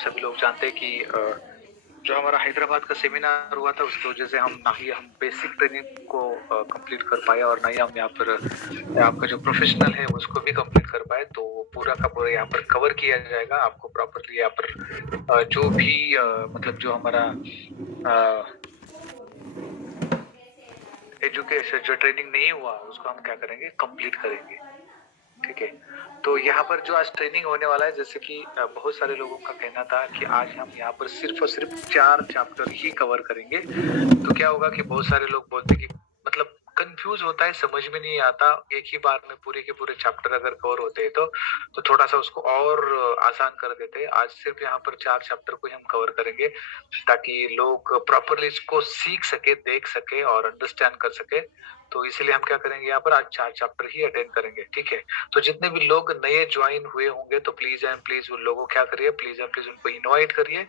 सभी लोग जानते हैं कि जो हमारा हैदराबाद का सेमिनार हुआ था उसकी वजह से हम ना ही हम बेसिक ट्रेनिंग को कंप्लीट कर पाए और ना ही हम यहाँ पर आपका जो प्रोफेशनल है उसको भी कंप्लीट कर पाए। तो पूरा का पूरा यहाँ पर कवर किया जाएगा आपको प्रॉपरली यहाँ पर जो भी मतलब जो हमारा एजुकेशन जो ट्रेनिंग नहीं हुआ उसको हम क्या करेंगे कंप्लीट करेंगे। ठीक है, तो यहाँ पर जो आज ट्रेनिंग होने वाला है जैसे कि बहुत सारे लोगों का कहना था कि आज हम यहाँ पर सिर्फ और सिर्फ 4 चैप्टर ही कवर करेंगे। तो क्या होगा कि बहुत सारे लोग बोलते हैं कि मतलब कंफ्यूज होता है, समझ में नहीं आता एक ही बार में पूरे के पूरे चैप्टर अगर कवर होते हैं तो थोड़ा सा उसको और आसान कर देते हैं। आज सिर्फ यहाँ पर 4 चैप्टर को ही हम कवर करेंगे ताकि लोग प्रॉपरली इसको सीख सके, देख सके और अंडरस्टैंड कर सके। तो इसलिए हम क्या करेंगे, यहाँ पर आज 4 चैप्टर ही अटेंड करेंगे। ठीक है, तो जितने भी लोग नए ज्वाइन हुए होंगे तो प्लीज एंड प्लीज उन लोगों को क्या करिए, प्लीज एंड प्लीज उनको इनवाइट करिए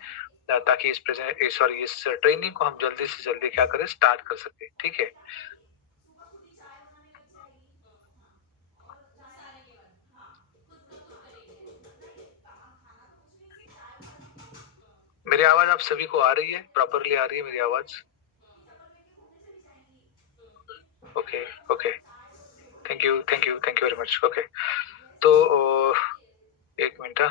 ताकि इस ट्रेनिंग को हम जल्दी से जल्दी क्या करें, स्टार्ट कर सके। ठीक है, मेरी आवाज आप सभी को आ रही है, प्रॉपरली आ रही है मेरी आवाज? Okay okay, thank you very much. Okay, तो एक मिनट।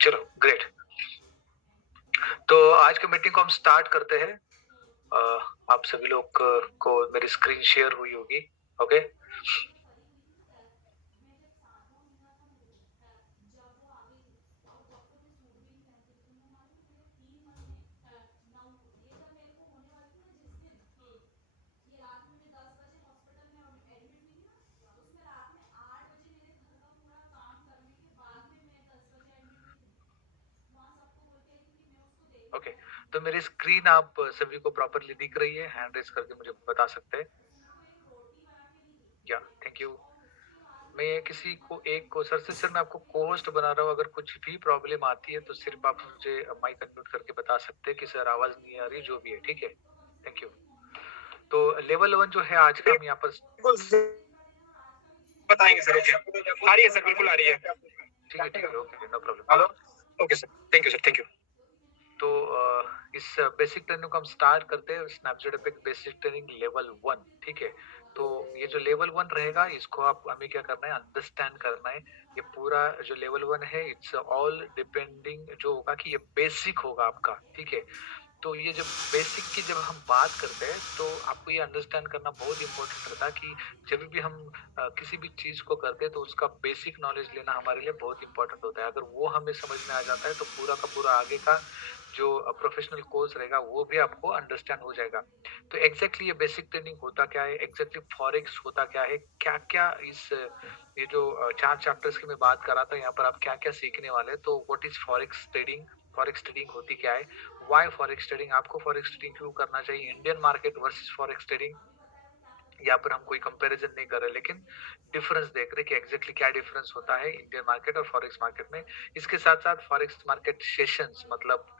चलो ग्रेट, तो आज की मीटिंग को हम स्टार्ट करते हैं। आप सभी लोग को मेरी स्क्रीन शेयर हुई होगी। ओके, ओके, तो मेरी स्क्रीन आप सभी को प्रॉपरली दिख रही है? हैंड रेज करके मुझे बता सकते हैं? या थैंक यू। मैं किसी को एक को सर मैं आपको को होस्ट बना रहा हूँ, अगर कुछ भी प्रॉब्लम आती है तो सिर्फ आप मुझे माइक अनम्यूट करके बता सकते हैं कि सर आवाज नहीं आ रही, जो भी है। ठीक है, थैंक यू। तो लेवल 1 जो है आज का हम यहाँ पर बिल्कुल बताएंगे सर। ओके, आ रही है सर, बिल्कुल आ रही है। ठीक है, okay, no problem. Hello. Okay sir, thank you sir, thank you. तो इस बेसिक ट्रेनिंग को हम स्टार्ट करते हैं, Snapchat epic basic training level 1। ठीक है, तो ये जो लेवल 1 रहेगा इसको आप हमें क्या करना है, अंडरस्टैंड करना है। ये पूरा जो लेवल 1 है इट्स ऑल डिपेंडिंग जो होगा कि ये बेसिक होगा आपका। ठीक है, तो ये जब बेसिक की जब हम बात करते हैं तो आपको ये अंडरस्टैंड करना बहुत इंपॉर्टेंट रहता है कि जब भी हम किसी भी चीज को करते हैं तो उसका बेसिक नॉलेज लेना हमारे लिए बहुत इंपॉर्टेंट होता है। अगर वो हमें समझ में आ जाता है तो पूरा का पूरा आगे का जो प्रोफेशनल कोर्स रहेगा वो भी आपको अंडरस्टैंड हो जाएगा। तो एग्जैक्टली ये बेसिक ट्रेनिंग होता क्या है, एग्जैक्टली फॉरेक्स होता क्या है, क्या क्या इस ये जो 4 चैप्टर्स की मैं बात कर रहा था यहाँ पर आप क्या क्या सीखने वाले हैं। तो what is forex trading, forex trading होती क्या है, व्हाई फॉरेक्स ट्रेडिंग, आपको फॉरेक्स ट्रेडिंग क्यों करना चाहिए, Indian market versus forex trading. यहाँ पर हम कोई कंपैरिजन नहीं कर रहे लेकिन डिफरेंस देख रहे कि एग्जैक्टली क्या डिफरेंस होता है इंडियन मार्केट और फॉरेक्स मार्केट में। इसके साथ साथ फॉरेक्स मार्केट सेशंस मतलब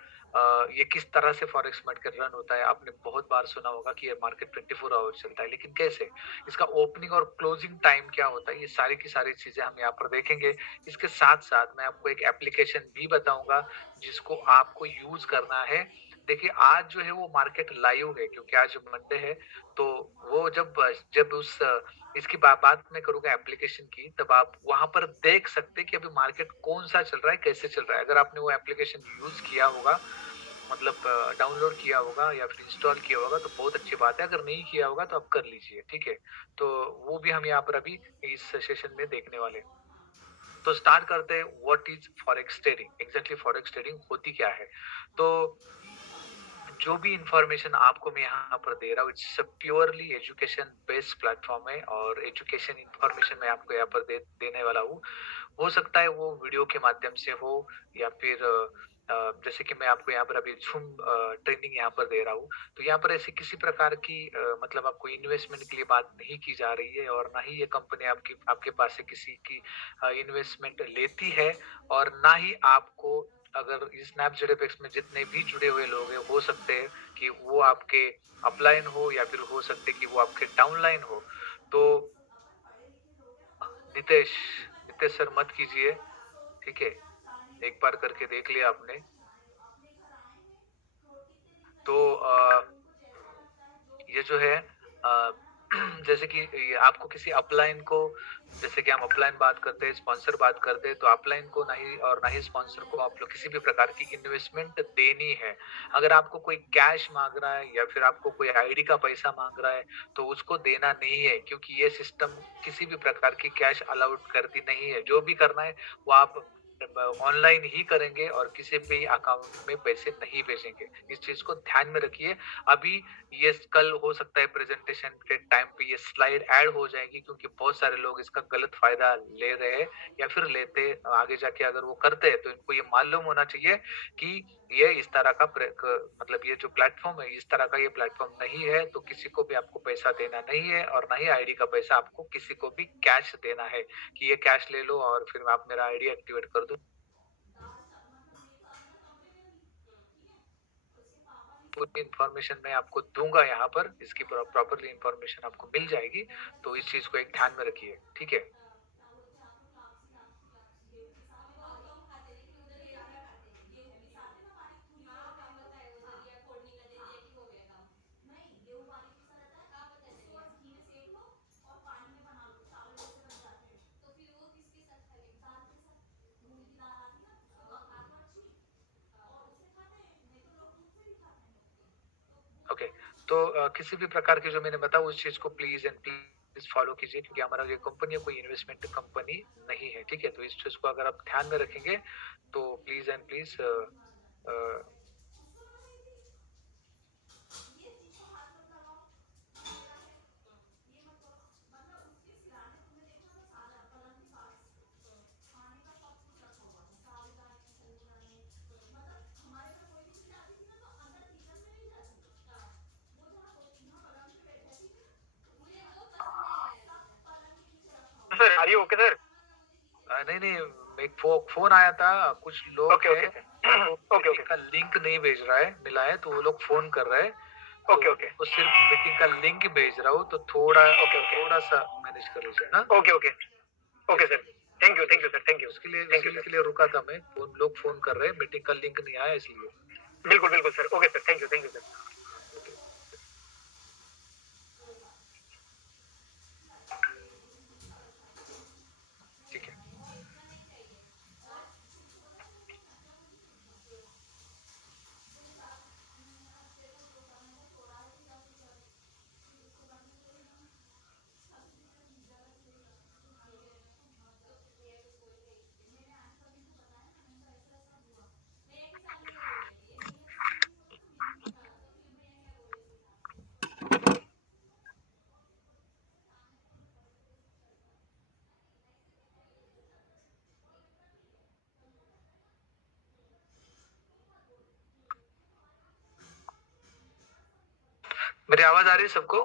ये किस तरह से फॉरेक्स मार्केट रन होता है। आपने बहुत बार सुना होगा कि ये मार्केट 24 आवर्स चलता है, लेकिन कैसे, इसका ओपनिंग और क्लोजिंग टाइम क्या होता है, ये सारी की सारी चीजें हम यहाँ पर देखेंगे। इसके साथ साथ मैं आपको एक एप्लीकेशन भी बताऊंगा जिसको आपको यूज करना है। देखिए आज जो है वो मार्केट लाइव है क्योंकि आज मंडे है, तो वो जब जब उस इसकी बात मैं करूंगा एप्लीकेशन की, तब आप वहां पर देख सकते हैं कि अभी मार्केट कौन सा चल रहा है, कैसे चल रहा है। अगर आपने वो एप्लीकेशन यूज किया होगा, मतलब डाउनलोड किया होगा या फिर इंस्टॉल किया होगा तो बहुत अच्छी बात है, अगर नहीं किया होगा तो आप कर लीजिए। ठीक है, तो वो भी हम यहाँ पर अभी इस सेशन में देखने वाले हैं। तो स्टार्ट करते हैं, what is forex trading, exactly forex trading होती क्या है। तो जो भी इंफॉर्मेशन आपको मैं यहाँ पर दे रहा हूँ it's purely education based platform है और एजुकेशन इंफॉर्मेशन मैं आपको यहाँ पर देने वाला हूँ। हो सकता है वो वीडियो के माध्यम से हो या फिर जैसे कि मैं आपको यहाँ पर अभी ज़ूम ट्रेनिंग यहाँ पर दे रहा हूँ, तो यहाँ पर ऐसी किसी प्रकार की मतलब आपको इन्वेस्टमेंट के लिए बात नहीं की जा रही है और ना ही ये कंपनी आपकी आपके पास से किसी की इन्वेस्टमेंट लेती है और ना ही आपको अगर इस स्नैपजेडएफएक्स में जितने भी जुड़े हुए लोग हैं, हो सकते हैं कि वो आपके अपलाइन हो या फिर हो सकते हैं कि वो आपके डाउनलाइन हो। तो नितेश, नितेश सर मत कीजिए, ठीक है? एक बार करके देख लिया आपने। तो ये जो है अ, जैसे कि ये आपको किसी अपलाइन को जैसे कि हम अपलाइन बात करते हैं, स्पॉन्सर बात करते हैं, तो अपलाइन को नहीं और ना ही स्पॉन्सर को आप लोग किसी भी प्रकार की इन्वेस्टमेंट देनी है। अगर आपको कोई कैश माँग रहा है या फिर आपको कोई आईडी का पैसा माँग रहा है, तो उसको देना नहीं है क्योंकि ये सिस्टम किसी भी प्रकार की कैश अलाउड करती नहीं है। जो भी करना है वो आप ऑनलाइन ही करेंगे और किसी भी अकाउंट में पैसे नहीं भेजेंगे। इस चीज़ को ध्यान में रखिए। अभी ये कल हो सकता है प्रेजेंटेशन के टाइम पे ये स्लाइड ऐड हो जाएगी क्योंकि बहुत सारे लोग इसका गलत फायदा ले रहे हैं या फिर लेते आगे जाके अगर वो करते हैं तो इनको ये मालूम होना चाहिए कि ये इस तरह का मतलब ये जो प्लेटफॉर्म है इस तरह का ये प्लेटफॉर्म नहीं है, तो किसी को भी आपको पैसा देना नहीं है और ना ही आईडी का पैसा आपको किसी को भी कैश देना है कि ये कैश ले लो और फिर आप मेरा आईडी एक्टिवेट कर दो। पूरी इन्फॉर्मेशन मैं आपको दूँगा यहाँ पर, इसकी प्रॉपर्ली इन्फॉर्मेशन आपको मिल जाएगी, तो इस चीज़ को एक ध्यान में रखिए, ठीक है? ओके, तो किसी भी प्रकार की जो मैंने बताया उस चीज़ को प्लीज़ एंड प्लीज़ फ़ॉलो कीजिए क्योंकि हमारा ये कंपनी कोई इन्वेस्टमेंट कंपनी नहीं है, ठीक है? तो इस चीज़ को अगर आप ध्यान में रखेंगे, तो please and please uh, sir are you okay sir? नहीं, नहीं एक फ़ोन आया था, कुछ लोग ओके, ओके, हैं, ओके, वो ओके, मीटिंग का लिंक नहीं भेज रहा है मिला है, तो वो लोग फ़ोन कर रहे हैं, तो ओके, ओके, उनको सिर्फ़ मीटिंग का लिंक भेज रहा हूँ, तो थोड़ा ओके, ओके, थोड़ा-सा मैनेज कर लीजिए, हाँ? Okay, okay, okay sir. Thank you sir, thank you उसी के सर। लिए रुका था मैं, लोग फ़ोन कर रहे हैं, मीटिंग का लिंक नहीं आया इसलिए। बिल्कुल, बिल्कुल sir. Okay sir, thank you sir. Okay, ठीक है। मेरी आवाज़ आ रही है सबको?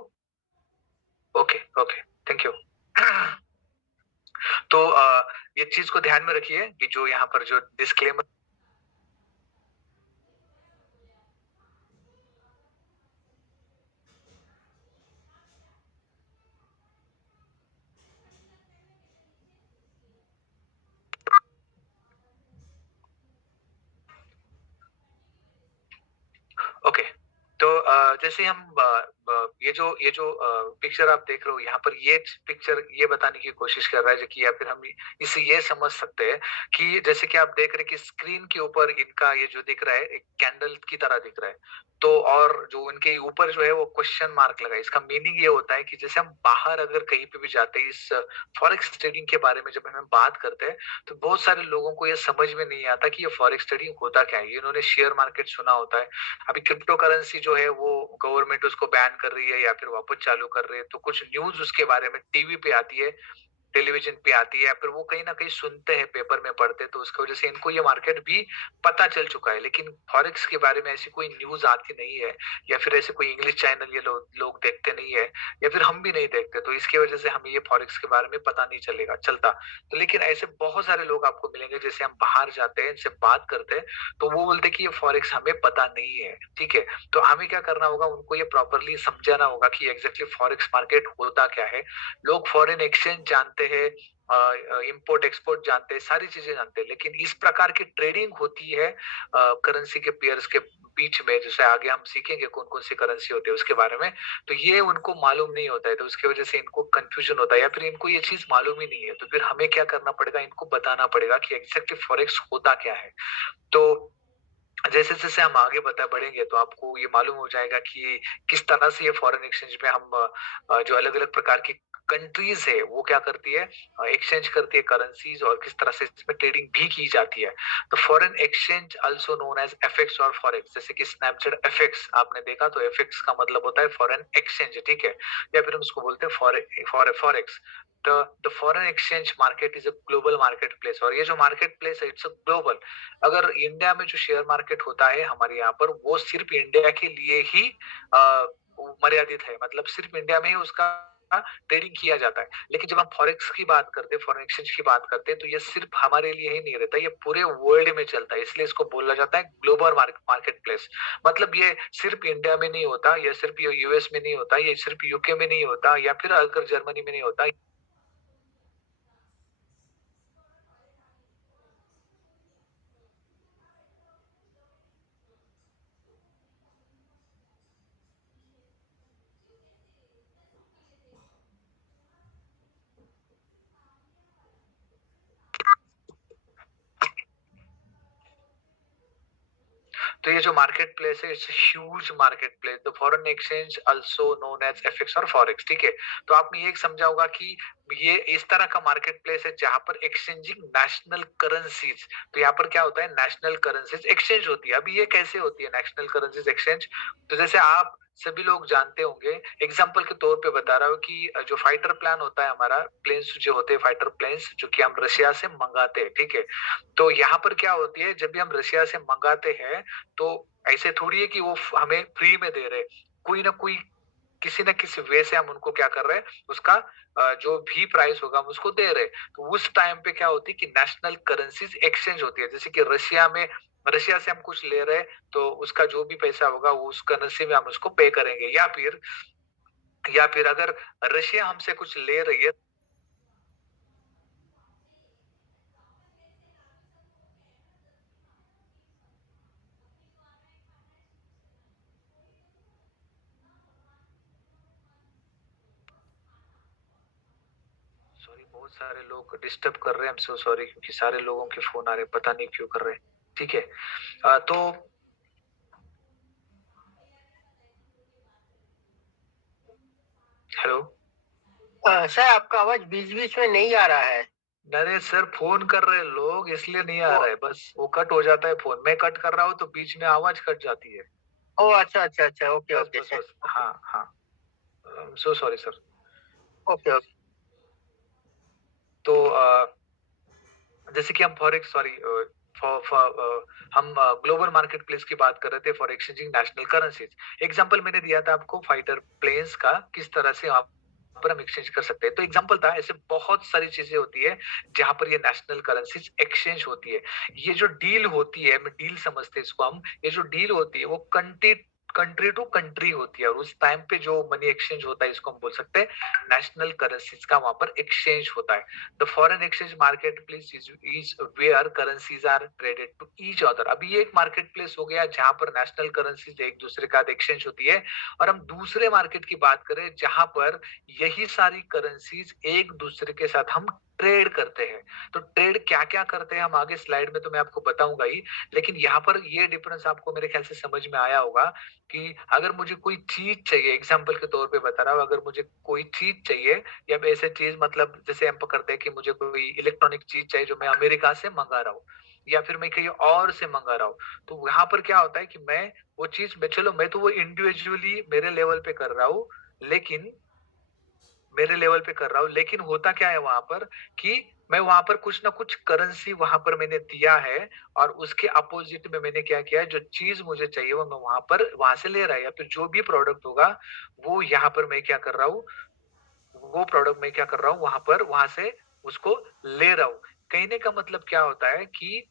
Okay, okay, thank you. तो ये चीज़ को ध्यान में रखिए कि जो यहाँ पर जो डिस्क्लेमर ओके, तो जैसे हम ये जो पिक्चर आप देख रहे हो यहाँ पर ये पिक्चर ये बताने की कोशिश कर रहा है जो कि या फिर हम इससे ये समझ सकते हैं कि जैसे कि आप देख रहे हैं कि स्क्रीन के ऊपर इनका ये जो दिख रहा है एक कैंडल की तरह दिख रहा है। तो और जो उनके ऊपर जो है वो क्वेश्चन मार्क लगा है। इसका मीनिंग ये होता है कि जैसे हम बाहर अगर कहीं पे भी जाते हैं इस फॉरेक्स ट्रेडिंग के बारे में जब हम बात करते हैं तो बहुत सारे लोगों को ये समझ में नहीं आता कि ये फॉरेक्स ट्रेडिंग होता क्या है। इन्होंने शेयर मार्केट सुना होता है। अभी क्रिप्टो करेंसी जो है वो गवर्नमेंट उसको बैन कर रही है या फिर वापस चालू कर रही है, तो कुछ न्यूज़ उसके बारे में टीवी पे आती है। टेलीविज़न पे आती है या फिर वो कहीं न कहीं सुनते हैं, पेपर में पढ़ते हैं, तो उसकी वज़ह से इनको ये मार्केट भी पता चल चुका है। लेकिन फॉरेक्स के बारे में ऐसी कोई न्यूज़ आती नहीं है या फिर ऐसे कोई इंग्लिश चैनल ये लोग देखते नहीं है या फिर हम भी नहीं देखते, तो इसकी वज़ह से हमें ये फॉरेक्स के बारे में पता नहीं चलता। तो लेकिन ऐसे बहुत सारे लोग आपको मिलेंगे, जैसे हम बाहर जाते हैं, इनसे बात करते हैं, तो वो बोलते हैं कि ये फॉरेक्स हमें पता नहीं है, ठीक है? तो हमें क्या करना होगा, उनको ये प्रॉपर्ली समझाना होगा कि एग्ज़ैक्टली फॉरेक्स मार्केट होता क्या है। लोग फॉरेन एक्सचेंज जानते हैं, इम्पोर्ट एक्सपोर्ट जानते हैं, सारी चीज़ें जानते हैं, लेकिन इस प्रकार की ट्रेडिंग होती है करेंसी के पेयर्स के बीच में, जैसे आगे हम सीखेंगे कौन-कौन सी करेंसी होती है उसके बारे में, तो ये उनको मालूम नहीं होता है, तो उसकी वज़ह से इनको कन्फ्यूज़न होता है या फिर इनको ये चीज़ मालूम ही नहीं है। तो फिर हमें क्या करना पड़ेगा, इनको बताना पड़ेगा कि एग्ज़ैक्टली फॉरेक्स होता क्या है। तो जैसे-जैसे हम आगे बढ़ेंगे तो आपको ये मालूम हो जाएगा कि किस तरह से ये फॉरेन एक्सचेंज में हम जो अलग-अलग प्रकार की कंट्रीज़ है, वो क्या करती है, एक्सचेंज करती है करेंसीज़, और किस तरह से इसमें ट्रेडिंग भी की जाती है। तो foreign exchange also known as FX और फॉरेक्स, जैसे कि स्नैपचैट एफएक्स आपने देखा, तो एफएक्स का मतलब होता है फॉरेन एक्सचेंज, ठीक है? या फिर हम उसको बोलते हैं forex. The foreign exchange market is a global market place, और ये जो मार्केट प्लेस है, इट्स अ ग्लोबल। अगर इंडिया में जो शेयर मार्केट होता है हमारे यहाँ पर, वो सिर्फ इंडिया के लिए ही मर्यादित है, मतलब सिर्फ इंडिया में ही उसका ट्रेडिंग किया जाता है। लेकिन जब हम फॉरेक्स की बात करते हैं, फॉरेन एक्सचेंज की बात करते हैं, तो ये सिर्फ हमारे लिए ही नहीं रहता, ये पूरे वर्ल्ड में चलता है, इसलिए इसको बोला जाता है ग्लोबल मार्केट प्लेस। मतलब ये सिर्फ इंडिया में नहीं होता, ये सिर्फ यूएस में नहीं होता, ये सिर्फ यूके में नहीं होता, या फिर अगर जर्मनी में नहीं होता। तो ये जो मार्केट प्लेस है, it's huge market place, the foreign exchange also known as FX और फॉरेक्स, ठीक है? तो आपने ये समझा होगा कि ये इस तरह का मार्केट प्लेस है जहां पर एक्सचेंजिंग नेशनल करेंसीज, तो यहाँ पर क्या होता है, नेशनल करेंसीज एक्सचेंज होती है। अभी ये कैसे होती है नेशनल करेंसीज एक्सचेंज? तो जैसे आप सभी लोग जानते होंगे, एग्जाम्पल के तौर पे बता रहा हूँ कि जो फाइटर प्लान होता है हमारा, प्लेन्स जो होते हैं, फाइटर प्लेन्स जो कि हम रशिया से मंगाते हैं, ठीक है? तो यहाँ पर क्या होती है, जब भी हम रशिया से मंगाते हैं, तो ऐसे थोड़ी है कि वो हमें फ्री में दे रहे, कोई ना कोई, किसी न किसी वे से हम उनको क्या कर रहे हैं, उसका जो भी प्राइस होगा हम उसको दे रहे। तो उस टाइम पे क्या होती है कि नेशनल करेंसीज एक्सचेंज होती है, जैसे कि रशिया से हम कुछ ले रहे हैं, तो उसका जो भी पैसा होगा वो उस करेंसी में हम उसको पे करेंगे, या फिर अगर रशिया हमसे कुछ ले रही है। सॉरी, बहुत सारे लोग डिस्टर्ब कर रहे हैं, आई एम सो सॉरी, क्योंकि सारे लोगों के फोन आ रहे हैं, पता नहीं क्यों कर रहे हैं। ठीक है। तो हेलो। सर आपका आवाज बीच-बीच में नहीं आ रहा है। अरे सर, फोन कर रहे हैं लोग, इसलिए नहीं आ ओ रहा है, बस वो कट हो जाता है फोन, मैं कट कर रहा हूँ तो बीच में आवाज कट जाती है। ओह! अच्छा, अच्छा, अच्छा। ओके, बस ओके बस सर। बस, ओके, हाँ हाँ, so sorry sir. Okay, okay. तो जैसे कि हम फॉरेक्स सॉरी हम ग्लोबल मार्केट प्लेस की बात कर रहे थे for exchanging national currencies. Example मैंने दिया था आपको फाइटर प्लेन्स का, किस तरह से आप पर हम एक्सचेंज कर सकते हैं, तो एग्जांपल था, ऐसे बहुत सारी चीजें होती है जहां पर ये नेशनल करेंसीज एक्सचेंज होती है। ये जो डील होती है, मैं डील समझते हैं इसको हम, ये जो डील होती है वो कंट्री कंट्री टू कंट्री होती है, और उस टाइम पे जो मनी एक्सचेंज होता है इसको हम बोल सकते हैं नेशनल करेंसीज का वहां पर एक्सचेंज होता है। The foreign exchange marketplace is where currencies are traded to each other. अभी ये एक मार्केट प्लेस हो गया जहां पर नेशनल करेंसीज एक दूसरे का एक्सचेंज होती है, और हम दूसरे मार्केट की बात करें जहां पर यही सारी करेंसीज एक दूसरे के साथ हम ट्रेड करते हैं। तो ट्रेड क्या क्या करते हैं हम आगे स्लाइड में तो मैं आपको बताऊंगा ही, लेकिन यहाँ पर ये डिफरेंस आपको मेरे ख्याल से समझ में आया होगा कि अगर मुझे कोई चीज चाहिए, एग्जाम्पल के तौर पे बता रहा हूँ, अगर मुझे कोई चीज चाहिए, या ऐसे चीज मतलब जैसे हम पकड़ते हैं कि मुझे कोई इलेक्ट्रॉनिक चीज चाहिए जो मैं अमेरिका से मंगा रहा हूँ, या फिर मैं कहीं और से मंगा रहा हूँ, तो यहाँ पर क्या होता है कि मैं वो चीज, मैं चलो मैं तो वो इंडिविजुअली मेरे लेवल पे कर रहा हूँ, लेकिन मेरे लेवल पे कर रहा हूँ, लेकिन होता क्या है वहां पर कि मैं वहां पर कुछ ना कुछ करेंसी वहां पर मैंने दिया है, और उसके अपोजिट में मैंने क्या किया है, जो चीज मुझे चाहिए वो मैं वहां पर वहां से ले रहा है, या फिर जो भी प्रोडक्ट होगा वो यहाँ पर मैं क्या कर रहा हूँ, वो प्रोडक्ट मैं क्या कर रहा हूँ वहां पर, वहां से उसको ले रहा हूँ। कहने का मतलब क्या होता है कि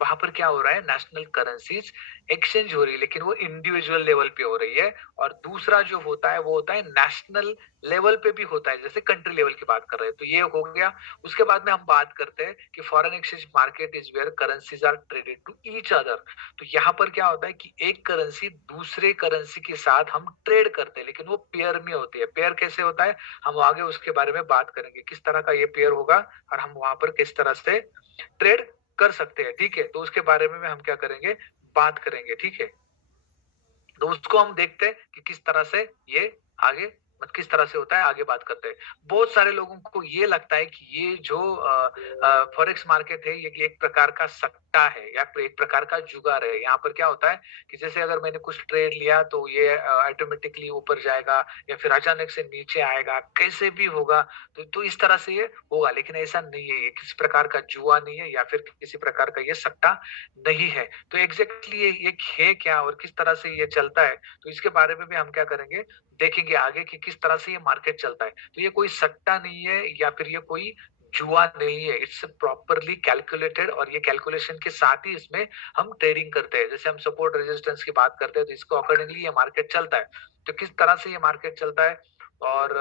वहां पर क्या हो रहा है, नेशनल करेंसीज एक्सचेंज हो रही है, लेकिन वो इंडिविजुअल लेवल पे हो रही है। और दूसरा जो होता है वो होता है नेशनल लेवल पे भी होता है, जैसे कंट्री लेवल की बात कर रहे हैं, तो ये हो गया। उसके बाद में हम बात करते हैं कि foreign exchange market is where currencies are traded to each other. तो यहाँ पर क्या होता है कि एक करेंसी दूसरे करेंसी के साथ हम ट्रेड करते हैं, लेकिन वो पेयर में होती है। पेयर कैसे होता है, हम आगे उसके बारे में बात करेंगे, किस तरह का ये पेयर होगा और हम वहां पर किस तरह से ट्रेड कर सकते हैं। ठीक है, तो उसके बारे में हम क्या करेंगे, बात करेंगे। ठीक है, तो उसको हम देखते हैं कि किस तरह से ये आगे, मतलब किस तरह से होता है, आगे बात करते हैं। बहुत सारे लोगों को ये लगता है कि ये जो फॉरेक्स मार्केट है ये एक प्रकार का सट्टा है या फिर एक प्रकार का जुगार है। यहाँ पर क्या होता है कि जैसे अगर मैंने कुछ ट्रेड लिया तो ये ऑटोमेटिकली ऊपर जाएगा या फिर अचानक से नीचे आएगा, कैसे भी होगा। तो इस तरह से ये होगा, लेकिन ऐसा नहीं है, ये किसी प्रकार का जुआ नहीं है या फिर किसी प्रकार का ये सट्टा नहीं है। तो एग्जैक्टली ये है क्या और किस तरह से ये चलता है, तो इसके बारे में भी हम क्या करेंगे, देखेंगे आगे कि किस तरह से ये मार्केट चलता है। तो ये कोई सट्टा नहीं है या फिर ये कोई जुआ नहीं है, इट्स प्रॉपरली कैलकुलेटेड, और ये कैलकुलेशन के साथ ही इसमें हम ट्रेडिंग करते हैं। जैसे हम सपोर्ट रेजिस्टेंस की बात करते हैं तो इसको अकॉर्डिंगली ये मार्केट चलता है। तो किस तरह से ये मार्केट चलता है, और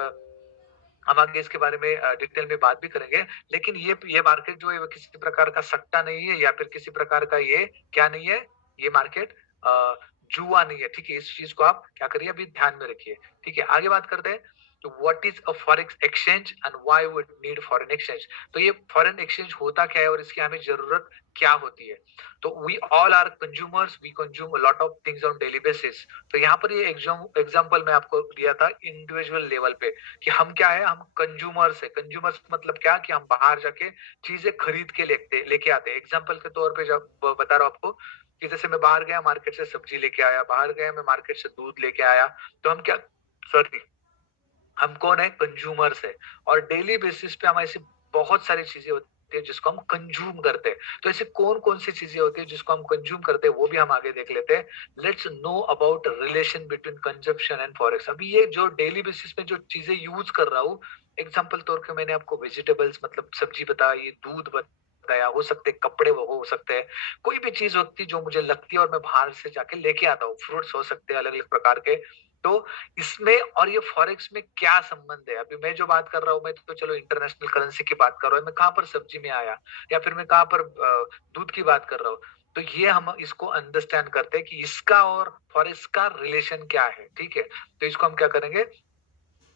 हम आगे इसके बारे में डिटेल में बात भी करेंगे। लेकिन ये मार्केट जो है वो किसी प्रकार का सट्टा नहीं है या फिर किसी प्रकार का ये क्या नहीं है, ये मार्केट जुआ नहीं है। ठीक है, इस चीज को आप क्या करिए, अभी ध्यान में रखिए। ठीक है, आगे बात करते हैं। तो what is a forex exchange and why would need foreign exchange. तो ये फॉरेन एक्सचेंज होता क्या है और इसकी हमें जरूरत क्या होती है। तो we all are consumers, we consume a lot of things on daily basis. तो यहाँ पर ये एग्जाम्पल मैं आपको दिया था इंडिविजुअल लेवल पे, कि हम क्या है, हम कंज्यूमर्स है। कंज्यूमर्स मतलब क्या, कि हम बाहर जाके चीजें खरीद के लेके आते हैं। एग्जाम्पल के तौर पे जब बता रहा हूँ आपको कि जैसे मैं बाहर गया मार्केट से सब्जी लेके आया, बाहर गया मैं मार्केट से दूध लेके आया, तो हम क्या, सॉरी, हम कौन है, कंज्यूमर्स है। और डेली बेसिस पे हम ऐसी बहुत सारी चीजें होती है जिसको हम कंज्यूम करते हैं। तो ऐसे कौन कौन सी चीजें होती है जिसको हम कंज्यूम करते हैं, वो भी हम आगे देख लेते हैं। Let's know about relation between consumption and forex. अभी ये जो डेली बेसिस पे जो चीजें यूज कर रहा हूँ, एग्जाम्पल तौर पे मैंने आपको वेजिटेबल्स मतलब सब्जी बताई, दूध बताया, हो सकते हैं कपड़े, वो हो सकते हैं कोई भी चीज होती है जो मुझे लगती है और मैं बाहर से जाके लेके आता हूँ। फ्रूट्स हो सकते हैं अलग अलग प्रकार के। तो इसमें और ये फॉरेक्स में क्या संबंध है, अभी मैं जो बात कर रहा हूँ, मैं तो चलो इंटरनेशनल करेंसी की बात कर रहा हूँ, मैं कहाँ पर सब्जी में आया या फिर मैं कहाँ पर दूध की बात कर रहा हूँ। तो ये हम इसको अंडरस्टैंड करते हैं कि इसका और फॉरेक्स का रिलेशन क्या है। ठीक है, तो इसको हम क्या करेंगे,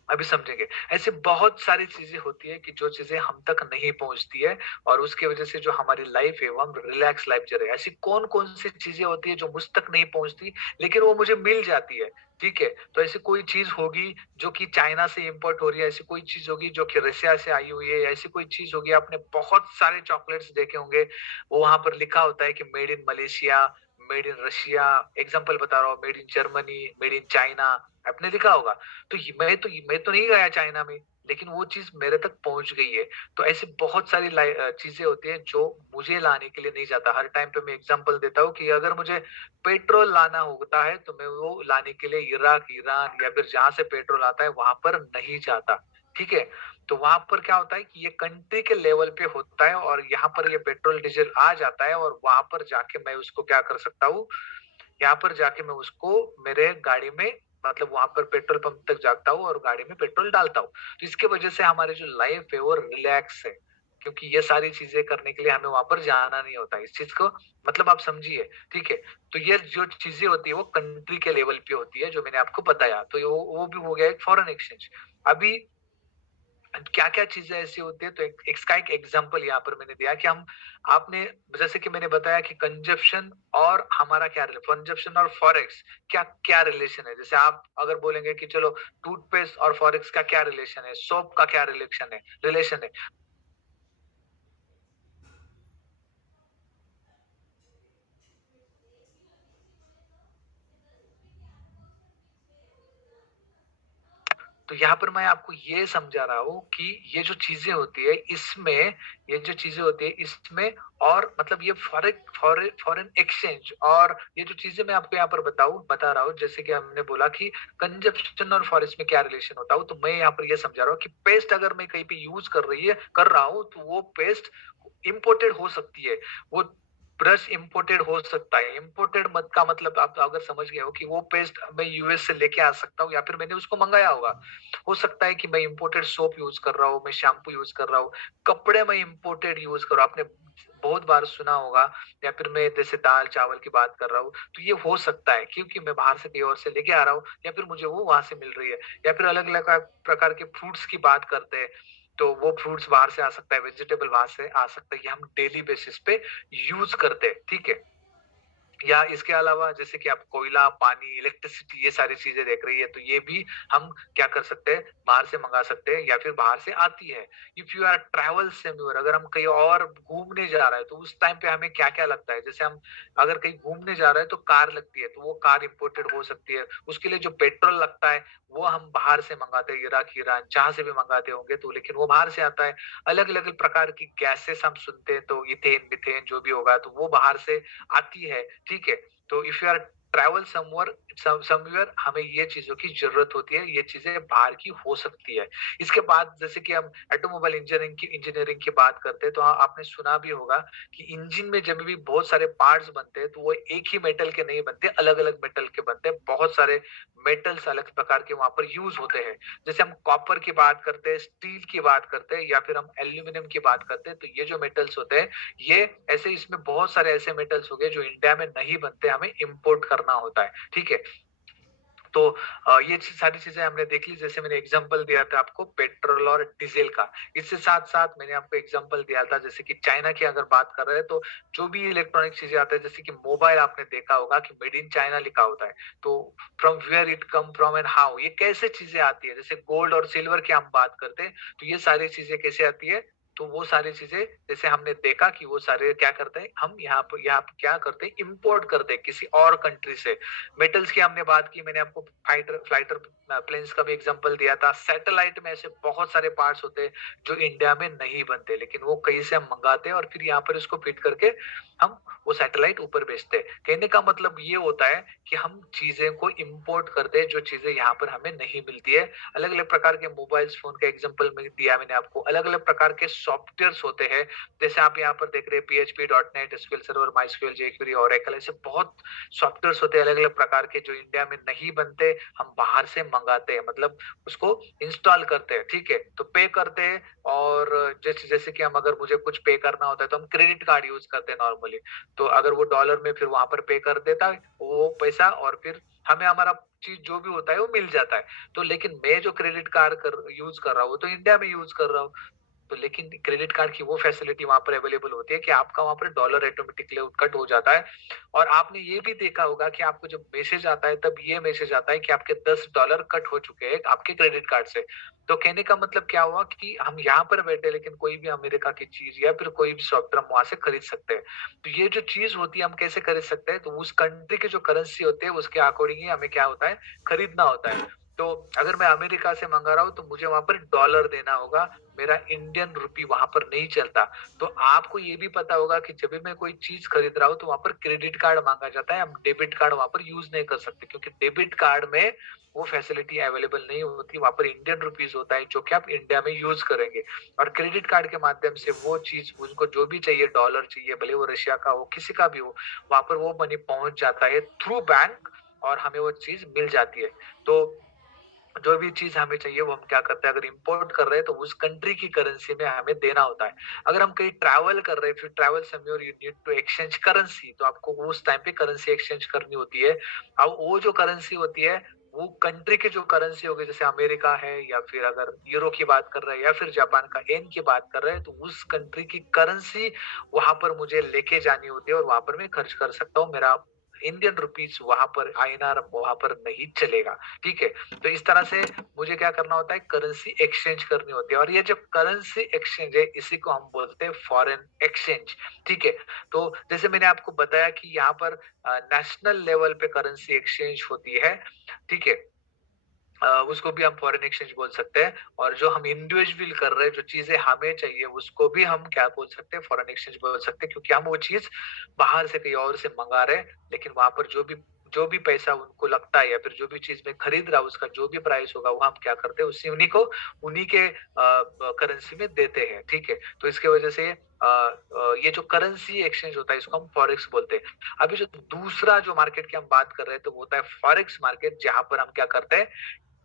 अभी समझेंगे। ऐसे बहुत सारी चीजें होती है कि जो चीजें हम तक नहीं पहुंचती है, और उसकी वजह से जो हमारी लाइफ है वो हम रिलैक्स लाइफ जी रहे हैं। ऐसी कौन कौन सी चीजें होती है जो मुझ तक नहीं पहुंचती लेकिन वो मुझे मिल जाती है। ठीक है, तो ऐसी कोई चीज होगी जो कि चाइना से इंपोर्ट हो रही है, ऐसी कोई चीज होगी जो कि रशिया से आई हुई है, ऐसी कोई चीज होगी, आपने बहुत सारे चॉकलेट्स देखे होंगे, वो वहां पर लिखा होता है कि made in Malaysia, made in Russia, example बता रहा हूँ, made in Germany, made in China, आपने लिखा होगा। तो मैं तो नहीं गया चाइना में, लेकिन वो चीज मेरे तक पहुंच गई है। तो ऐसी बहुत सारी चीजें होती है जो मुझे लाने के लिए नहीं जाता हर टाइम पे। मैं एग्जांपल देता हूँ कि अगर मुझे पेट्रोल लाना होता है तो मैं वो लाने के लिए इराक, ईरान या फिर जहां से पेट्रोल आता है वहां पर नहीं जाता। ठीक है, तो वहां पर क्या होता है कि ये कंट्री के लेवल पे होता है और यहाँ पर ये पेट्रोल डीजल आ जाता है, और वहां पर जाके मैं उसको क्या कर सकता हूँ, यहाँ पर जाके मैं उसको मेरे गाड़ी में, मतलब वहां पर पेट्रोल पंप तक जाता हूँ और गाड़ी में पेट्रोल डालता हूँ। तो इसकी वजह से हमारी जो लाइफ है वो रिलैक्स है, क्योंकि ये सारी चीजें करने के लिए हमें वहां पर जाना नहीं होता। इस चीज को मतलब आप समझिए। ठीक है, तो ये जो चीजें होती है वो कंट्री के लेवल पे होती है जो मैंने आपको बताया। तो ये वो भी हो गया एक फॉरेन एक्सचेंज। अभी क्या क्या चीजें ऐसी होती है, तो इसका एक एग्जांपल यहाँ पर मैंने दिया कि हम, आपने, जैसे कि मैंने बताया कि कंजप्शन और हमारा क्या, कंजप्शन और फॉरेक्स क्या क्या रिलेशन है। जैसे आप अगर बोलेंगे कि चलो टूथपेस्ट और फॉरेक्स का क्या रिलेशन है, सोप का क्या रिलेशन है। तो यहाँ पर मैं आपको ये समझा रहा हूँ कि ये जो चीज़ें होती है इसमें ये जो चीज़ें होती है इसमें और मतलब ये फॉरेन एक्सचेंज और ये जो चीज़ें मैं आपको यहाँ पर बता रहा हूँ जैसे कि हमने बोला कि कंजप्शन और फॉरेस्ट में क्या रिलेशन होता है तो मैं यहाँ पर ये समझा रहा हूँ कि पेस्ट अगर मैं कहीं पे यूज़ कर रहा हूँ तो वो पेस्ट इम्पोर्टेड हो सकती है। वो ब्रश इम्पोर्टेड हो सकता है। इम्पोर्टेड मत का मतलब आप अगर समझ गए हो कि वो पेस्ट मैं यूएस से लेके आ सकता हूँ या फिर मैंने उसको मँगाया होगा। हो सकता है कि मैं इम्पोर्टेड सोप यूज़ कर रहा हूँ, मैं शैम्पू यूज़ कर रहा हूँ, कपड़े मैं इम्पोर्टेड यूज़ कर रहा हूँ। आपने बहुत बार सुना होगा या फिर मैं जैसे दाल-चावल की बात कर रहा हूँ, तो ये हो सकता है क्योंकि मैं बाहर से कहीं और से लेके आ रहा हूँ या फिर मुझे वो वहाँ से मिल रही है या फिर अलग-अलग प्रकार के फ्रूट्स की बात करते हैं, तो वो फ्रूट्स बाहर से आ सकता है, वेजिटेबल बाहर से आ सकता है, ये हम डेली बेसिस पे यूज़ करते हैं, ठीक है? या इसके अलावा जैसे कि आप कोयला, पानी, इलेक्ट्रिसिटी ये सारी चीज़ें देख रही है, तो ये भी हम क्या कर सकते हैं, बाहर से मँगा सकते हैं या फिर बाहर से आती है। If you are travel somewhere अगर हम कहीं और घूमने जा रहे हैं, तो उस टाइम पे हमें क्या-क्या लगता है? जैसे हम अगर कहीं घूमने जा रहे हैं, तो कार लगती है, तो वो कार इम्पोर्टेड हो सकती है। उसके लिए जो पेट्रोल लगता है, वो हम बाहर से मँगाते हैं, इराक, ईरान, जहाँ से भी मँगाते होंगे, तो लेकिन वो बाहर से आता है। अलग-अलग प्रकार की गैसेज़ हम सुनते हैं, तो इथेन, मीथेन जो भी होगा, तो वो बाहर से आती है। ठीक है? तो if you are travel somewhere हमें ये चीज़ों की ज़रूरत होती है, ये चीज़ें बाहर की हो सकती है। इसके बाद जैसे कि हम ऑटोमोबाइल इंजीनियरिंग की बात करते हैं, तो आपने सुना भी होगा कि इंजन में जब भी बहुत सारे पार्ट्स बनते हैं, तो वो एक ही मेटल के नहीं बनते, अलग-अलग मेटल के बनते हैं। बहुत सारे मेटल्स अलग प्रकार के वहाँ पर यूज़ होते हैं। जैसे हम कॉपर की बात करते हैं, स्टील की बात करते हैं या फिर हम एल्यूमीनियम की बात करते हैं, तो ये जो मेटल्स होते हैं ये ऐसे इसमें बहुत सारे ऐसे मेटल्स हो गए जो इंडिया में नहीं बनते, हमें इम्पोर्ट करना होता है, ठीक है? तो ये सारी चीज़ें हमने देख ली जैसे मैंने एग्ज़ाम्पल दिया था आपको पेट्रोल और डीज़ल का। इससे साथ-साथ मैंने आपको एग्ज़ाम्पल दिया था जैसे कि चाइना की अगर बात कर रहे हैं तो जो भी इलेक्ट्रॉनिक चीज़ें आते हैं जैसे कि मोबाइल आपने देखा होगा कि मेड इन चाइना लिखा होता है। तो from where it come from and how ये कैसे चीज़ें आती है? जैसे गोल्ड और सिल्वर की हम बात करते हैं, तो ये सारी चीज़ें कैसे आती है? तो वो सारी चीज़ें जैसे हमने देखा कि वो सारे क्या करते हैं, हम यहाँ पे क्या करते हैं इम्पोर्ट करते हैं किसी और कंट्री से। मेटल्स की हमने बात की, मैंने आपको फाइटर प्लेन्स का भी एग्जांपल दिया था। सैटेलाइट में ऐसे बहुत सारे पार्ट्स होते हैं जो इंडिया में नहीं बनते, लेकिन वो कहीं से हम मंगाते हैं और फिर यहाँ पर इसको फिट करके हम वो सैटेलाइट ऊपर भेजते हैं। कहने का मतलब ये होता है कि हम चीज़ें को इम्पोर्ट करते हैं, जो चीज़ें यहाँ पर हमें नहीं मिलती है। अलग-अलग प्रकार के मोबाइल्स फ़ोन का एग्जांपल में दिया मैंने आपको। अलग-अलग प्रकार के सॉफ्टवेयर्स होते हैं, जैसे आप यहाँ पर देख रहे हैं PHP, dot net, SQL server, MySQL, jQuery, Oracle ऐसे बहुत सॉफ्टवेयर्स होते हैं अलग-अलग प्रकार के जो इंडिया में नहीं बनते, हम बाहर से मंगाते हैं मतलब उसको इंस्टॉल करते हैं, ठीक है? तो पे करते हैं और जैसे जैसे कि हम अगर मुझे कुछ पे करना होता है तो हम क्रेडिट कार्ड यूज़ करते हैं नॉर्मली। तो अगर वो डॉलर में फिर वहाँ पर पे कर देता है, वो पैसा और फिर हमें हमारा चीज़ जो भी होता है वो मिल जाता है। तो लेकिन मैं जो क्रेडिट कार्ड यूज़ कर रहा हूँ, वो तो इंडिया में यूज़ कर रहा हूँ। तो लेकिन क्रेडिट कार्ड की वो फैसिलिटी वहाँ पर अवेलेबल होती है कि आपका वहाँ पर डॉलर ऑटोमेटिकली कट हो जाता है और आपने ये भी देखा होगा कि आपको जब मैसेज आता है तब ये मैसेज आता है कि आपके $10 कट हो चुके हैं आपके क्रेडिट कार्ड से। तो कहने का मतलब क्या हुआ कि हम यहाँ पर बैठे लेकिन कोई भी अमेरिका की चीज़ या फिर कोई भी सॉफ्टवेयर हम वहाँ से खरीद सकते हैं। तो ये जो चीज़ होती है हम कैसे खरीद सकते हैं? तो उस कंट्री की जो करेंसी होती है उसके अकॉर्डिंग ही हमें क्या होता है खरीदना होता है। तो अगर मैं अमेरिका से मँगा रहा हूँ तो मुझे वहाँ पर डॉलर देना होगा, मेरा इंडियन रूपी वहाँ पर नहीं चलता। तो आपको ये भी पता होगा कि जब भी मैं कोई चीज़ खरीद रहा हूँ तो वहाँ पर क्रेडिट कार्ड माँगा जाता है, हम डेबिट कार्ड वहाँ पर यूज़ नहीं कर सकते क्योंकि डेबिट कार्ड में वो फैसिलिटी अवेलेबल नहीं होती, वहाँ पर इंडियन रूपीज़ होता है जो कि आप इंडिया में यूज़ करेंगे। और क्रेडिट कार्ड के माध्यम से वो चीज़ उनको जो भी चाहिए, डॉलर चाहिए, भले वो रशिया का हो, किसी का भी हो, वहाँ पर वो मनी पहुँच जाता है थ्रू बैंक और हमें वो चीज़ मिल जाती है। तो जो भी चीज़ हमें चाहिए वो हम क्या करते हैं अगर इम्पोर्ट कर रहे हैं तो उस कंट्री की करेंसी में हमें देना होता है। अगर हम कहीं ट्रैवल कर रहे हैं फिर travel somewhere you need to exchange currency तो आपको उस टाइम पे करेंसी एक्सचेंज करनी होती है। अब वो जो करेंसी होती है वो कंट्री की जो करेंसी होगी जैसे अमेरिका है या फिर अगर यूरो की बात कर रहे हैं या फिर जापान का येन की बात कर रहे हैं तो उस कंट्री की करेंसी वहाँ पर मुझे लेके जानी होती है और वहाँ पर मैं खर्च कर सकता हूँ। मेरा इंडियन रुपीज़ वहाँ पर आईएनआर वहाँ पर नहीं चलेगा। ठीक है? तो इस तरह से मुझे क्या करना होता है करेंसी एक्सचेंज करनी होती है और ये जो करेंसी एक्सचेंज है इसी को हम बोलते हैं फॉरेन एक्सचेंज। ठीक है? तो जैसे मैंने आपको बताया कि यहाँ पर नेशनल लेवल पे करेंसी एक्सचेंज होती है। ठीक है? उसको भी हम फॉरेन एक्सचेंज बोल सकते हैं। और जो हम इंडिविजुअल कर रहे हैं, जो चीजें हमें चाहिए, उसको भी हम क्या बोल सकते हैं, फॉरेन एक्सचेंज बोल सकते हैं, क्योंकि हम वो चीज बाहर से कहीं और से मंगा रहे हैं, लेकिन वहां पर जो भी पैसा उनको लगता है या फिर जो भी चीज में खरीद रहा है उसका जो भी प्राइस होगा वो हम क्या करते हैं, उसी उन्हीं के करेंसी में देते हैं। ठीक है, तो इसके वजह से ये जो करेंसी एक्सचेंज होता है इसको हम फॉरेक्स बोलते हैं। अभी जो दूसरा जो मार्केट की हम बात कर रहे हैं तो वो होता है फॉरेक्स मार्केट, जहां पर हम क्या करते हैं,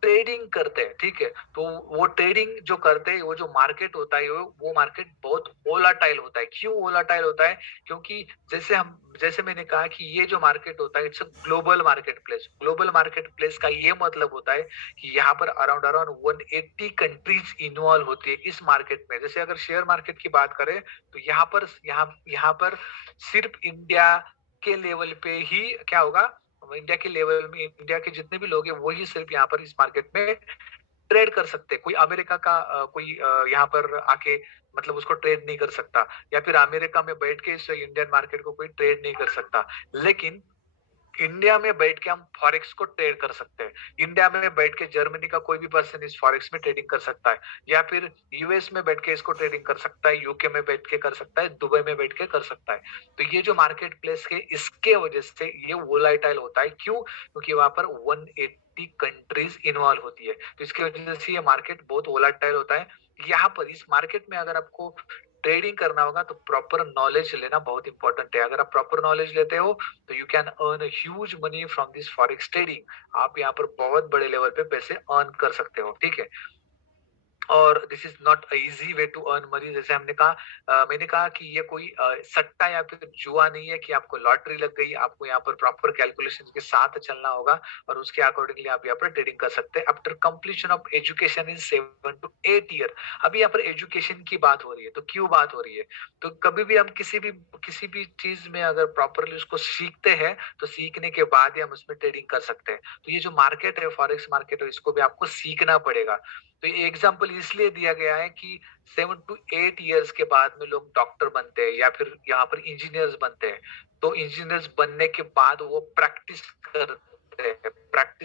ट्रेडिंग करते हैं। ठीक है, तो वो ट्रेडिंग जो करते हैं, वो जो मार्केट होता है वो मार्केट बहुत वोलाटाइल होता है। क्यों वोलाटाइल होता है? क्योंकि जैसे मैंने कहा कि ये जो मार्केट होता है it's a global market place. Global market place का ये मतलब होता है कि यहाँ पर अराउंड अराउंड 180 कंट्रीज इन्वॉल्व होती है इस मार्केट में। जैसे अगर शेयर मार्केट की बात करें तो यहाँ पर सिर्फ इंडिया के लेवल पे ही क्या होगा, इंडिया के लेवल में इंडिया के जितने भी लोग हैं वही सिर्फ यहाँ पर इस मार्केट में ट्रेड कर सकते हैं। कोई अमेरिका का कोई यहाँ पर आके मतलब उसको ट्रेड नहीं कर सकता, या फिर अमेरिका में बैठ के इस इंडियन मार्केट को कोई ट्रेड नहीं कर सकता। लेकिन इंडिया में बैठ के हम फॉरेक्स को ट्रेड कर सकते हैं। इंडिया में बैठ के जर्मनी का कोई भी पर्सन इस फॉरेक्स में ट्रेडिंग कर सकता है, या फिर यूएस में बैठ के इसको ट्रेडिंग कर सकता है, यूके में बैठ के कर सकता है, दुबई में बैठ के कर सकता है। तो ये जो मार्केट प्लेस के इसके वजह से ये वोलाटाइल होता है। क्यों? क्योंकि वहां पर 180 कंट्रीज इन्वॉल्व होती है, तो इसकी वजह से ये मार्केट बहुत वोलाटाइल होता है। यहाँ पर इस मार्केट में अगर आपको ट्रेडिंग करना होगा तो प्रॉपर नॉलेज लेना बहुत इंपॉर्टेंट है। अगर आप प्रॉपर नॉलेज लेते हो तो you can earn huge money from this forex trading. आप यहाँ पर बहुत बड़े लेवल पे पैसे अर्न कर सकते हो। ठीक है, और this is not easy way to earn money. जैसे मैंने कहा कि ये कोई सट्टा या फिर जुआ नहीं है कि आपको लॉटरी लग गई। आपको यहाँ पर प्रॉपर कैलकुलेशन के साथ चलना होगा और उसके अकॉर्डिंगली आप यहाँ पर ट्रेडिंग कर सकते हैं। After completion of education in 7 to 8 year. अभी यहाँ पर एजुकेशन की बात हो रही है, तो क्यों बात हो रही है? तो कभी भी हम किसी भी चीज में अगर प्रॉपरली उसको सीखते हैं तो सीखने के बाद ही हम उसमें ट्रेडिंग कर सकते हैं। तो ये जो मार्केट है फॉरेक्स मार्केट है, इसको भी आपको सीखना पड़ेगा। तो ये एग्जाम्पल इसलिए दिया गया है कि 7 to 8 ईयर्स के बाद में लोग डॉक्टर बनते हैं या फिर यहाँ पर इंजीनियर्स बनते हैं। तो इंजीनियर्स बनने के बाद वो प्रैक्टिस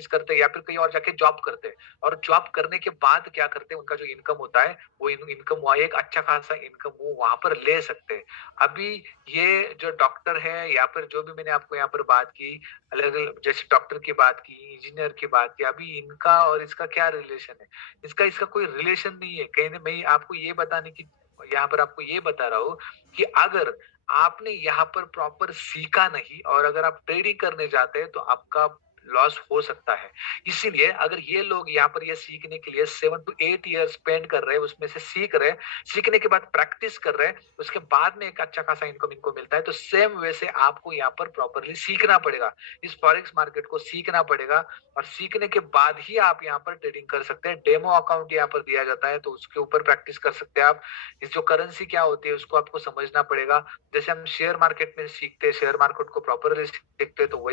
करते हैं या फिर कहीं और जाके जॉब करते हैं। और जॉब करने के बाद क्या करते हैं, उनका जो इनकम होता है वो इनकम वहाँ एक अच्छा खासा इनकम वो वहां पर ले सकते हैं। अभी ये जो डॉक्टर है या फिर जो भी मैंने आपको यहाँ पर बात की, अलग अलग जैसे डॉक्टर की बात की, इंजीनियर की बात की, अभी इनका और इसका क्या रिलेशन है? इसका कोई रिलेशन नहीं है। कहीं ना मैं आपको ये बताने की यहाँ पर आपको ये बता रहा हूँ कि अगर आपने यहाँ पर प्रॉपर सीखा नहीं और अगर आप ट्रेडिंग करने जाते हैं तो आपका लॉस हो सकता है। इसीलिए अगर ये लोग यहाँ पर ये सीखने के लिए 7 to 8 ईयर स्पेंड कर रहे हैं, उसमें से सीख रहे हैं, सीखने के बाद प्रैक्टिस कर रहे हैं, उसके बाद में एक अच्छा खासा इनकम इनको मिलता है। तो सेम वे से आपको यहाँ पर प्रॉपरली सीखना पड़ेगा, इस फॉरेक्स मार्केट को सीखना पड़ेगा। और सीखने के बाद ही आप यहाँ पर ट्रेडिंग कर सकते हैं। डेमो अकाउंट यहाँ पर दिया जाता है तो उसके ऊपर प्रैक्टिस कर सकते हैं आप। इस जो करेंसी क्या होती है उसको आपको समझना पड़ेगा। जैसे हम शेयर मार्केट में सीखते हैं, शेयर मार्केट को प्रॉपरली सीखते हैं, तो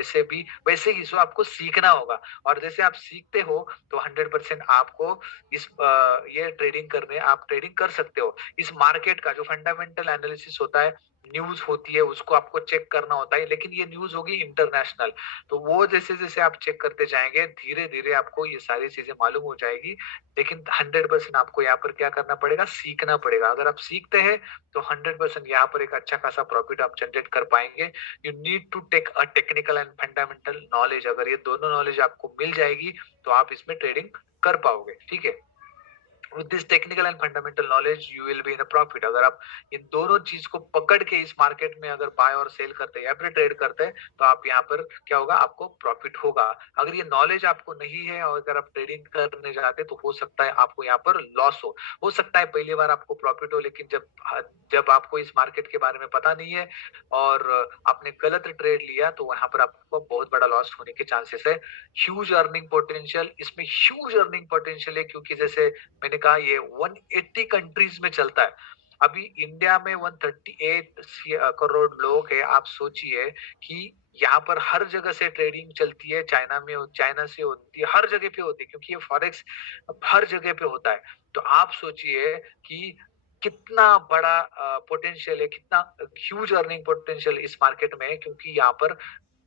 वैसे ही इसको आपको सीखना होगा। और जैसे आप सीखते हो तो 100% आपको ये आप ट्रेडिंग कर सकते हो। इस मार्केट का जो फंडामेंटल एनालिसिस होता है, न्यूज होती है, उसको आपको चेक करना होता है, लेकिन ये न्यूज होगी इंटरनेशनल। तो वो जैसे जैसे आप चेक करते जाएंगे धीरे धीरे आपको ये सारी चीजें मालूम हो जाएगी। लेकिन 100% आपको यहाँ पर क्या करना पड़ेगा, सीखना पड़ेगा। अगर आप सीखते हैं तो 100% यहाँ पर एक अच्छा खासा प्रॉफिट आप जनरेट कर पाएंगे। You need to take a technical and fundamental knowledge. अगर ये दोनों नॉलेज आपको मिल जाएगी तो आप इसमें ट्रेडिंग कर पाओगे। ठीक है, with this technical and fundamental knowledge you will be in a profit. अगर आप इन दोनों चीज को पकड़ के इस मार्केट में अगर बाय और सेल करते हैं या फिर ट्रेड करते हैं तो आप यहाँ पर क्या होगा, आपको प्रॉफिट होगा। अगर ये नॉलेज आपको नहीं है और अगर आप ट्रेडिंग करने जाते हैं तो हो सकता है आपको यहाँ पर लॉस हो सकता है पहली बार आपको प्रॉफिट हो, लेकिन जब जब आपको इस मार्केट के बारे में पता नहीं है और आपने गलत ट्रेड लिया तो वहां पर आपको बहुत बड़ा लॉस होने के चांसेस है। ह्यूज अर्निंग पोटेंशियल, इसमें ह्यूज अर्निंग पोटेंशियल है, क्योंकि जैसे मैंने कहा ये 180 कंट्रीज में चलता है। अभी इंडिया में 138 करोड़ लोग हैं। आप सोचिए कि यहाँ पर हर जगह से ट्रेडिंग चलती है। चाइना से होती है, हर जगह पे होती है, क्योंकि ये फॉरेक्स हर जगह पे होता है। तो आप सोचिए कि कितना बड़ा पोटेंशियल है, कितना ह्यूज अर्निंग पोटेंशियल इस मार्केट में है, क्योंकि यहाँ पर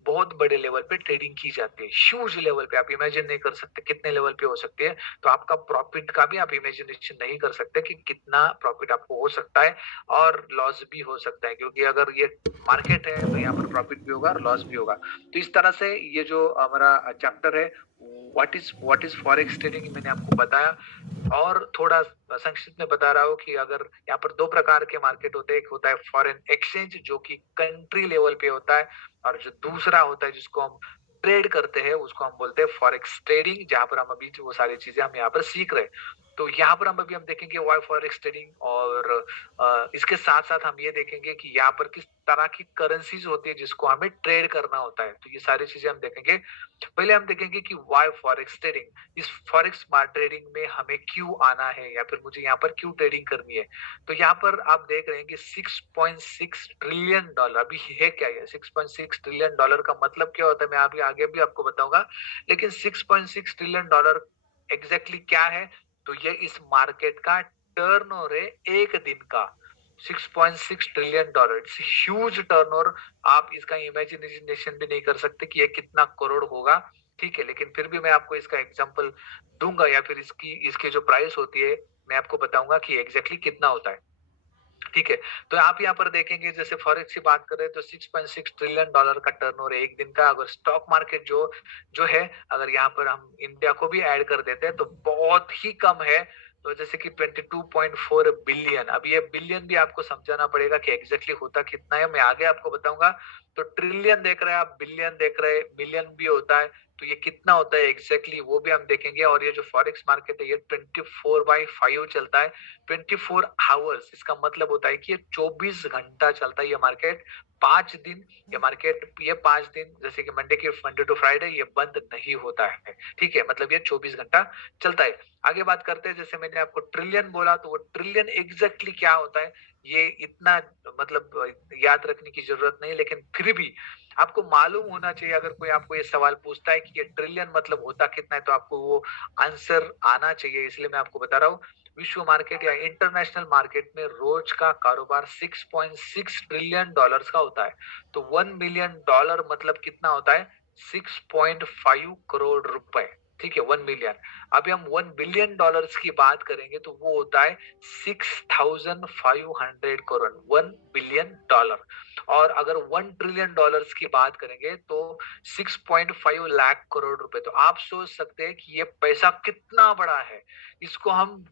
बहुत बड़े लेवल पे ट्रेडिंग की जाती है, ह्यूज लेवल पे। आप इमेजिन नहीं कर सकते कितने लेवल पे हो सकती है। तो आपका प्रॉफिट का भी आप इमेजिनेशन नहीं कर सकते कि कितना प्रॉफिट आपको हो सकता है और लॉस भी हो सकता है, क्योंकि अगर ये मार्केट है तो यहाँ पर प्रॉफिट भी होगा और लॉस भी होगा। तो इस तरह से ये जो हमारा चैप्टर है व्हाट इज फॉरेक्स ट्रेडिंग मैंने आपको बताया, और थोड़ा संक्षिप्त में बता रहा हूँ कि अगर यहाँ पर दो प्रकार के मार्केट होते हैं। एक होता है फॉरेन एक्सचेंज जो कि कंट्री लेवल पे होता है, और जो दूसरा होता है जिसको हम ट्रेड करते हैं उसको हम बोलते हैं फॉरेक्स ट्रेडिंग, जहां पर हम अभी वो सारी चीजें हम यहाँ पर सीख रहे हैं। तो यहाँ पर हम देखेंगे वाई फॉरेक्स ट्रेडिंग, और इसके साथ साथ हम ये देखेंगे कि यहाँ पर किस तरह की करेंसीज होती है जिसको हमें ट्रेड करना होता है। तो ये सारी चीजें हम देखेंगे। पहले हम देखेंगे कि वाई फॉरेक्स ट्रेडिंग, इस फॉरेक्स ट्रेडिंग में हमें क्यों आना है या फिर मुझे यहाँ पर क्यों ट्रेडिंग करनी है। तो यहाँ पर आप देख रहे हैं कि 6.6 ट्रिलियन डॉलर अभी है क्या। ये 6.6 ट्रिलियन डॉलर का मतलब क्या होता है मैं अभी आगे भी आपको बताऊंगा, लेकिन 6.6 ट्रिलियन डॉलर एग्जैक्टली क्या है। तो ये इस मार्केट का टर्नओवर है एक दिन का। 6.6 trillion dollar, it's huge turnover. आप इसका इमेजिनेशन भी नहीं कर सकते कि ये कितना करोड़ होगा, ठीक है। लेकिन फिर भी मैं आपको इसका एग्जांपल दूंगा, या फिर इसकी जो प्राइस होती है मैं आपको बताऊंगा कि एग्जैक्टली कितना होता है, ठीक है। तो आप यहाँ पर देखेंगे जैसे फॉरेक्स की बात करें तो 6.6 ट्रिलियन डॉलर का टर्नओवर एक दिन का। अगर स्टॉक मार्केट जो जो है, अगर यहाँ पर हम इंडिया को भी ऐड कर देते हैं तो बहुत ही कम है। तो जैसे कि 22.4 बिलियन। अब ये बिलियन भी आपको समझाना पड़ेगा कि एग्जैक्टली होता कितना है, मैं आगे आपको बताऊंगा। तो ट्रिलियन देख रहे हैं आप, बिलियन देख रहे हैं, मिलियन भी होता है। तो ये कितना होता है एग्जैक्टली वो भी हम देखेंगे। और ये जो फॉरेक्स मार्केट है ये 24/5 चलता है, 24 आवर्स। इसका मतलब होता है कि ये 24 घंटा चलता है ये मार्केट। 5 दिन ये मार्केट, ये 5 दिन जैसे कि मंडे टू फ्राइडे ये बंद नहीं होता है, ठीक है। मतलब ये 24 घंटा चलता है। आगे बात करते हैं, जैसे मैंने आपको ट्रिलियन बोला तो वो ट्रिलियन एग्जैक्टली क्या होता है ये इतना मतलब याद रखने की जरूरत नहीं, लेकिन फिर भी आपको मालूम होना चाहिए। अगर कोई आपको ये सवाल पूछता है कि ये ट्रिलियन मतलब होता कितना है तो आपको वो आंसर आना चाहिए, इसलिए मैं आपको बता रहा हूँ। विश्व मार्केट या इंटरनेशनल मार्केट में रोज का कारोबार 6.6 ट्रिलियन डॉलर्स का होता है। तो 1 मिलियन डॉलर मतलब कितना होता है 6.5 करोड़ रुपए, ठीक है। 1 मिलियन। अभी हम 1 बिलियन डॉलर्स की बात करेंगे तो वो होता है 6,500 करोड़, 1 बिलियन डॉलर। और अगर 1 ट्रिलियन डॉलर्स की बात करेंगे तो 6.5 लाख करोड़ रुपए। तो आप सोच सकते हैं कि ये पैसा कितना बड़ा है। इसको हम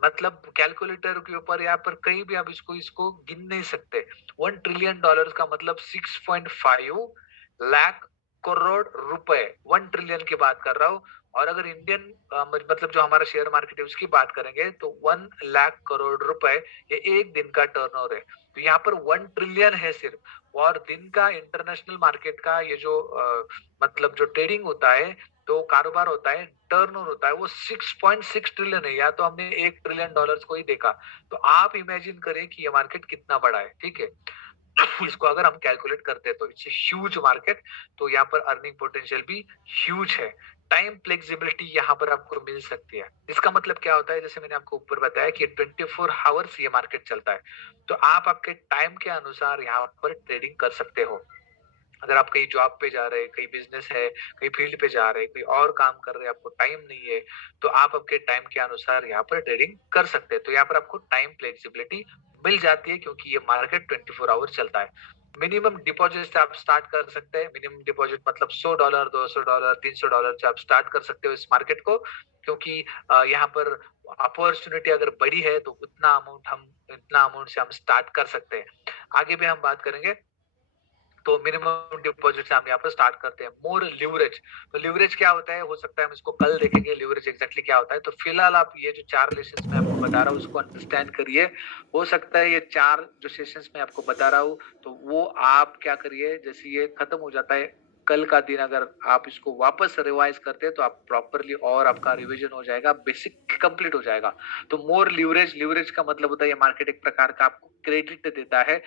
मतलब कैलकुलेटर के ऊपर या पर कहीं भी आप इसको इसको गिन नहीं सकते। 1 ट्रिलियन डॉलर का मतलब 6.5 लाख करोड़ रुपए, 1 ट्रिलियन की बात कर रहा हूँ। और अगर इंडियन मतलब जो हमारा शेयर मार्केट है उसकी बात करेंगे तो 1 लाख करोड़ रुपए ये एक दिन का टर्नओवर है। तो यहाँ पर 1 ट्रिलियन है सिर्फ। और दिन का इंटरनेशनल मार्केट का ये जो मतलब जो ट्रेडिंग होता है, तो कारोबार होता है, टर्नओवर होता है, वो 6.6 ट्रिलियन है। या तो हमने 1 ट्रिलियन डॉलर्स को ही देखा। तो आप इमेजिन करें कि ये मार्केट कितना बड़ा है, ठीक है। इसको अगर हम कैलकुलेट करते हैं तो इट्स ह्यूज मार्केट। तो यहाँ पर अर्निंग पोटेंशियल भी ह्यूज है। टाइम फ्लेक्सिबिलिटी यहाँ पर आपको मिल सकती है। इसका मतलब क्या होता है, जैसे मैंने आपको ऊपर बताया कि 24 आवर्स ये मार्केट चलता है। तो आप आपके टाइम के अनुसार यहाँ पर ट्रेडिंग कर सकते हो। अगर आप कहीं जॉब पे जा रहे हैं, कहीं बिजनेस है, कहीं फील्ड पे जा रहे हैं, कोई और काम कर रहे हैं, आपको टाइम नहीं है, तो आप आपके टाइम के अनुसार यहाँ पर ट्रेडिंग कर सकते हैं। तो यहाँ पर आपको टाइम फ्लेक्सिबिलिटी मिल जाती है क्योंकि ये मार्केट 24 आवर चलता है। मिनिमम डिपॉजिट से आप स्टार्ट कर सकते हैं। मिनिमम डिपॉजिट मतलब $100, $200, $300 से आप स्टार्ट कर सकते हो इस मार्केट को, क्योंकि यहाँ पर अपॉर्चुनिटी अगर बड़ी है तो इतना अमाउंट से हम स्टार्ट कर सकते हैं। आगे भी हम बात करेंगे। तो मिनिमम डिपॉजिट से हम यहाँ पर स्टार्ट करते हैं। मोर लिवरेज, तो लिवरेज क्या होता है, हो सकता है हम इसको कल देखेंगे लिवरेज एग्जैक्टली क्या होता है। तो फिलहाल आप ये जो 4 लेसन्स मैं आपको बता रहा हूँ उसको अंडरस्टैंड करिए। हो सकता है ये 4 जो सेशंस मैं आपको बता रहा हूँ तो वो आप क्या करिए, जैसे ये खत्म हो जाता है कल का दिन, अगर आप इसको वापस रिवाइज करते हैं तो आप प्रॉपरली और आपका रिवीजन हो जाएगा, बेसिक कंप्लीट हो जाएगा। तो मोर लिवरेज, लिवरेज का मतलब होता है ये मार्केट एक प्रकार का आपको क्रेडिट देता है।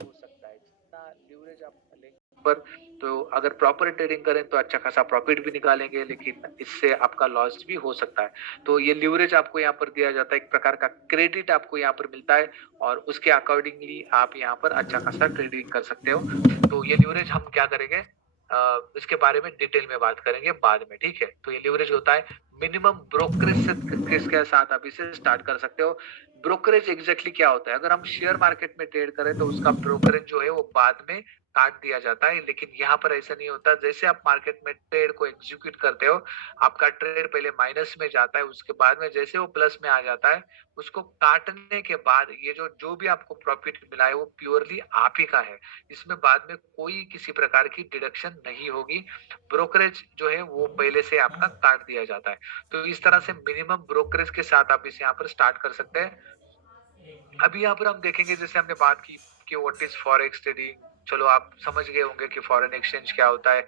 हो सकता है जितना लीवरेज आप लेंगे पर तो अगर प्रॉपर ट्रेडिंग करें तो अच्छा खासा प्रॉफिट भी निकालेंगे, लेकिन इससे आपका लॉस भी हो सकता है। तो ये लीवरेज आपको यहाँ पर दिया जाता है, एक प्रकार का क्रेडिट आपको यहाँ पर मिलता है और उसके अकॉर्डिंगली आप यहाँ पर अच्छा खासा ट्रेडिंग कर सकते हो। तो ये लीवरेज हम क्या करेंगे, इसके बारे में डिटेल में बात करेंगे बाद में, ठीक है? तो ये लीवरेज होता है मिनिमम ब्रोकरेज से किसके साथ आप इसे स्टार्ट कर सकते हो। ब्रोकरेज एग्जैक्टली क्या होता है? अगर हम शेयर मार्केट में ट्रेड करें तो उसका ब्रोकरेज जो है वो बाद में काट दिया जाता है, लेकिन यहाँ पर ऐसा नहीं होता। जैसे आप मार्केट में ट्रेड को एग्जीक्यूट करते हो, आपका ट्रेड पहले माइनस में जाता है, उसके बाद में जैसे वो प्लस में आ जाता है, उसको काटने के बाद ये जो जो भी आपको प्रॉफिट मिला है वो प्योरली आप ही का है। इसमें बाद में कोई किसी प्रकार की डिडक्शन नहीं होगी। ब्रोकरेज जो है वो पहले से आपका काट दिया जाता है। तो इस तरह से मिनिमम ब्रोकरेज के साथ आप इसे यहाँ पर स्टार्ट कर सकते हैं। अभी यहाँ पर हम देखेंगे, जैसे हमने बात की कि व्हाट इज फॉरेक्स ट्रेडिंग। चलो आप समझ गए होंगे कि फॉरेन एक्सचेंज क्या होता है।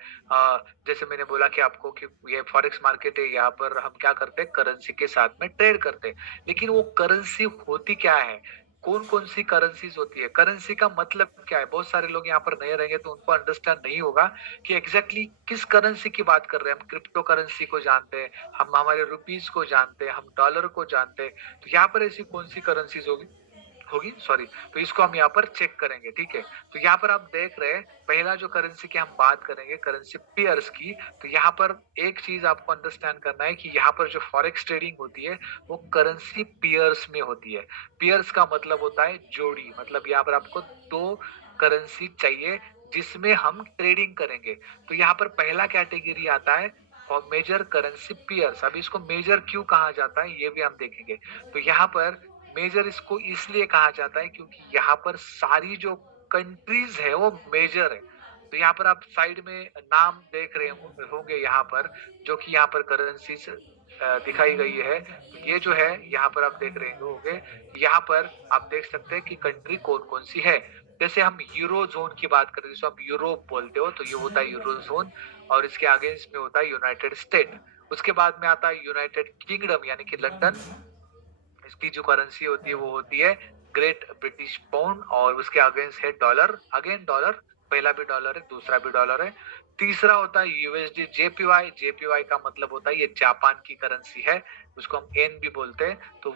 जैसे मैंने बोला कि आपको कि ये फॉरेक्स मार्केट है, यहाँ पर हम क्या करते हैं, करेंसी के साथ में ट्रेड करते हैं। लेकिन वो करेंसी होती क्या है, कौन कौन सी करेंसीज होती है, करेंसी का मतलब क्या है? बहुत सारे लोग यहाँ पर नए रहेंगे तो उनको अंडरस्टैंड नहीं होगा कि एग्जैक्टली किस करेंसी की बात कर रहे हैं। हम क्रिप्टो करेंसी को जानते हैं, हम हमारे रुपीज को जानते हैं, हम डॉलर को जानते हैं। तो यहाँ पर ऐसी कौन सी करेंसीज होगी होगी सॉरी, तो इसको हम यहाँ पर चेक करेंगे, ठीक है? तो यहाँ पर आप देख रहे हैं, पहला जो करेंसी की हम बात करेंगे, करेंसी पेयर्स की। तो यहाँ पर एक चीज आपको अंडरस्टैंड करना है कि यहाँ पर जो फॉरेक्स ट्रेडिंग होती है वो करेंसी पेयर्स में होती है। पेयर्स का मतलब होता है जोड़ी, मतलब यहाँ पर आपको दो करेंसी चाहिए जिसमें हम ट्रेडिंग करेंगे। तो यहाँ पर पहला कैटेगरी आता है और मेजर करेंसी पेयर्स। अब इसको मेजर क्यों कहा जाता है ये भी हम देखेंगे। तो यहाँ पर मेजर इसको इसलिए कहा जाता है क्योंकि यहाँ पर सारी जो कंट्रीज है वो मेजर है। तो यहाँ पर आप साइड में नाम देख रहे होंगे यहाँ पर, जो कि यहाँ पर करेंसी दिखाई गई है। तो ये जो है यहाँ पर आप देख रहे होंगे, यहाँ पर आप देख सकते हैं कि कंट्री कौन कौन सी है। जैसे हम यूरो जोन की बात करें, जिसको आप यूरोप बोलते हो, तो ये होता है यूरो जोन और इसके आगे इसमें होता है यूनाइटेड स्टेट। उसके बाद में आता है यूनाइटेड किंगडम यानी कि लंदन। इसकी जो करेंसी होती है वो होती है ग्रेट ब्रिटिश पाउंड और उसके अगेंस्ट है डॉलर। अगेन डॉलर, पहला भी डॉलर है, दूसरा भी डॉलर है। तीसरा होता है यूएसडी जेपीवाई। जेपीवाई का मतलब होता है ये जापान की करेंसी है, उसको हम एन भी बोलते हैं। तो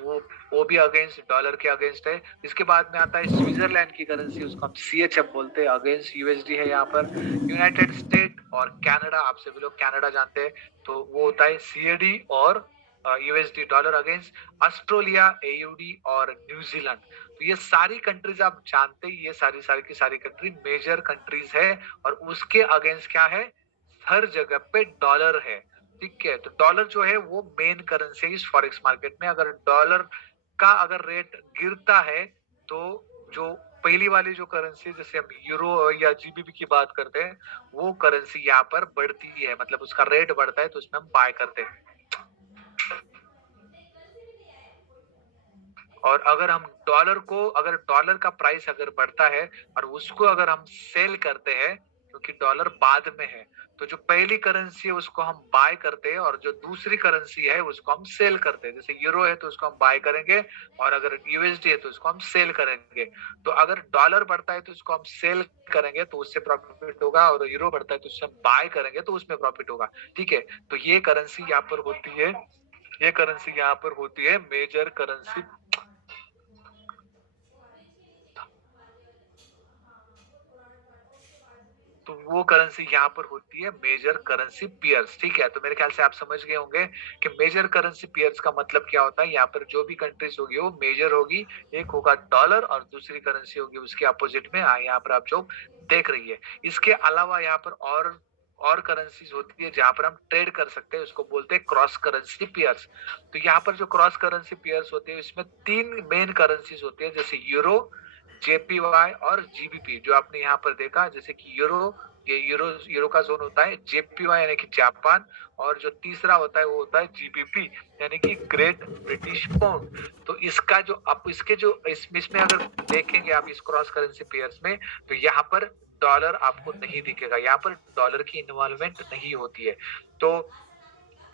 वो भी अगेंस्ट डॉलर के अगेंस्ट है। इसके बाद में आता है स्विट्जरलैंड की करेंसी, उसको हम सीएचएफ बोलते हैं, अगेंस्ट यूएसडी है यहाँ पर। यूनाइटेड स्टेट और कनाडा, आप सभी लोग कनाडा जानते हैं, तो वो होता है सीएडी और USD dollar against Australia, AUD और न्यूजीलैंड। तो ये सारी कंट्रीज आप जानते ही, ये सारी सारी की सारी कंट्री मेजर कंट्रीज है और उसके अगेंस्ट क्या है, हर जगह पे डॉलर है, ठीक है? तो डॉलर जो है वो मेन करेंसी है इस फॉरेक्स मार्केट में। अगर डॉलर का अगर रेट गिरता है तो जो पहली वाली जो करेंसी, जैसे हम यूरो या जीबीपी की बात करते हैं, वो करेंसी यहाँ पर बढ़ती है, मतलब उसका रेट बढ़ता है, तो उसमें हम बाय करते हैं। और अगर हम अगर डॉलर का प्राइस अगर बढ़ता है और उसको अगर हम सेल करते हैं, क्योंकि डॉलर बाद में है, तो जो पहली करेंसी है उसको हम बाय करते हैं और जो दूसरी करेंसी है उसको हम सेल करते हैं। जैसे यूरो है तो उसको हम बाय करेंगे और अगर यूएसडी है तो उसको हम सेल करेंगे। तो अगर डॉलर बढ़ता है तो उसको हम सेल करेंगे तो उससे प्रॉफिट होगा, और यूरो बढ़ता है तो उससे हम बाय करेंगे तो उसमें प्रॉफिट होगा, ठीक है? तो ये करेंसी यहाँ पर होती है, ये करेंसी यहाँ पर होती है मेजर करेंसी। तो वो करेंसी यहाँ पर होती है मेजर करेंसी पेयर्स, ठीक है? तो मेरे ख्याल से आप समझ गए होंगे कि मेजर करेंसी पेयर्स का मतलब क्या होता है। यहाँ पर जो भी कंट्रीज होगी वो मेजर होगी, एक होगा डॉलर और दूसरी करेंसी होगी उसके अपोजिट में, यहाँ पर आप जो देख रही है। इसके अलावा यहाँ पर और करेंसीज होती है जहां पर हम ट्रेड कर सकते हैं, उसको बोलते हैं क्रॉस करेंसी पेयर्स। तो यहाँ पर जो क्रॉस करेंसी पेयर्स होती है इसमें तीन मेन करेंसीज होती है, जैसे यूरो, जेपीवाई और जीबीपी। जो आपने यहाँ पर देखा, जैसे कि यूरो का जोन होता है, जेपीवाई यानी कि जापान, और जो तीसरा होता है वो होता है जीबीपी यानी कि ग्रेट ब्रिटिश पाउंड। तो इसका जो आप इसके जो इसमें अगर देखेंगे आप इस क्रॉस करेंसी पेयर्स में, तो यहाँ पर डॉलर आपको नहीं दिखेगा, यहाँ पर डॉलर की इन्वॉल्वमेंट नहीं होती है। तो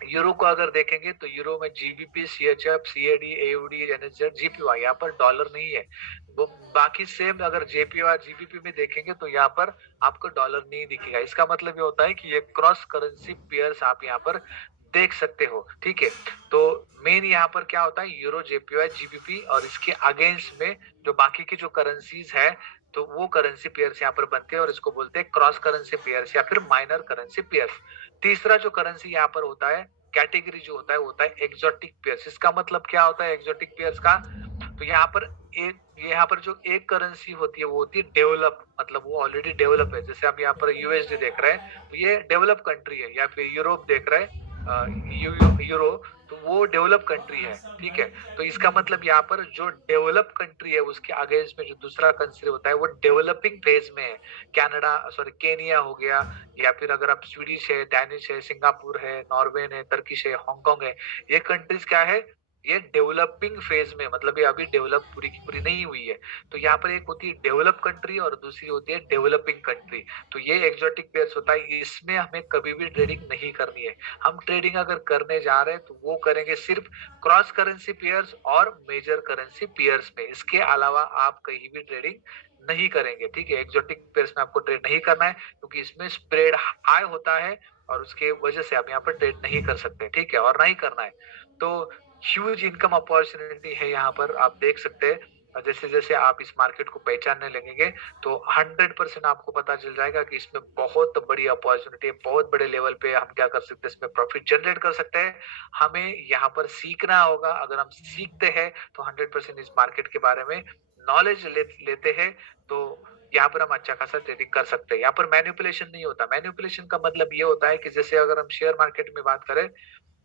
यूरो को अगर देखेंगे तो यूरो में जीबीपी, सीएचएफ, सीएडी, एयूडी, एनएसजेड, जीपीवाई, यहाँ पर डॉलर नहीं है। वो बाकी सेम अगर जेपीवाई, जीबीपी में देखेंगे तो यहाँ पर आपको डॉलर नहीं दिखेगा। इसका मतलब ये होता है कि ये क्रॉस करेंसी पेयर्स आप यहाँ पर देख सकते हो, ठीक है। तो मेन यहाँ पर क्या होता है, यूरो, जेपीवाई, जीबीपी और इसके अगेंस्ट में जो बाकी की जो करेंसीज है, तो वो करेंसी पेयर्स यहाँ पर बनते हैं और इसको बोलते हैं क्रॉस करेंसी पेयर्स या फिर माइनर करेंसी पेयर्स। तीसरा जो करेंसी यहाँ पर होता है, कैटेगरी जो होता है, वो होता है एक्सोटिक पेयर्स। इसका मतलब क्या होता है एक्सोटिक पेयर्स का, तो यहाँ पर यहाँ पर जो एक करेंसी होती है वो होती है डेवलप, मतलब वो ऑलरेडी डेवलप है। जैसे आप यहाँ पर यूएसडी देख रहे हैं तो ये डेवलप कंट्री है, या फिर यूरोप देख रहे हैं यूरो, तो वो डेवलप कंट्री है, ठीक है। तो इसका मतलब यहाँ पर जो डेवलप कंट्री है उसके अगेंस्ट में जो दूसरा कंट्री होता है वो डेवलपिंग फेज में है। कनाडा, सॉरी, केनिया हो गया, या फिर अगर आप स्वीडिश है, डैनिश है, सिंगापुर है, नॉर्वे है, टर्किश है, हांगकांग है, ये कंट्रीज क्या है, ये डेवलपिंग फेज में, मतलब ये अभी डेवलप पूरी की पूरी नहीं हुई है। तो यहाँ पर एक होती है डेवलप कंट्री और दूसरी होती है डेवलपिंग कंट्री। तो ये एक्सोटिक पेयर्स होता है, इसमें हमें कभी भी ट्रेडिंग नहीं करनी है। हम ट्रेडिंग अगर करने जा रहे हैं तो वो करेंगे सिर्फ क्रॉस करेंसी पेयर्स और मेजर करेंसी पेयर्स में। इसके अलावा आप कहीं भी ट्रेडिंग नहीं करेंगे, ठीक है। एक्सोटिक पेयर्स में आपको ट्रेड नहीं करना है क्योंकि इसमें स्प्रेड हाई होता है और उसके वजह से आप यहाँ पर ट्रेड नहीं कर सकते, ठीक है, और नहीं करना है। तो ह्यूज इनकम अपॉर्चुनिटी है यहाँ पर, आप देख सकते हैं। जैसे जैसे आप इस मार्केट को पहचानने लगेंगे तो 100% आपको पता चल जाएगा कि इसमें बहुत बड़ी अपॉर्चुनिटी है, बहुत बड़े लेवल पे हम क्या कर सकते हैं, इसमें प्रॉफिट जनरेट कर सकते हैं। हमें यहाँ पर सीखना होगा। अगर हम सीखते हैं तो 100% इस मार्केट के बारे में नॉलेज लेते हैं तो यहाँ पर हम अच्छा खासा ट्रेडिंग कर सकते हैं। यहाँ पर मैनिपुलेशन नहीं होता। मैनिपुलेशन का मतलब ये होता है कि जैसे अगर हम शेयर मार्केट में बात करें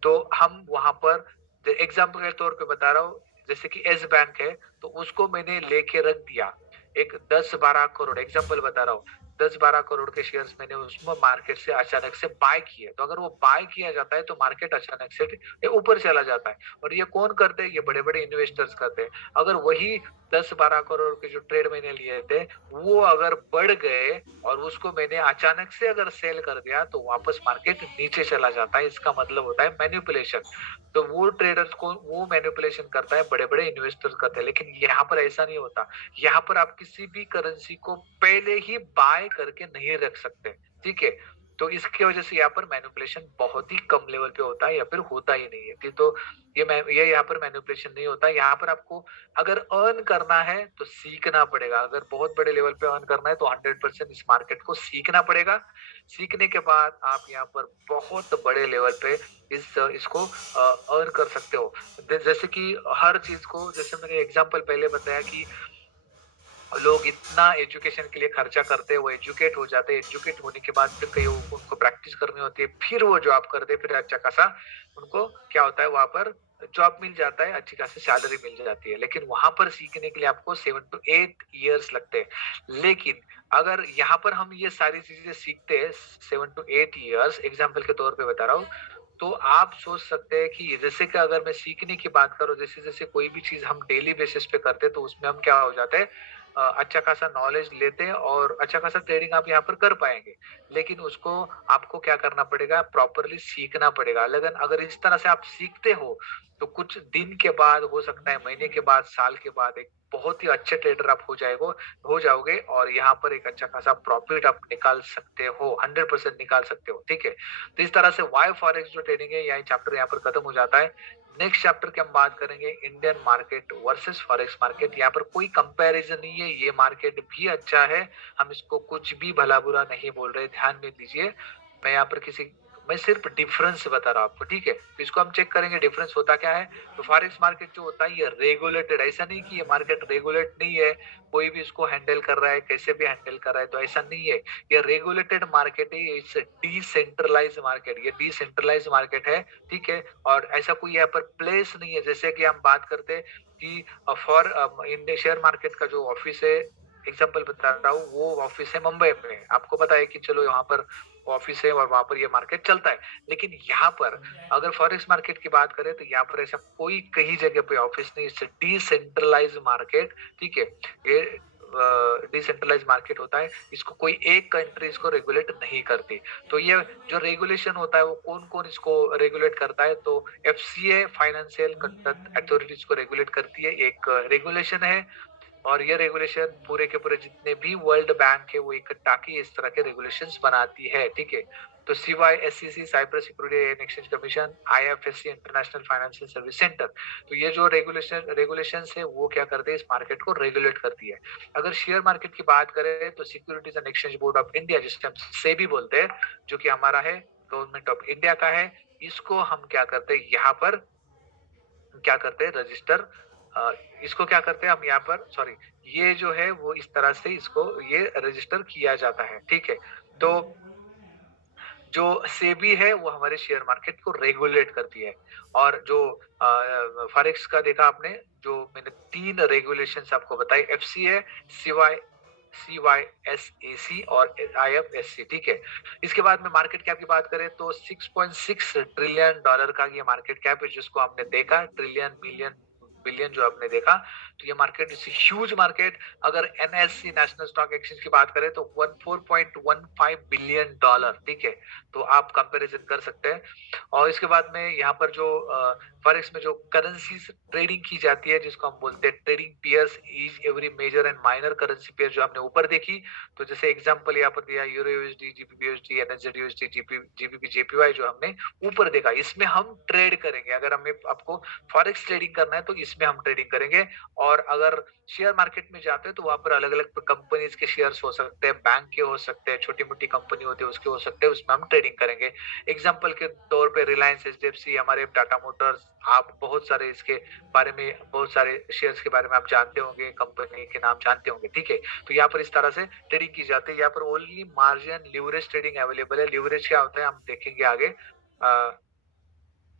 तो हम वहां पर एग्जाम्पल के तौर पे बता रहा हूँ, जैसे कि एस बैंक है तो उसको मैंने लेके रख दिया, एक 10-12 करोड़, एग्जाम्पल बता रहा हूँ, 10-12 करोड़ के शेयर्स मैंने उसमें मार्केट से अचानक से बाय किए। तो अगर वो बाय किया जाता है तो मार्केट अचानक से ये ऊपर चला जाता है। और ये कौन करते हैं, ये बड़े बड़े इन्वेस्टर्स करते हैं। अगर वही 10-12 करोड़ के जो ट्रेड मैंने लिए थे वो अगर बढ़ गए और उसको मैंने अचानक से अगर सेल कर दिया तो वापस मार्केट नीचे चला जाता है। इसका मतलब होता है मैनिपुलेशन। तो वो ट्रेडर्स को वो मैनिपुलेशन करता है, बड़े बड़े इन्वेस्टर्स करते हैं। लेकिन यहाँ पर ऐसा नहीं होता। यहाँ पर आप किसी भी करेंसी को पहले ही बाय करके नहीं रख सकते, ठीक है। तो इसकी वजह से यहाँ पर मैनिपुलेशन बहुत ही कम लेवल पे होता है या फिर होता ही नहीं है। तो ये यहाँ पर मैनिपुलेशन नहीं होता। यहाँ पर आपको अगर अर्न करना है तो सीखना पड़ेगा। अगर बहुत बड़े लेवल पे अर्न करना है तो 100% इस मार्केट को सीखना पड़ेगा। सीखने के बाद आप यहाँ पर बहुत बड़े लेवल पे इसको अर्न कर सकते हो। जैसे कि हर चीज को, जैसे मैंने एग्जांपल पहले बताया कि लोग इतना एजुकेशन के लिए खर्चा करते हैं, वो एजुकेट हो जाते हैं, एजुकेट होने के बाद फिर कहीं उनको प्रैक्टिस करनी होती है, फिर वो जॉब करते हैं, फिर अच्छा खासा उनको क्या होता है, वहां पर जॉब मिल जाता है, अच्छी खासी सैलरी मिल जाती है। लेकिन वहां पर सीखने के लिए आपको 7 to 8 years लगते हैं। लेकिन अगर यहाँ पर हम ये सारी चीजें सीखते हैं 7 to 8 years, एग्जाम्पल के तौर पे बता रहा हूँ, तो आप सोच सकते हैं कि जैसे कि अगर मैं सीखने की बात करूं, जैसे जैसे कोई भी चीज हम डेली बेसिस पे करते हैं तो उसमें हम क्या हो जाते हैं, अच्छा खासा नॉलेज लेते हैं और अच्छा खासा ट्रेडिंग आप यहाँ पर कर पाएंगे। लेकिन उसको आपको क्या करना पड़ेगा, प्रॉपरली सीखना पड़ेगा। लेकिन अगर इस तरह से आप सीखते हो तो कुछ दिन के बाद, हो सकता है महीने के बाद, साल के बाद, एक बहुत ही अच्छे ट्रेडर आप हो जाओगे और यहाँ पर एक अच्छा खासा प्रॉफिट आप निकाल सकते हो, 100% निकाल सकते हो, ठीक है। तो इस तरह से वाई फॉरेक्स जो ट्रेडिंग है, यही चैप्टर यहाँ पर खत्म हो जाता है। नेक्स्ट चैप्टर की हम बात करेंगे Indian market versus forex market. यहाँ पर कोई कंपैरिजन नहीं है, ये मार्केट भी अच्छा है, हम इसको कुछ भी भला बुरा नहीं बोल रहे, ध्यान में दीजिए। मैं यहाँ पर मैं सिर्फ डिफरेंस बता रहा हूँ आपको, ठीक है। तो इसको हम चेक करेंगे डिफरेंस होता क्या है। तो फॉरेक्स मार्केट जो होता है ये रेगुलेटेड, ऐसा नहीं कि ये मार्केट रेगुलेट नहीं है, कोई भी इसको हैंडल कर रहा है, कैसे भी हैंडल कर रहा है, तो ऐसा नहीं है। ये रेगुलेटेड मार्केट है, इट्स डिसेंट्रलाइज्ड मार्केट, ये डिसेंट्रलाइज्ड मार्केट है, ठीक है। और ऐसा कोई यहाँ पर प्लेस नहीं है, जैसे कि हम बात करते हैं कि फॉर इंडियन शेयर मार्केट का जो ऑफिस है, एग्जाम्पल बता रहा हूँ, वो ऑफिस है मुंबई में। आपको पता है कि चलो यहाँ पर ऑफिस है और वहां पर ये मार्केट चलता है। लेकिन यहाँ पर अगर फॉरेक्स मार्केट की बात करें तो यहाँ पर ऐसा कोई कहीं जगह पे ऑफिस नहीं, इट्स डिसेंट्रलाइज्ड मार्केट, ठीक है। ये डिसेंट्रलाइज्ड मार्केट होता है, इसको कोई एक कंट्री इसको रेगुलेट नहीं करती। तो ये जो रेगुलेशन होता है वो कौन-कौन इसको रेगुलेट करता है, तो एफसीए फाइनेंशियल कंडक्ट अथॉरिटी इसको रेगुलेट करती है, एक रेगुलेशन है। और ये रेगुलेशन पूरे के पूरे जितने भी वर्ल्ड बैंक है वो इकट्ठा के इस तरह के रेगुलेशंस बनाती है, ठीक है। तो CYSCC cyber security and exchange commission, IFSC international financial service centre, तो ये जो रेगुलेशंस है वो क्या करते हैं, इस मार्केट को रेगुलेट करती है। अगर शेयर मार्केट की बात करें तो securities and exchange board of India, जिसको हम सेबी बोलते हैं, जो कि हमारा है, गवर्नमेंट ऑफ इंडिया का है, इसको हम क्या करते हैं, यहाँ पर क्या करते हैं, रजिस्टर, इसको क्या करते हैं हम यहाँ पर, सॉरी, ये जो है वो इस तरह से इसको ये रजिस्टर किया जाता है, ठीक है। तो जो सेबी है वो हमारे शेयर मार्केट को रेगुलेट करती है। और जो फॉरेक्स का देखा आपने, जो मैंने 3 रेगुलेशंस आपको बताई, एफसीए, सीवाई सीवाईएसएसी और आईएफएससी, ठीक है। इसके बाद में मार्केट कैप की बात करें तो $6.6 ट्रिलियन का ये मार्केट कैप है, जिसको आपने देखा, ट्रिलियन, मिलियन, बिलियन जो आपने देखा, तो ये मार्केट इज ह्यूज मार्केट। अगर एनएससी नेशनल स्टॉक एक्सचेंज की बात करें तो 4.15 बिलियन डॉलर, ठीक है। तो आप कंपैरिजन कर सकते हैं। और इसके बाद में यहाँ पर जो फॉरेक्स में जो करेंसी ट्रेडिंग की जाती है, जिसको हम बोलते हैं trading pairs, each every major and minor currency pair, जो हमने ऊपर देखी, तो जैसे एग्जांपल यहाँ पर दिया, euro USD, GBP USD, NSZ USD, GBP JPY, जो हमने ऊपर देखा, इसमें हम ट्रेड करेंगे। अगर हमें आपको फॉरेक्स ट्रेडिंग करना है तो इसमें हम ट्रेडिंग करेंगे। और अगर शेयर मार्केट में जाते हैं तो वहां पर अलग अलग कंपनीज के शेयर्स हो सकते हैं, बैंक के हो सकते हैं, छोटी मोटी कंपनी होती है उसके हो सकते हैं, उसमें हम ट्रेडिंग करेंगे। एग्जाम्पल के तौर पे रिलायंस, एचडीएफसी, हमारे टाटा मोटर्स, आप बहुत सारे इसके बारे में, बहुत सारे शेयर्स के बारे में आप जानते होंगे, कंपनी के नाम जानते होंगे, ठीक है। तो यहाँ पर इस तरह से ट्रेडिंग की जाती है। यहाँ पर only margin leverage trading available है। लिवरेज क्या होता है हम देखेंगे आगे,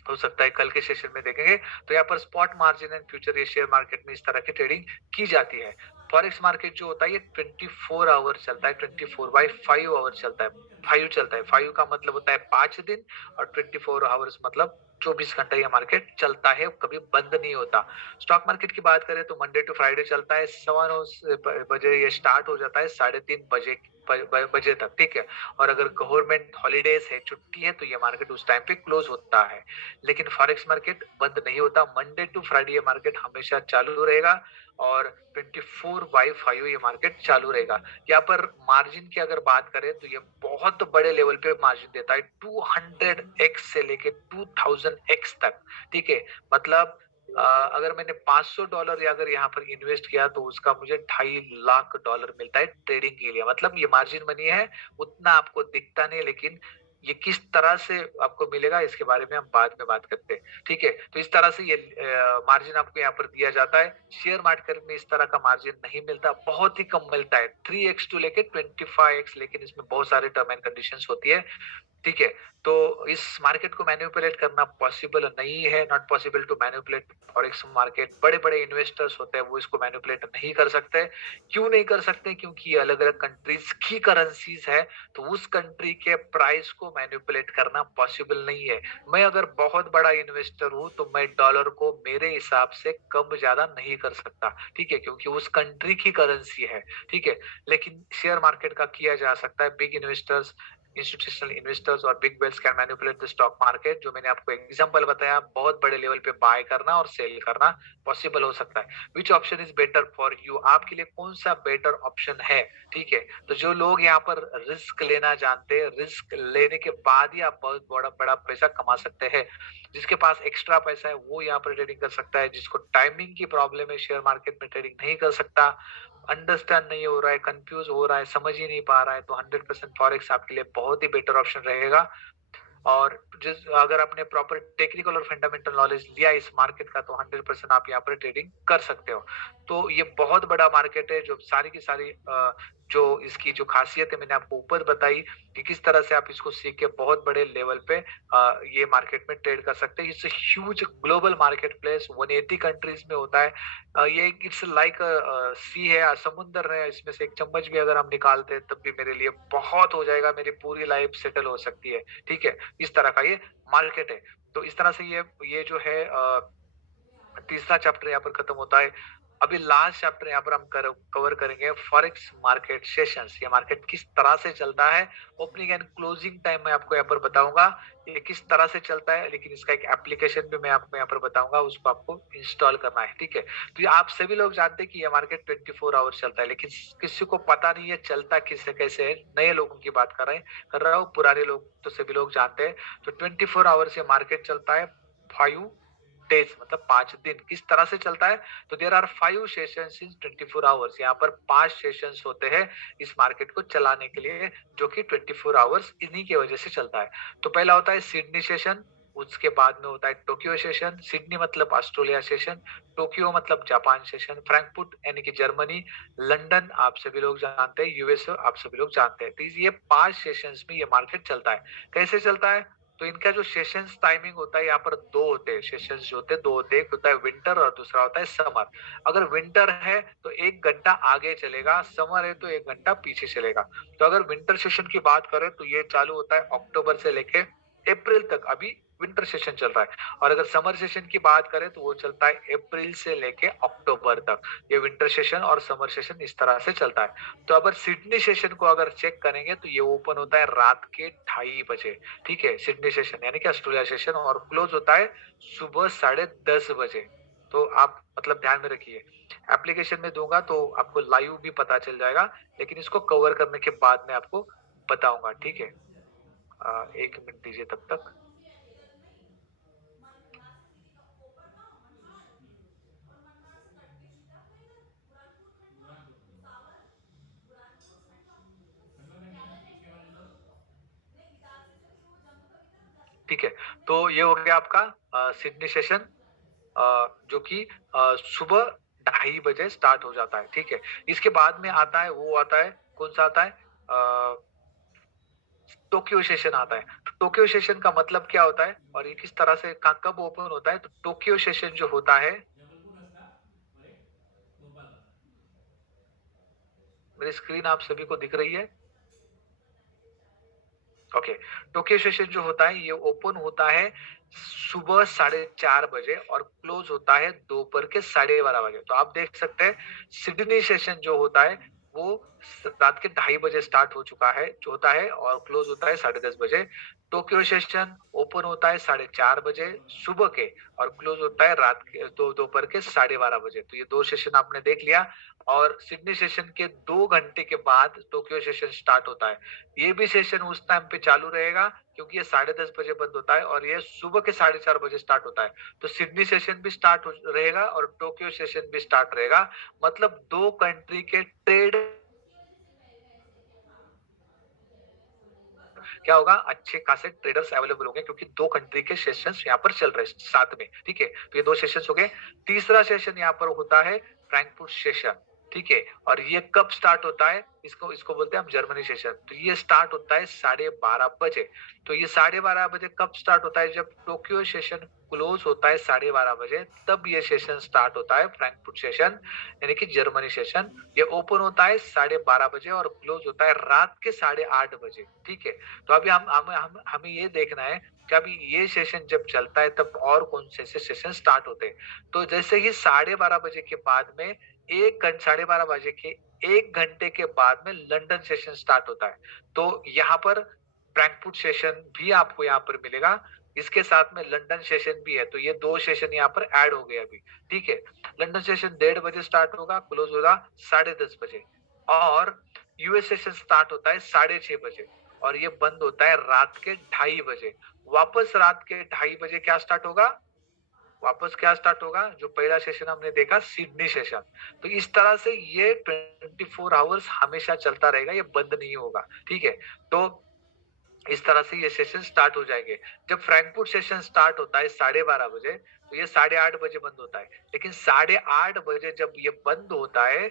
हो सकता है कल के सेशन में देखेंगे। तो यहाँ पर स्पॉट मार्जिन एंड फ्यूचर, ये शेयर मार्केट में इस तरह की ट्रेडिंग की जाती है। फॉरेक्स मार्केट जो होता है ये 24 आवर चलता है, 24/5 आवर चलता है। 5 चलता है, 5 का मतलब होता है 5 दिन, और 24 आवर्स मतलब 24 घंटे ये मार्केट चलता है, कभी बंद नहीं होता। स्टॉक मार्केट की बात करें तो मंडे टू फ्राइडे चलता है, 7 बजे ये स्टार्ट हो जाता है, 3:30 बजे तक, ठीक है। और अगर गवर्नमेंट हॉलीडेज है, छुट्टी है, तो ये मार्केट उस टाइम पे क्लोज होता है। लेकिन फॉरेक्स मार्केट बंद नहीं होता, मंडे टू फ्राइडे ये मार्केट हमेशा चालू रहेगा, और 24/5 ये मार्केट चालू रहेगा। यहाँ पर मार्जिन की अगर बात करें तो ये बहुत बड़े लेवल पे मार्जिन देता है, 200x से लेके 2000x तक, ठीक है। मतलब अगर मैंने $500 या अगर यहाँ पर इन्वेस्ट किया तो उसका मुझे $2.5 लाख मिलता है ट्रेडिंग के लिए। मतलब ये मार्जिन मनी है, उतना आपको दिखता नहीं, लेकिन ये किस तरह से आपको मिलेगा इसके बारे में हम बाद में बात करते हैं, ठीक है। तो इस तरह से ये मार्जिन आपको यहाँ पर दिया जाता है। शेयर मार्केट में इस तरह का मार्जिन नहीं मिलता, बहुत ही कम मिलता है, 3x टू लेके 25x, लेकिन इसमें बहुत सारे टर्म एंड कंडीशंस होती है, ठीक है। तो इस मार्केट को मैनिपुलेट करना पॉसिबल नहीं है, not possible to manipulate forex market. बड़े बड़े इन्वेस्टर्स होते हैं वो इसको मैनिपुलेट नहीं कर सकते। क्यों नहीं कर सकते? क्योंकि ये अलग अलग कंट्रीज की करेंसीज है, तो उस कंट्री के प्राइस को मैनिपुलेट करना पॉसिबल नहीं है। मैं अगर बहुत बड़ा इन्वेस्टर हूं तो मैं डॉलर को मेरे हिसाब से कम ज्यादा नहीं कर सकता, ठीक है, क्योंकि उस कंट्री की करेंसी है, ठीक है। लेकिन शेयर मार्केट का किया जा सकता है। बिग इन्वेस्टर्स, इंस्टीट्यूशनल इन्वेस्टर्स और big whales can manipulate the stock market. जो मैंने आपको एग्जांपल बताया, बहुत बड़े लेवल पे बाय करना और सेल करना पॉसिबल हो सकता है। Which option is better for you? आपके लिए कौन सा बेटर ऑप्शन है, ठीक है। तो जो लोग यहाँ पर रिस्क लेना जानते हैं, रिस्क लेने के बाद ही आप बहुत बड़ा बड़ा पैसा कमा सकते हैं। जिसके पास एक्स्ट्रा पैसा है वो यहाँ पर ट्रेडिंग कर सकता है। जिसको टाइमिंग की प्रॉब्लम है, शेयर मार्केट में ट्रेडिंग नहीं कर सकता, अंडरस्टैंड नहीं हो रहा है, कंफ्यूज हो रहा है, समझ ही नहीं पा रहा है, तो 100% फॉरेक्स आपके लिए बहुत ही बेटर ऑप्शन रहेगा। और जिस अगर आपने प्रॉपर टेक्निकल और फंडामेंटल नॉलेज लिया इस मार्केट का, तो 100% आप यहाँ पर ट्रेडिंग कर सकते हो। तो ये बहुत बड़ा मार्केट है, जो सारी की सारी जो इसकी जो खासियत है मैंने आपको ऊपर बताई कि किस तरह से आप इसको सीख के बहुत बड़े लेवल पे ये मार्केट में ट्रेड कर सकते हैं। It's huge global market place, 180 countries में होता है। ये इट्स लाइक सी है, समुंदर है, इसमें से एक चम्मच भी अगर हम निकालते हैं तब भी मेरे लिए बहुत हो जाएगा, मेरी पूरी लाइफ सेटल हो सकती है, ठीक है। इस तरह का ये मार्केट है। तो इस तरह से ये जो है तीसरा चैप्टर यहाँ पर खत्म होता है। अभी लास्ट चैप्टर यहाँ पर हम कवर करेंगे फॉरेक्स मार्केट सेशंस। ये मार्केट किस तरह से चलता है, ओपनिंग एंड क्लोजिंग टाइम मैं आपको यहाँ पर बताऊंगा ये किस तरह से चलता है, लेकिन इसका एक एप्लीकेशन भी मैं आपको यहाँ पर बताऊंगा, उसको आपको इंस्टॉल करना है, ठीक है। तो ये आप सभी लोग जानते हैं कि ये मार्केट 24 आवर्स चलता है, लेकिन किसी को पता नहीं है चलता किससे कैसे है। नए लोगों की बात कर रहा हूँ, पुराने लोग तो सभी लोग जानते हैं। तो 24 आवर्स ये मार्केट चलता है, 5 डेज मतलब 5 दिन। किस तरह से चलता है, तो there are 5 sessions in 24 hours. यहाँ पर 5 सेशंस होते हैं इस मार्केट को चलाने के लिए, जो कि 24 आवर्स इन्हीं की वजह से चलता है। तो पहला होता है सिडनी सेशन, उसके बाद में होता है टोक्यो सेशन। सिडनी मतलब ऑस्ट्रेलिया सेशन, टोक्यो मतलब जापान सेशन, फ्रैंकफर्ट यानी कि जर्मनी, लंदन आप सभी लोग जानते हैं, यूएस आप सभी लोग जानते हैं। तो ये 5 सेशंस में ये मार्केट चलता है। कैसे चलता है, तो इनका जो सेशंस टाइमिंग होता है यहाँ पर 2 होते हैं। सेशंस जो होते हैं 2 होते हैं, एक होता है विंटर और दूसरा होता है समर। अगर विंटर है तो 1 घंटा आगे चलेगा, समर है तो 1 घंटा पीछे चलेगा। तो अगर विंटर सेशन की बात करें तो ये चालू होता है अक्टूबर से लेके अप्रैल तक, अभी विंटर सेशन चल रहा है। और अगर समर सेशन की बात करें तो वो चलता है अप्रैल से लेके अक्टूबर तक। ये विंटर सेशन और समर सेशन इस तरह से चलता है। तो अगर सिडनी सेशन को अगर चेक करेंगे तो ये ओपन होता है रात के 2:30 बजे, ठीक है, सिडनी सेशन यानी कि ऑस्ट्रेलिया सेशन, और क्लोज होता है सुबह 10:30 बजे। तो आप मतलब ध्यान में रखिए, एप्लीकेशन में दूंगा तो आपको लाइव भी पता चल जाएगा, लेकिन इसको कवर करने के बाद में आपको बताऊंगा, ठीक है। 1 मिनट दीजिए तब तक। ठीक है, तो ये हो गया आपका सिडनी सेशन, जो कि सुबह 2:30 बजे स्टार्ट हो जाता है, ठीक है। इसके बाद में आता है, वो आता है, कौन सा आता है, टोक्यो सेशन आता है। तो टोक्यो सेशन का मतलब क्या होता है और ये किस तरह से कब ओपन होता है, तो टोक्यो सेशन जो होता है, मेरी स्क्रीन आप सभी को दिख रही है, ओके। टोक्यो सेशन जो होता है ये ओपन होता है सुबह 4:30 बजे और क्लोज होता है दोपहर के 12:30 बजे। तो आप देख सकते हैं सिडनी सेशन जो होता है वो रात के 2:30 बजे स्टार्ट हो चुका है, जो होता है, और क्लोज होता है 10:30 बजे। टोक्यो सेशन ओपन होता है 4:30 बजे सुबह के और क्लोज होता है रात के दोपहर के 12:30 बजे। तो ये 2 सेशन आपने देख लिया। और सिडनी सेशन के 2 घंटे के बाद टोक्यो सेशन स्टार्ट होता है। ये भी सेशन उस टाइम पे चालू रहेगा क्योंकि ये 10:30 बजे बंद होता है और ये सुबह के 4:30 बजे स्टार्ट होता है। तो सिडनी सेशन भी स्टार्ट रहेगा और टोक्यो सेशन भी स्टार्ट रहेगा। मतलब 2 कंट्री के ट्रेड क्या होगा, अच्छे खासे ट्रेडर्स अवेलेबल होंगे क्योंकि 2 कंट्री के सेशंस यहाँ पर चल रहे हैं साथ में, ठीक है। तो ये 2 सेशंस हो गए। तीसरा सेशन यहाँ पर होता है फ्रैंकफर्ट सेशन, ठीक है। और ये कब स्टार्ट होता है, इसको इसको बोलते हैं हम जर्मनी सेशन। तो ये स्टार्ट होता है 12:30 बजे। तो ये 12:30 बजे कब स्टार्ट होता है, जब टोक्यो सेशन क्लोज होता है 12:30 बजे, तब ये सेशन स्टार्ट होता है फ्रैंकफर्ट सेशन यानी कि जर्मनी सेशन। ये ओपन होता है 12:30 बजे और क्लोज होता है रात के 8:30 बजे, ठीक है। तो अभी हमें ये देखना है कि अभी ये सेशन जब चलता है तब और कौन से सेशन स्टार्ट होते हैं। तो जैसे ही 12:30 बजे के बाद में 12:30 बजे के 1 घंटे के बाद में लंदन सेशन स्टार्ट होता है। तो यहाँ पर फ्रैंकफर्ट सेशन भी आपको यहाँ पर मिलेगा, इसके साथ में लंदन सेशन भी है। तो ये 2 सेशन यहाँ पर ऐड हो गए अभी, ठीक है। लंदन सेशन 1:30 बजे स्टार्ट होगा, क्लोज होगा 10:30 बजे। और यूएस सेशन स्टार्ट होता है 6:30 बजे और ये बंद होता है रात के 2:30 बजे। वापस रात के 2:30 बजे क्या स्टार्ट होगा, वापस क्या स्टार्ट होगा, जो पहला सेशन हमने देखा सिडनी सेशन। तो इस तरह से ये 24 आवर्स हमेशा चलता रहेगा, ये बंद नहीं होगा, ठीक है। तो इस तरह से ये सेशन स्टार्ट हो जाएंगे। जब फ्रैंकफर्ट सेशन स्टार्ट होता है 12:30 बजे, तो ये 8:30 बजे बंद होता है। लेकिन 8:30 बजे जब ये बंद होता है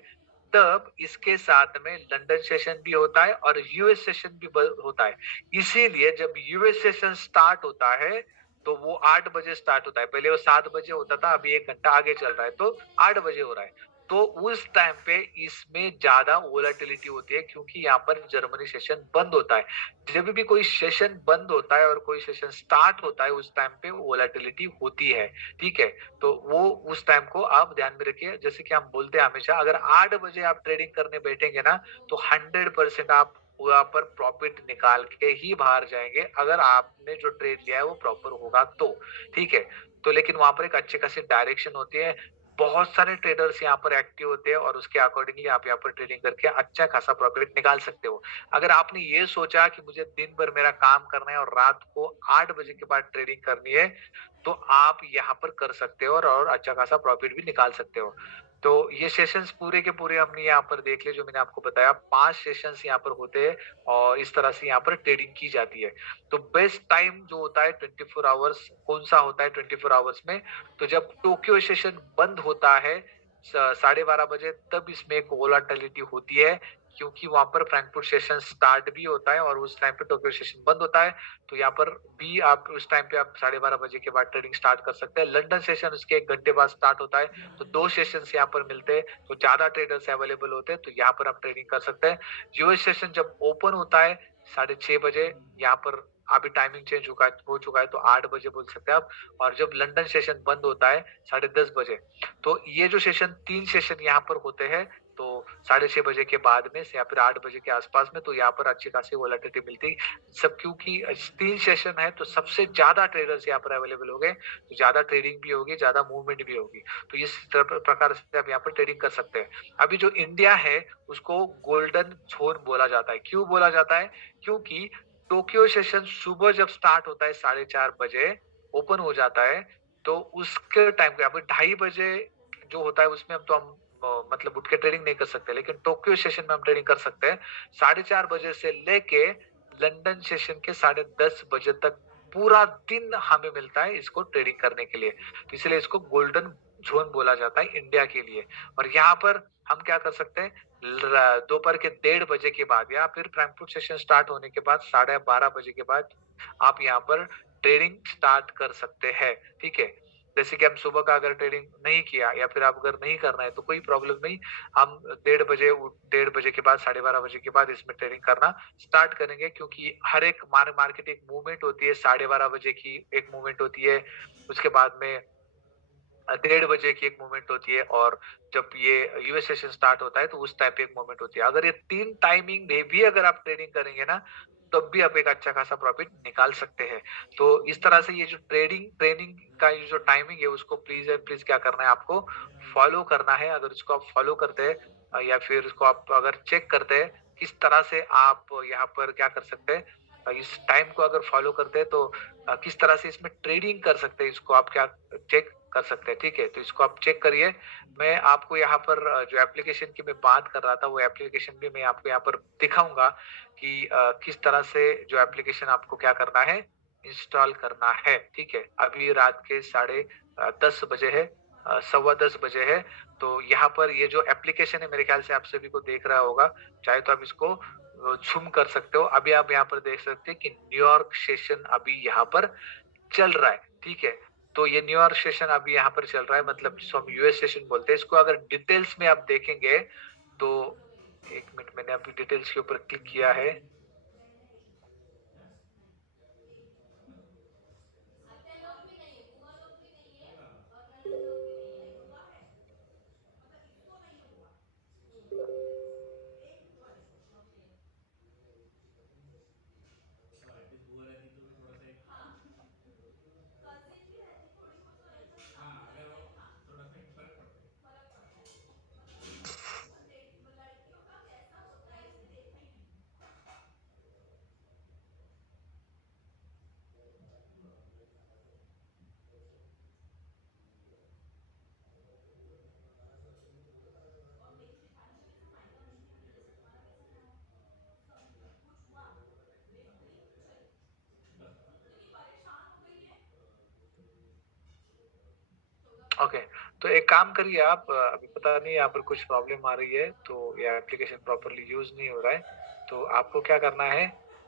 तब इसके साथ में लंदन सेशन भी होता है और यूएस सेशन भी होता है। इसीलिए जब यूएस सेशन स्टार्ट होता है तो वो 8 बजे स्टार्ट होता है। पहले वो 7 बजे होता था, अभी 1 घंटा आगे चल रहा है तो 8 बजे हो रहा है। तो उस टाइम पे इसमें ज़्यादा वोलेटिलिटी होती है क्योंकि यहाँ पर जर्मनी सेशन बंद होता है। जब भी कोई सेशन बंद होता है और कोई सेशन स्टार्ट होता है उस टाइम पे वोलेटिलिटी होती है, ठीक है? तो वो उस टाइम को आप ध्यान में रखिए। जैसे कि हम बोलते हैं हमेशा अगर 8 बजे आप ट्रेडिंग करने बैठेंगे ना, तो 100% आप वहाँ पर प्रॉफिट निकाल के ही बाहर जाएँगे, अगर आपने जो ट्रेड लिया है वो प्रॉपर होगा तो, ठीक है? तो लेकिन वहाँ पर एक अच्छी खासी डायरेक्शन होती है, बहुत सारे ट्रेडर्स यहाँ पर एक्टिव होते हैं और उसके अकॉर्डिंगली आप यहाँ पर ट्रेडिंग करके अच्छा खासा प्रॉफिट निकाल सकते हो। अगर आपने ये सोचा कि मुझे दिन भर मेरा काम करना है और रात को 8 बजे के बाद ट्रेडिंग करनी है, तो आप यहाँ पर कर सकते हो और अच्छा खासा प्रॉफिट भी निकाल सकते हो। तो ये सेशंस पूरे के पूरे हमने यहाँ पर देख लिए जो मैंने आपको बताया 5 सेशंस यहाँ पर होते हैं और इस तरह से यहाँ पर ट्रेडिंग की जाती है। तो बेस्ट टाइम जो होता है 24 आवर्स कौन-सा होता है 24 आवर्स में? तो जब टोक्यो सेशन बंद होता है 12:30 बजे तब इसमें एक वोलेटिलिटी होती है क्योंकि वहाँ पर फ्रैंकफर्ट सेशन स्टार्ट भी होता है और उस टाइम पे टोक्यो सेशन बंद होता है। तो यहाँ पर भी आप उस टाइम पे आप 12:30 बजे के बाद ट्रेडिंग स्टार्ट कर सकते हैं। लंदन सेशन उसके 1 घंटे बाद स्टार्ट होता है, तो 2 सेशंस यहाँ पर मिलते हैं, तो ज़्यादा ट्रेडर्स अवेलेबल होते हैं, तो यहाँ पर आप ट्रेडिंग कर सकते हैं। यूएस सेशन जब ओपन होता है 6:30 बजे, यहाँ पर अभी टाइमिंग चेंज हो चुका है, तो 8 बजे बोल सकते हैं आप। और जब लंदन सेशन बंद होता है 10:30 बजे, तो ये जो सेशन 3 सेशन यहाँ पर होते हैं, तो 6:30 बजे के बाद में या फिर 8 बजे के आसपास में, तो यहाँ पर अच्छी खासी वोलेटिलिटी मिलती सब क्योंकि 3 सेशन है तो सबसे ज़्यादा ट्रेडर्स यहाँ पर अवेलेबल हो गए, तो ज़्यादा ट्रेडिंग भी होगी, ज़्यादा मूवमेंट भी होगी। तो इस प्रकार से आप यहाँ पर ट्रेडिंग कर सकते हैं। अभी जो इंडिया है उसको गोल्डन ज़ोन बोला जाता है। क्यों बोला जाता है? क्योंकि टोक्यो सेशन सुबह जब स्टार्ट होता है 4:30 बजे ओपन हो जाता है, तो उसके टाइम पे अभी 2:30 बजे जो होता है उसमें अब तो हम मतलब उठ के ट्रेडिंग नहीं कर सकते, लेकिन टोक्यो सेशन में हम ट्रेडिंग कर सकते हैं। 4:30 बजे से लेके लंदन सेशन के 10:30 बजे तक पूरा दिन हमें मिलता है इसको ट्रेडिंग करने के लिए। तो इसलिए इसको गोल्डन ज़ोन बोला जाता है इंडिया के लिए। और यहाँ पर हम क्या कर सकते हैं दोपहर के 1:30 बजे के बाद या फिर फ्रैंकफर्ट सेशन स्टार्ट होने के बाद 12:30 बजे के बाद आप यहाँ पर ट्रेडिंग स्टार्ट कर सकते हैं, ठीक है? जैसे कि हम सुबह का अगर ट्रेडिंग नहीं किया या फिर आप अगर नहीं करना है तो कोई प्रॉब्लम नहीं। हम 1:30 बजे के बाद 12:30 बजे के बाद इसमें ट्रेडिंग करना स्टार्ट करेंगे क्योंकि हर एक मार्केट एक मूवमेंट होती है, 12:30 बजे की एक मूवमेंट होती है, उसके बाद में 1:30 बजे की एक मूवमेंट होती है और जब ये यूएस सेशन स्टार्ट होता है तो उस टाइप की एक मूवमेंट होती है। अगर ये 3 टाइमिंग में भी अगर आप ट्रेडिंग करेंगे ना, तब भी आप एक अच्छा खासा प्रॉफिट निकाल सकते हैं। तो इस तरह से ये जो ट्रेनिंग का ये जो टाइमिंग है उसको प्लीज़ एंड प्लीज़ क्या करना है आपको फॉलो करना है। अगर इसको आप फॉलो करते हैं या फिर इसको आप अगर चेक करते हैं, किस तरह से आप यहाँ पर क्या कर सकते हैं इस टाइम को अगर फॉलो करते हैं तो किस तरह से इसमें ट्रेडिंग कर सकते हैं इसको आप क्या चेक कर सकते हैं, ठीक है? तो इसको आप चेक करिए। मैं आपको यहाँ पर जो एप्लीकेशन की मैं बात कर रहा था, वो एप्लीकेशन भी मैं आपको यहाँ पर दिखाऊँगा कि किस तरह से जो एप्लीकेशन आपको क्या करना है, इंस्टॉल करना है, ठीक है? अभी रात के 10 बजे है सवा 10 बजे है, तो यहाँ पर ये जो एप्लीकेशन है मेरे ख्याल से आप सभी को देख रहा होगा, चाहे तो आप इसको ज़ूम कर सकते हो। अभी आप यहाँ पर देख सकते हैं कि न्यूयॉर्क सेशन अभी यहाँ पर चल रहा है, ठीक है? तो ये न्यूयॉर्क सेशन अभी यहाँ पर चल रहा है मतलब जिसको हम यूएस सेशन बोलते हैं। इसको अगर डिटेल्स में आप देखेंगे तो 1 मिनट मैंने अभी डिटेल्स के ऊपर क्लिक किया है। ओके, तो एक काम करिए आप अभी पता नहीं यहाँ पर कुछ प्रॉब्लम आ रही है, तो ये एप्लीकेशन प्रॉपर्ली यूज़ नहीं हो रहा है। तो आपको क्या करना है,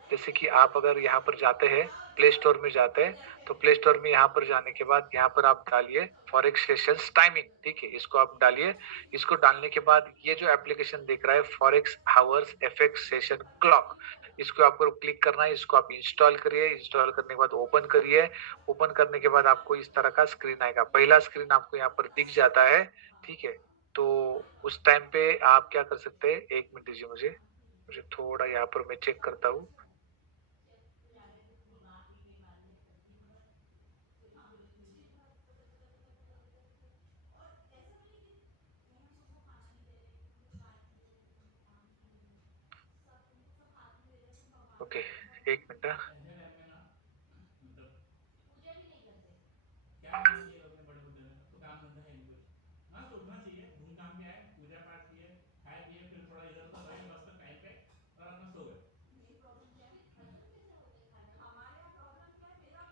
जैसे कि आप अगर यहाँ पर जाते हैं प्ले स्टोर में जाते हैं, तो प्ले स्टोर में यहाँ पर जाने के बाद यहाँ पर आप डालिए फॉरेक्स सेशंस टाइमिंग, ठीक है? इसको आप डालिए। इसको डालने के बाद ये जो एप्लीकेशन दिख रहा है forex hours FX session clock, इसको आपको क्लिक करना है, इसको आप इंस्टॉल करिए। इंस्टॉल करने के बाद ओपन करिए। ओपन करने के बाद आपको इस तरह का स्क्रीन आएगा। पहला स्क्रीन आपको यहाँ पर दिख जाता है, ठीक है? तो उस टाइम पे आप क्या कर सकते हैं, 1 मिनट दीजिए मुझे। मुझे थोड़ा यहाँ पर मैं चेक करता हूँ। Okay, 1 minute. ऐसे टाइम में ना मतलब क्या करना चाहिए अपने बड़े बुड्ढे में? अब तो काम धंधा है नहीं कुछ। हाँ, तो उठना चाहिए, घूम घाम के आए, पूजा पाठ किए, खाए पिए, फिर थोड़ा इधर उधर गए मस्त टाइम पे और अपना सो गए।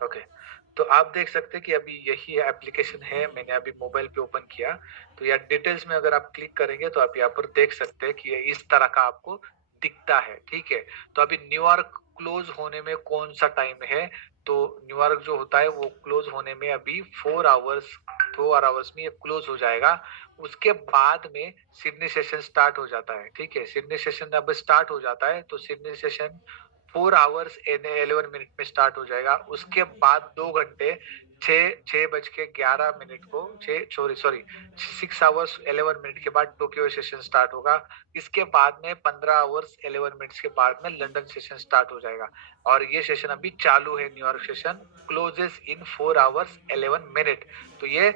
ओके, तो आप देख सकते हैं कि अभी यही एप्लीकेशन है, मैंने अभी मोबाइल पे ओपन किया। तो यार डिटेल्स में अगर आप क्लिक करेंगे तो आप यहाँ पर देख सकते हैं कि ये इस तरह का आपको दिखता है, ठीक है? तो अभी न्यूयॉर्क क्लोज होने में कौन सा टाइम है, तो न्यूयॉर्क जो होता है वो क्लोज होने में अभी 4 आवर्स में ये क्लोज हो जाएगा। उसके बाद में सिडनी सेशन स्टार्ट हो जाता है, ठीक है? सिडनी सेशन अब स्टार्ट हो जाता है, तो Sydney session 4 hours and 11 minute में स्टार्ट हो जाएगा। उसके बाद 2 घंटे 6 बज के 11 मिनट को 6 आवर्स 11 मिनट के बाद टोक्यो सेशन स्टार्ट होगा। इसके बाद में 15 आवर्स 11 मिनट्स के बाद में लंदन सेशन स्टार्ट हो जाएगा। और ये सेशन अभी चालू है, न्यूयॉर्क सेशन क्लोजेस इन 4 आवर्स 11 मिनट। तो ये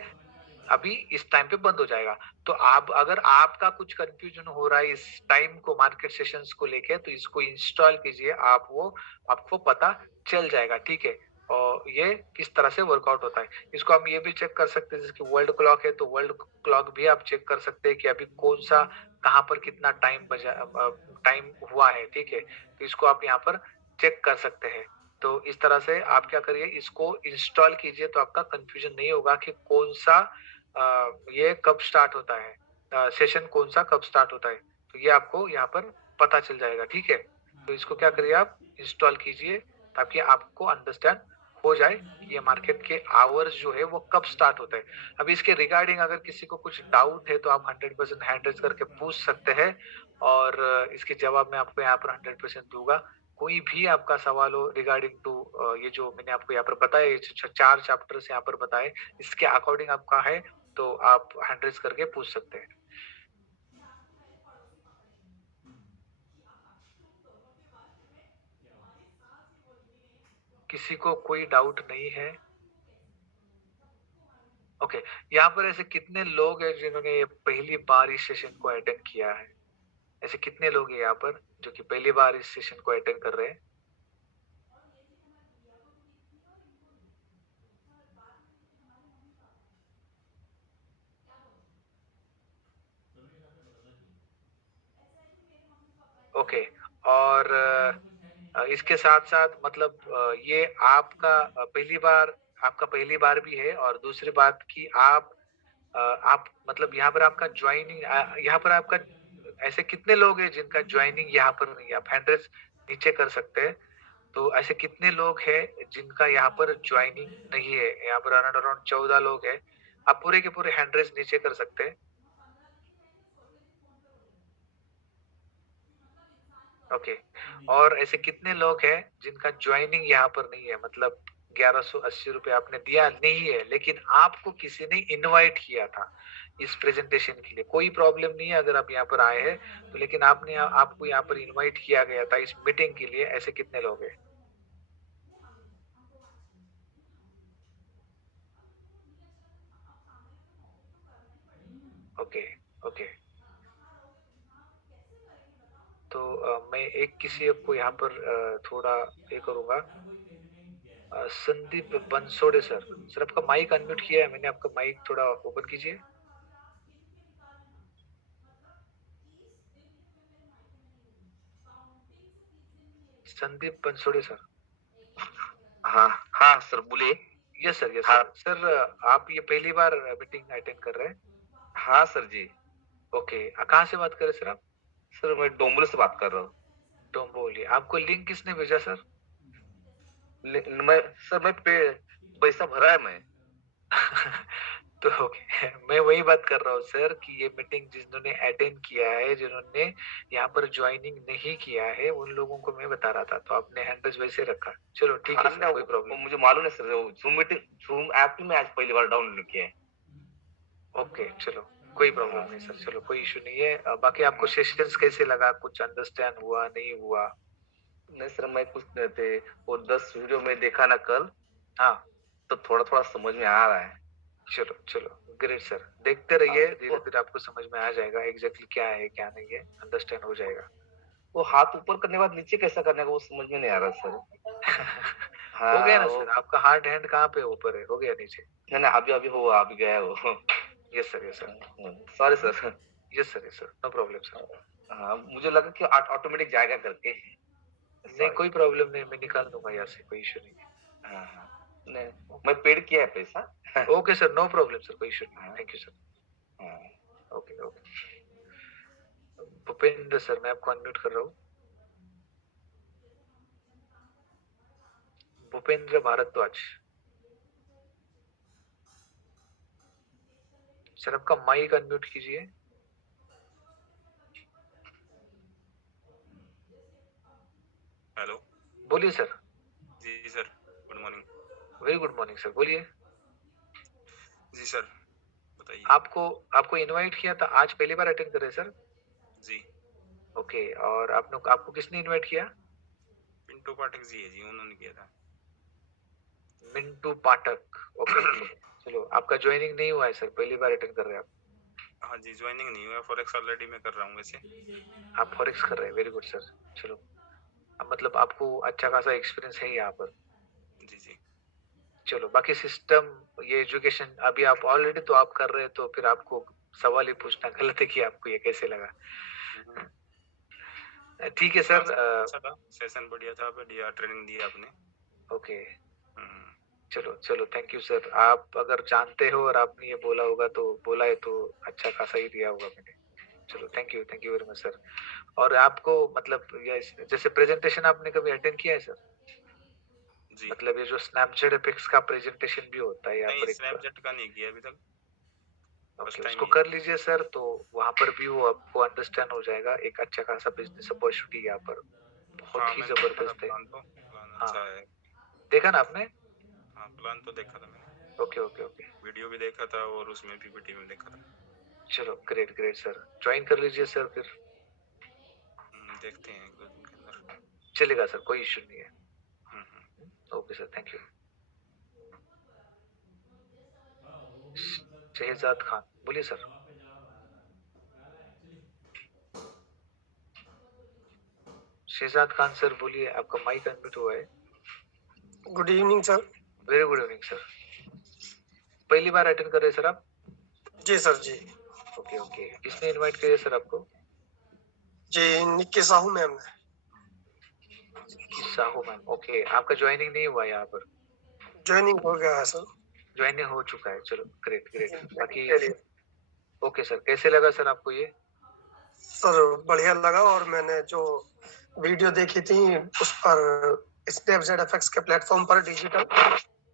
अभी इस टाइम पे बंद हो जाएगा। तो आप अगर आपका कुछ कंफ्यूजन हो रहा है इस टाइम को मार्केट सेशंस को लेके, तो इसको इंस्टॉल कीजिए, आपको पता चल जाएगा, ठीक है? और ये किस तरह से वर्कआउट होता है। इसको हम ये भी चेक कर सकते हैं, जैसे कि वर्ल्ड क्लॉक है, तो वर्ल्ड क्लॉक भी आप चेक कर सकते हैं कि अभी कौन सा कहाँ पर कितना टाइम हुआ है, ठीक है? तो इसको आप यहाँ पर चेक कर सकते हैं। तो इस तरह से आप क्या करिए, इसको इंस्टॉल कीजिए, तो आपका कंफ्यूजन नहीं होगा कि कौन सा ये कब स्टार्ट होता है, सेशन कौन सा कब स्टार्ट होता है। तो ये आपको यहाँ पर पता चल जाएगा, ठीक है? तो इसको क्या करिए, आप इंस्टॉल कीजिए ताकि आपको अंडरस्टैंड हो जाए कि ये मार्केट के आवर्स जो है वो कब स्टार्ट होता है। अभी इसके रिगार्डिंग अगर किसी को कुछ डाउट है तो आप 100% हैंड रेज करके पूछ सकते हैं, और इसके जवाब मैं आपको यहाँ पर 100% दूंगा। कोई भी आपका सवाल हो रिगार्डिंग टू ये जो मैंने आपको यहाँ पर बताया, ये 4 चैप्टर्स यहाँ पर बताए, इसके अकॉर्डिंग आपका है तो आप हैंड रेज करके पूछ सकते हैं। किसी को कोई डाउट नहीं है? ओके, यहाँ पर ऐसे कितने लोग हैं जिन्होंने पहली बार इस सेशन को अटेंड किया है? ऐसे कितने लोग हैं यहाँ पर जो कि पहली बार इस सेशन को अटेंड कर रहे हैं? दोनों के हिसाब से बदलना चाहिए। ओके, और ऐसा कुछ है नहीं कि इसके साथ-साथ मतलब ये आपका पहली बार भी है, और दूसरी बात कि आप मतलब यहाँ पर आपका ज्वाइनिंग यहाँ पर आपका ऐसे कितने लोग हैं जिनका ज्वाइनिंग यहाँ पर नहीं है? आप हैंड रेज़ नीचे कर सकते हैं। तो ऐसे कितने लोग हैं जिनका यहाँ पर ज्वाइनिंग नहीं है? यहाँ पर अराउंड 14 लोग हैं। आप पूरे के पूरे हैंड रेज़ नीचे कर सकते हैं। ओके, और ऐसे कितने लोग हैं जिनका ज्वाइनिंग यहाँ पर नहीं है, मतलब 1180 रुपए आपने दिया नहीं है, लेकिन आपको किसी ने इनवाइट किया था इस प्रेजेंटेशन के लिए? कोई प्रॉब्लम नहीं है अगर आप यहाँ पर आए हैं, तो लेकिन आपको यहाँ पर इनवाइट किया गया था इस मीटिंग के लिए, ऐसे कितने लोग हैं? Okay, okay. तो मैं एक किसी को यहाँ पर थोड़ा कि ये करूँगा। हर कोई कहीं ना कहीं गया है। संदीप बंसोड़े सर। सर आपका माइक अनम्यूट किया है मैंने, आपका माइक थोड़ा ओपन कीजिए। संदीप बंसोड़े सर। हाँ हाँ सर बोलिए। यस सर, यस हाँ सर। सर आप ये पहली बार मीटिंग अटेंड कर रहे हैं? हाँ सर जी। ओके, कहाँ से बात कर रहे हैं सर आप? सर मैं डोंबल से बात कर रहा हूँ। डोंबिवली। आपको लिंक किसने भेजा सर? मैं पैसा भरा है मैं। तो मैं वही बात कर रहा हूँ सर कि ये मीटिंग जिन्होंने अटेंड किया है, जिन्होंने यहाँ पर ज्वाइनिंग नहीं किया है, उन लोगों को मैं बता रहा था, तो आपने हैंड रेज़ वैसे रखा। चलो ठीक है हाँ सर, ना, कोई वो प्रॉब्लम मुझे मालूम है सर, वो ज़ूम ऐप में आज पहली बार डाउनलोड किया है। ओके, चलो कोई प्रॉब्लम नहीं सर, चलो कोई इश्यू नहीं है। बाकी आपको सेशंस कैसे लगा? कुछ अंडरस्टैंड हुआ, नहीं हुआ? नहीं सर, मैं कुछ नहीं थे, वो 10 वीडियो में देखा ना कल, हाँ, तो थोड़ा-थोड़ा समझ में आ रहा है। चलो, चलो, ग्रेट सर। देखते रहिए, हाँ, धीरे-धीरे आपको समझ में आ जाएगा एग्ज़ैक्टली क्या है, क्या नहीं है, अंडरस्टैंड हो जाएगा। वो हाथ ऊपर करने के बाद नीचे कैसा करने का वो समझ में नहीं आ रहा सर। हो गया हाँ, ना वो सर, आपका हार्ड हैंड कहाँ पे ऊपर है? हो गया नीचे? नहीं, अभी हुआ, अभी गया वो। Yes sir, yes sir. Sorry sir. Yes sir, yes sir, no problem sir. हाँ, मुझे लगा कि ऑटोमेटिक जाएगा करके। नहीं, सॉरी। कोई प्रॉब्लम नहीं, मैं निकाल दूँगा यहाँ से, कोई इश्यू नहीं है। हाँ, हाँ। नहीं, मैं पेड किया है पैसा। Okay sir, no problem sir, कोई इश्यू नहीं है। हाँ, थैंक यू सर। हाँ। Okay, okay. भूपेंद्र सर, मैं आपको अनम्यूट कर रहा हूँ। भूपेंद्र भारद्वाज। सर, आपका माइक अनम्यूट कीजिए। हेलो। बोलिए सर। जी sir, good morning. Very good morning sir, बोलिए। जी सर, बताइए। आपको इनवाइट किया था, आज पहली बार अटेंड कर रहे हैं सर? जी, ओके, और आपको किसने इनवाइट किया? पिंटू पाठक जी है जी, उन्होंने किया था। मिंटू पाठक। Okay, okay. चलो, आपका ज्वाइनिंग नहीं हुआ है सर, पहली बार अटेंड कर रहे हैं आप। हाँ जी, ज्वाइनिंग नहीं हुआ, फॉरेक्स ऑलरेडी मैं कर रहा हूँ वैसे। आप फॉरेक्स कर रहे हैं, वेरी गुड सर। चलो, अब मतलब आपको अच्छा खासा एक्सपीरियंस है यहाँ पर। जी जी। चलो, बाकी सिस्टम, ये एजुकेशन अभी आप ऑलरेडी तो आप कर रहे हैं, तो फिर आपको सवाल ही पूछना गलत है कि आपको ये कैसे लगा। ठीक है सर। अच्छा था, सेशन बढ़िया था, बढ़िया ट्रेनिंग दी आपने। ओके, चलो चलो, थैंक यू सर। आप अगर जानते हो और आपने ये बोला है तो अच्छा खासा ही दिया होगा मैंने। चलो, thank you very much sir. और आपको मतलब ये जैसे प्रेजेंटेशन आपने कभी अटेंड किया है सर? जी। मतलब ये जो स्नैपचैट एपिक्स का प्रेजेंटेशन भी होता है यहाँ नहीं, पर एक। स्नैपचैट का नहीं किया अभी तक, फर्स्ट ओके, टाइम उसको ही है। कर लीजिए सर, तो वहां पर भी वो आपको अंडरस्टैंड हो जाएगा। एक अच्छा खासा बिजनेस अपॉर्चुनिटी यहाँ पर हाँ, बहुत ही मैंने देखा था जबरदस्त है। प्लान हाँ, अच्छा है। देखा ना आपने? हाँ, प्लान तो देखा था मैंने, ओके, ओके, ओके। वीडियो भी देखा था और उसमें पीपीटी में देखा था। चलो, ग्रेट ग्रेट सर, ज्वाइन कर लीजिए सर फिर। देखते हैं 1-2 दिन के अंदर। चलेगा सर, कोई इश्यू नहीं है। Hmm. Okay sir, thank you. Shahzad Khan, बोलिए सर। शहजाद खान सर, बोलिए, आपका माइक अनम्यूट हुआ है। Good evening sir. Very good evening sir. पहली बार अटेंड कर रहे हैं सर आप? जी सर जी। Okay, okay. किसने इनवाइट किया सर आपको? जी, निक्की साहू मैम ने। साहू मैम। ओके, आपका ज्वाइनिंग नहीं हुआ यहाँ पर? ज्वाइनिंग हो गया है सर। ज्वाइनिंग हो चुका है, चलो ग्रेट ग्रेट। बाकी चलिए ओके सर, कैसे लगा सर आपको ये? सर, बढ़िया लगा। और मैंने जो वीडियो देखी थी उस पर स्नैपचैट एफएक्स के प्लेटफॉर्म पर डिजिटल,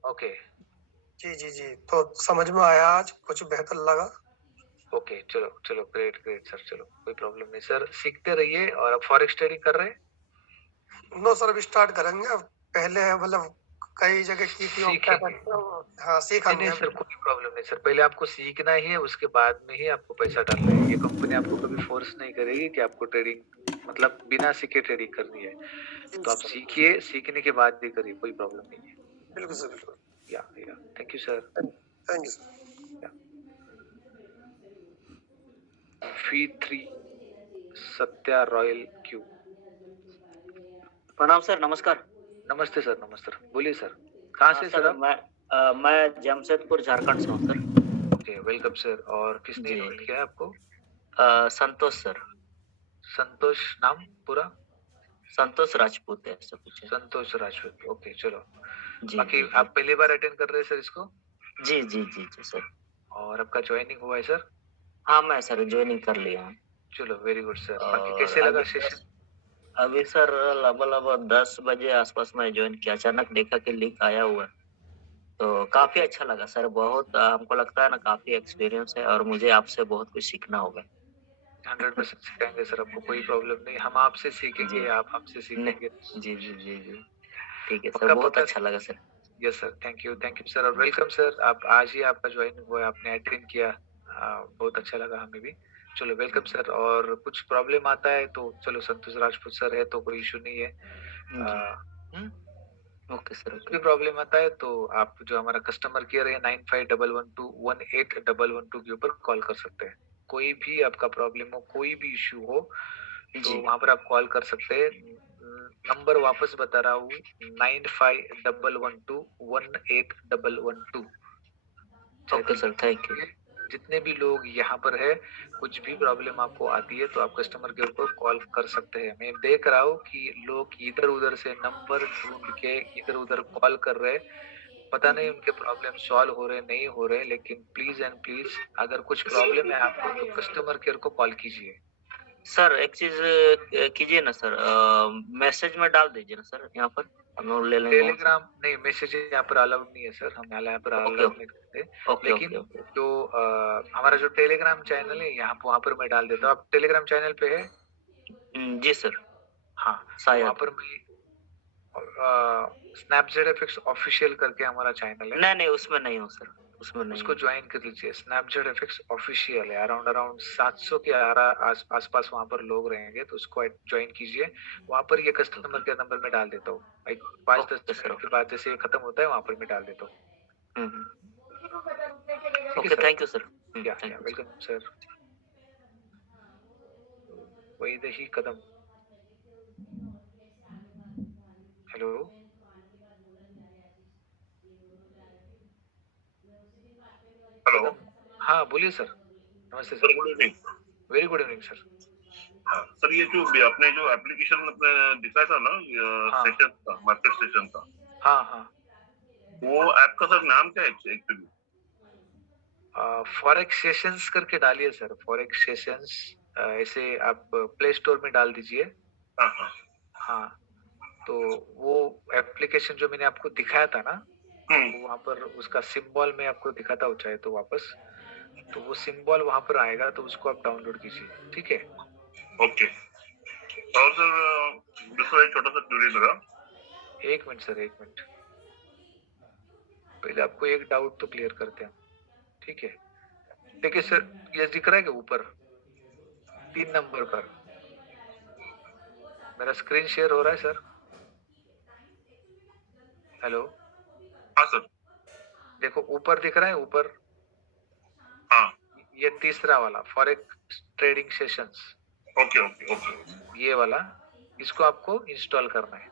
ओके, जी जी जी, तो समझ में आया, आज कुछ बेहतर लगा। ओके, चलो चलो, ग्रेट ग्रेट सर। चलो, कोई प्रॉब्लम नहीं सर, सीखते रहिए। और आप फॉरेक्स ट्रेडिंग कर रहे हैं? नो सर, अभी स्टार्ट करेंगे। अब पहले मतलब कई जगह की थी और क्या सीखेंगे। कहते हैं, हाँ नहीं सीखेंगे नहीं अब। सर, कोई प्रॉब्लम नहीं सर, पहले आपको सीखना ही है, उसके बाद में ही आपको पैसा डालना है। ये कंपनी आपको कभी फोर्स नहीं करेगी कि आपको ट्रेडिंग मतलब बिना सीखे ट्रेडिंग करनी है। जी तो आप सर, सीखिए, सीखने के बाद भी करिए, कोई प्रॉब्लम नहीं है। बिल्कुल सर, बिल्कुल। या thank you sir. Thank you sir. V3 Satya royal Q. प्रणाम सर, नमस्कार। नमस्ते सर, नमस्ते सर, बोलिए सर। कहाँ से सर आप? मैं जमशेदपुर झारखंड से हूँ सर। Okay, welcome sir. और किसने जी। इनवाइट किया है आपको? संतोष सर। संतोष नाम पूरा? संतोष राजपूत है, ऐसा कुछ है। संतोष राजपूत। ओके, चलो। जी बाकी जी आप पहली बार अटेंड कर रहे हैं सर इसको? जी जी जी जी सर। और आपका ज्वाइनिंग हुआ है सर? हाँ, मैं सर ज्वाइनिंग कर लिया हूँ। चलो, वेरी गुड सर। बाकी और कैसे लगा अभी सेशन? अभी सर लगभग 10 बजे आसपास मैं ज्वाइन किया, अचानक देखा कि लिंक आया हुआ है। तो काफी अच्छा लगा सर, बहुत हमको लगता है ना काफी एक्सपीरियंस है और मुझे आपसे बहुत कुछ सीखना होगा। 100% सिखाएंगे सर, आपको कोई प्रॉब्लम नहीं, हम आपसे सीखेंगे, जी। आप हमसे सीखेंगे। जी, जी, जी, जी। ठीक है सर, पक्का बहुत पक्का। अच्छा लगा sir. Yes sir, thank you sir और वेलकम सर। आप आज ही आपका ज्वाइन हुआ है, आपने अटेंड किया, बहुत अच्छा लगा हमें भी। चलो वेलकम सर, और कुछ प्रॉब्लम आता है तो चलो संतोष राजपूत सर है तो कोई इशू नहीं है। जी, हम्म, ओके सर, कुछ ओके। भी प्रॉब्लम आता है तो आप जो हमारा कस्टमर केयर है 9511218111 के ऊपर कॉल कर सकते हैं। कोई भी आपका प्रॉब्लम हो, कोई भी इश्यू हो तो जी, वहां पर आप कॉल कर सकते हैं। नंबर वापस बता रहा हूँ, 9511218112। Okay sir, thank you. जितने भी लोग यहाँ पर है, कुछ भी प्रॉब्लम आपको आती है तो आप कस्टमर केयर को कॉल कर सकते हैं। मैं देख रहा हूँ कि लोग इधर उधर से नंबर ढूंढ के इधर उधर कॉल कर रहे हैं, पता नहीं उनके प्रॉब्लम सॉल्व हो रहे नहीं हो रहे, लेकिन प्लीज एंड प्लीज अगर कुछ प्रॉब्लम है आपको तो कस्टमर केयर को कॉल कीजिए। सर एक चीज कीजिए ना सर, मैसेज में डाल दीजिए ना सर, यहाँ पर हम लोग ले लेंगे वहाँ से। टेलीग्राम नहीं, मैसेज यहाँ पर अलाउड नहीं है सर, हम यहाँ पर ओके, अलाउड नहीं करते। ओके, लेकिन ओके, ओके। जो हमारा जो टेलीग्राम चैनल है यहाँ वहाँ पर मैं डाल देता हूँ। आप टेलीग्राम चैनल पे है? जी सर, हाँ, तो वहाँ शायद। पर मैं स्नैपजेड एफएक्स ऑफिशियल करके हमारा चैनल है, नहीं, नहीं, उसमें नहीं हूँ सर, उसमें नहीं उसको हूँ। ज्वाइन कर लीजिए। स्नैपजेड एफएक्स ऑफिशियल है, अराउंड अराउंड 700 के आसपास वहाँ पर लोग रहेंगे, तो उसको ज्वाइन कीजिए। वहाँ पर ये कस्टमर केयर नंबर में डाल देता हूँ, एक 5-10 ओके सर, मिनट के ओके। बाद जैसे ये खत्म होता है वहाँ पर मैं डाल देता हूँ। हम्म, ठीक है okay, sir. Thank you sir. Yeah thank you sir. Welcome sir. वही ही कदम। हेलो। हेलो कदम। हाँ बोलिए सर। नमस्ते sir, sir. Good evening. Very good evening sir. हाँ सर, ये जो आपने जो एप्लीकेशन अपने दिखाया था ना, हाँ सेशन का, मार्केट सेशन का, हाँ हाँ। वो ऐप का सर नाम क्या है एक्चुअली? फॉरेक्स सेशंस करके डालिए सर, फॉरेक्स सेशंस, ऐसे आप प्ले स्टोर में डाल दीजिए। हाँ हाँ। हाँ, तो वो एप्लीकेशन जो मैंने आपको दिखाया था ना, हम्म, वो वहाँ पर उसका सिंबल मैं आपको दिखाता हूँ चाहे तो वापस, तो वो सिंबल वहाँ पर आएगा तो उसको आप डाउनलोड कीजिए, ठीक है। ओके। और सर दूसरा एक छोटा सा क्वेरी मेरा। एक मिनट सर, एक मिनट, पहले आपको एक डाउट तो क्लियर करते हैं, ठीक है। देखिए सर, ये दिख रहा है कि ऊपर 3 नंबर पर मेरा स्क्रीन शेयर हो रहा है सर? हेलो, हाँ सर। देखो ऊपर दिख रहा है ऊपर, हाँ। ये तीसरा वाला forex trading sessions, okay okay okay. ये वाला, इसको आपको इंस्टॉल करना है।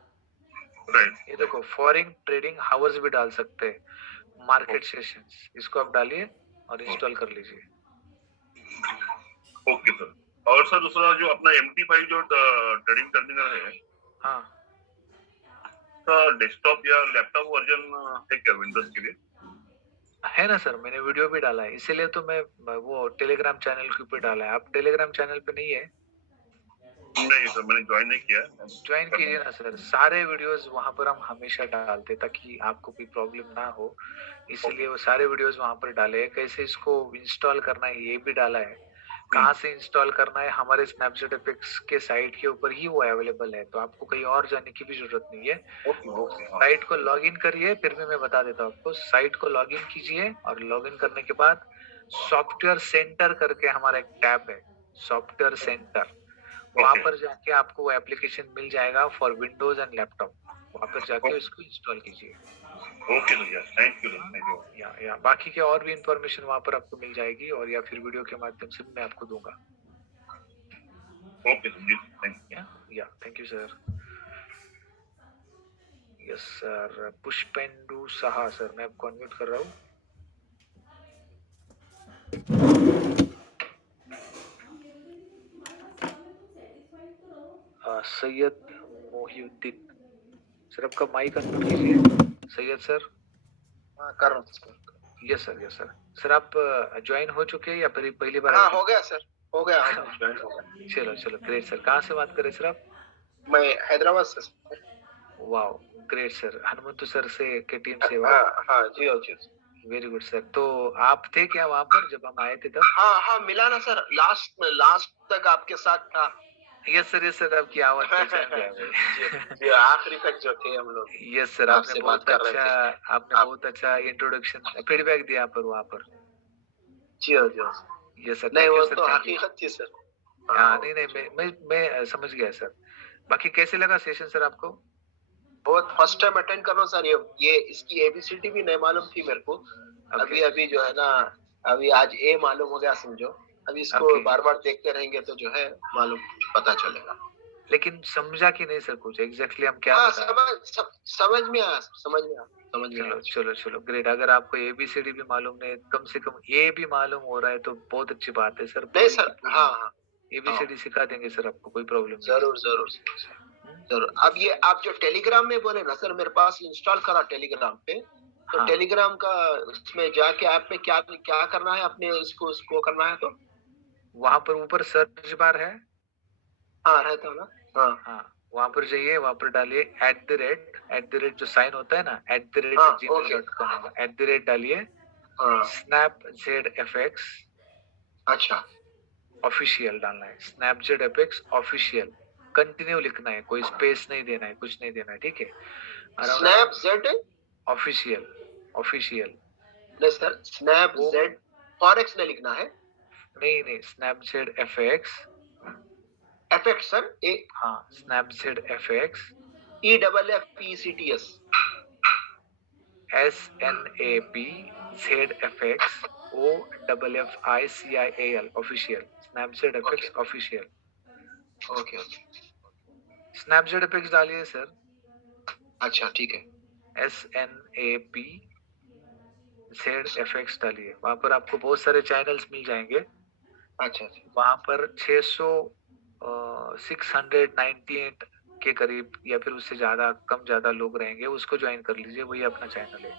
राइट। ये देखो फॉरेन ट्रेडिंग हावर्स भी डाल सकते हैं, मार्केट सेशंस, इसको आप डालिए और इंस्टॉल कर लीजिए। Okay sir. और सर दूसरा जो अपना MT5 जो ट्रेडिंग टर्मिनल है, हाँ सर डेस्कटॉप या लैपटॉप वर्जन है क्या विंडोज के लिए? है ना सर, मैंने वीडियो भी डाला है, इसीलिए तो मैं वो टेलीग्राम चैनल के ऊपर डाला है। आप टेलीग्राम चैनल पे नहीं है? नहीं सर, मैंने ज्वाइन नहीं किया। ज्वाइन कीजिए ना सर, सारे वीडियोस वहां पर हम हमेशा डालते ताकि आपको कोई प्रॉब्लम ना हो, इसीलिए वो सारे वीडियोस वहां पर डाले हैं। कैसे इसको इंस्टॉल करना है ये भी डाला है, कहाँ से इंस्टॉल करना है हमारे स्नैपचैट एफएक्स के साइट के ऊपर ही वो अवेलेबल है, तो आपको कहीं और जाने की भी जरूरत नहीं है। Okay okay. हाँ साइट को लॉगिन करिए, फिर भी मैं बता देता हूँ आपको। साइट को लॉगिन कीजिए और लॉगिन करने के बाद सॉफ्टवेयर सेंटर करके हमारा एक टैब है, सॉफ्टवेयर सेंटर, वहां पर जाके आपको वो एप्लीकेशन मिल जाएगा फॉर विंडोज एंड लैपटॉप, वहां पर जाके उसको इंस्टॉल कीजिए। ओके भैया, थैंक यू थैंक यू। या बाकी के और भी इंफॉर्मेशन वहां पर आपको मिल जाएगी, और या फिर वीडियो के माध्यम से भी मैं आपको दूंगा। ओके सर जी, thank you. Yeah thank you sir. Yes sir, Pushpendu Saha sir, मैं आपको अनम्यूट कर रहा हूँ। सैयद मोहिउद्दीन सर, आपका माइक अनम्यूट कीजिए। सैयद सर। कर रहा हूँ। Yes sir, yes sir. Sir आप ज्वाइन हो चुके हैं या फिर पहली बार? हाँ हो गया सर, हो गया ज्वाइन हो गया। चलो चलो ग्रेट सर। कहाँ से बात कर रहे सर आप? मैं हैदराबाद से sir. Wow, great sir. Hanumanthu sir से के टीम से हो आप? हाँ हाँ जी हाँ जी। Very good sir. तो आप थे क्या वहाँ पर जब हम आए थे तब? हाँ हाँ मिला ना सर, लास्ट तक आपके साथ था। यस सर, आपकी आवाज पहचान गया जी, मैं। जी, आखिरी तक जो थे हम लोग यस सर, आपसे बात कर रहे थे। आपने आप बहुत अच्छा इंट्रोडक्शन फीडबैक दिया पर वहाँ पर। जी हाँ, जी हाँ। यस सर, नहीं थैंक यू वो सर, तो थैंक यू। हकीकत थी सर। हाँ, वो नहीं, कुछ मैं समझ गया सर। बाकी कैसे लगा सेशन सर आपको? बहुत फर्स्ट टाइम अटेंड कर रहा हूँ सर। ये इसकी एबीसीडी भी नहीं मालूम थी मेरे को। ओके, अभी जो है ना, अभी आज ए मालूम हो गया समझो। अभी इसको ओके। बार-बार देखते रहेंगे तो जो है मालूम पता चलेगा। लेकिन समझा कि नहीं सर कुछ एग्जैक्टली हम क्या हाँ, बता रहे हैं? समझ में आया, समझ में आया मुझे। चलो ग्रेट। अगर आपको एबीसीडी भी मालूम नहीं, कम से कम ए भी मालूम हो रहा है तो बहुत अच्छी बात है सर। नहीं पूरी की सर, पूरी हाँ, हाँ, हाँ, एबीसीडी सिखा देंगे सर आपको, कोई प्रॉब्लम नहीं है। ज़रूर, ज़रूर, ज़रूर। अब ये आप जो टेलीग्राम में बोले ना सर, मेरे पास इंस्टॉल करा टेलीग्राम पे। तो हाँ, टेलीग्राम का उसमें जाके ऐप में क्या क्या करना है, अपने उसको करना है तो? वहाँ पर ऊपर सर्च बार है। हाँ, रहता है ना? हाँ, हाँ, वहाँ पर जाइए, वहाँ पर डालिए @ जो साइन होता है ना, हाँ, ओके। @gmail.com होगा, @ डालिए, हाँ, SnapZFX अच्छा, ऑफिशियल डालना है, SnapZFX ऑफिशियल, कंटिन्यू लिखना है, कोई स्पेस नहीं देना है, कुछ नहीं देना है, ठीक है? Around snap around Z official, official, नहीं सर, स्नैप वो ज़ेड फॉरेक्स नहीं लिखना है। नहीं, SnapZFX, एफएक्स सर, हाँ, SnapZFX, EFFECTS। SnapZFX OFFICIAL official, okay, SnapZFX official. Okay, okay. SnapZFX डालिए सर, अच्छा, ठीक है। SnapZFX डालिए, वहां पर आपको बहुत सारे चैनल्स मिल जाएंगे। अच्छा, अच्छा। वहां पर 698 के करीब या फिर उससे ज्यादा कम ज्यादा लोग रहेंगे, उसको ज्वाइन कर लीजिए, वही अपना चैनल है।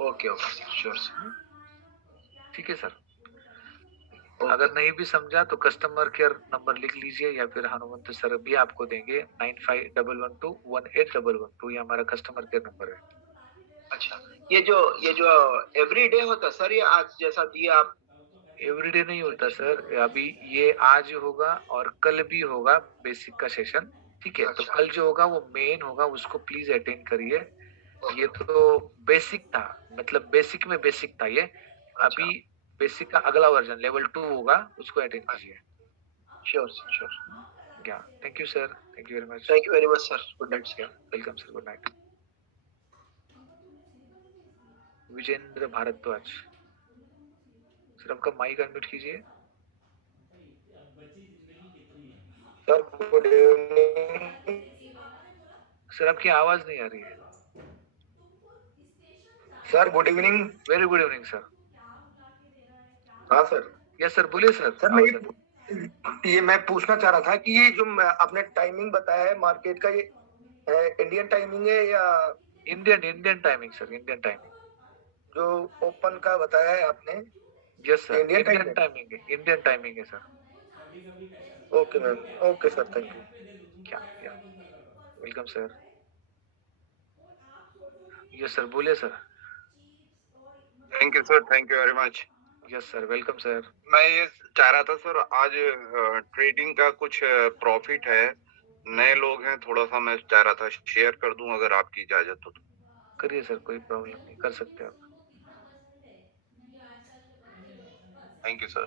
Okay, okay, sure sir. ठीक है सर। ओके, अगर नहीं भी समझा तो कस्टमर केयर नंबर लिख लीजिए, या फिर हनुमंत सर भी आपको देंगे, 9511218112, ये हमारा कस्टमर केयर नंबर है। अच्छा। ये जो एवरीडे होता है सर, ये आज जैसा दिया आप? एवरीडे नहीं होता सर, अभी ये आज होगा और कल भी होगा बेसिक का सेशन, ठीक है? तो अच्छा, कल जो होगा वो मेन होगा, उसको प्लीज अटेंड करिए। ओके, ये तो बेसिक था, मतलब बेसिक में बेसिक था ये। अच्छा, अभी बेसिक का अगला वर्जन लेवल 2 होगा, उसको अटेंड कीजिए। Sure sir, sure. Yeah thank you sir, thank you very much. Thank you very much sir. Good night sir. Yeah welcome sir, good night. Vijendra Bhardwaj sir, आपका माइक अनम्यूट कीजिए। Sir good evening. Sir आपकी आवाज नहीं आ रही है। Sir good evening. Very good evening sir. हाँ sir. Yes sir, बोलिए सर। सर मैं मैं पूछना चाह रहा था कि ये जो आपने टाइमिंग बताया है मार्केट का, ये इंडियन टाइमिंग है या Indian timing sir, Indian timing. जो ओपन का बताया है आपने? Yes sir, Indian Indian timing है, इंडियन टाइमिंग है sir. Okay ma'am, okay sir, thank you. क्या वेलकम सर। यस सर, बोलिए sir. Thank you sir, thank you very much. Yes sir, welcome sir. मैं ये चाह रहा था सर, आज ट्रेडिंग का कुछ प्रॉफिट है, नए लोग हैं, थोड़ा सा मैं चाह रहा था शेयर कर दूं अगर आपकी इजाजत हो तो। करिए सर, कोई प्रॉब्लम नहीं, कर सकते हैं आप। Thank you sir.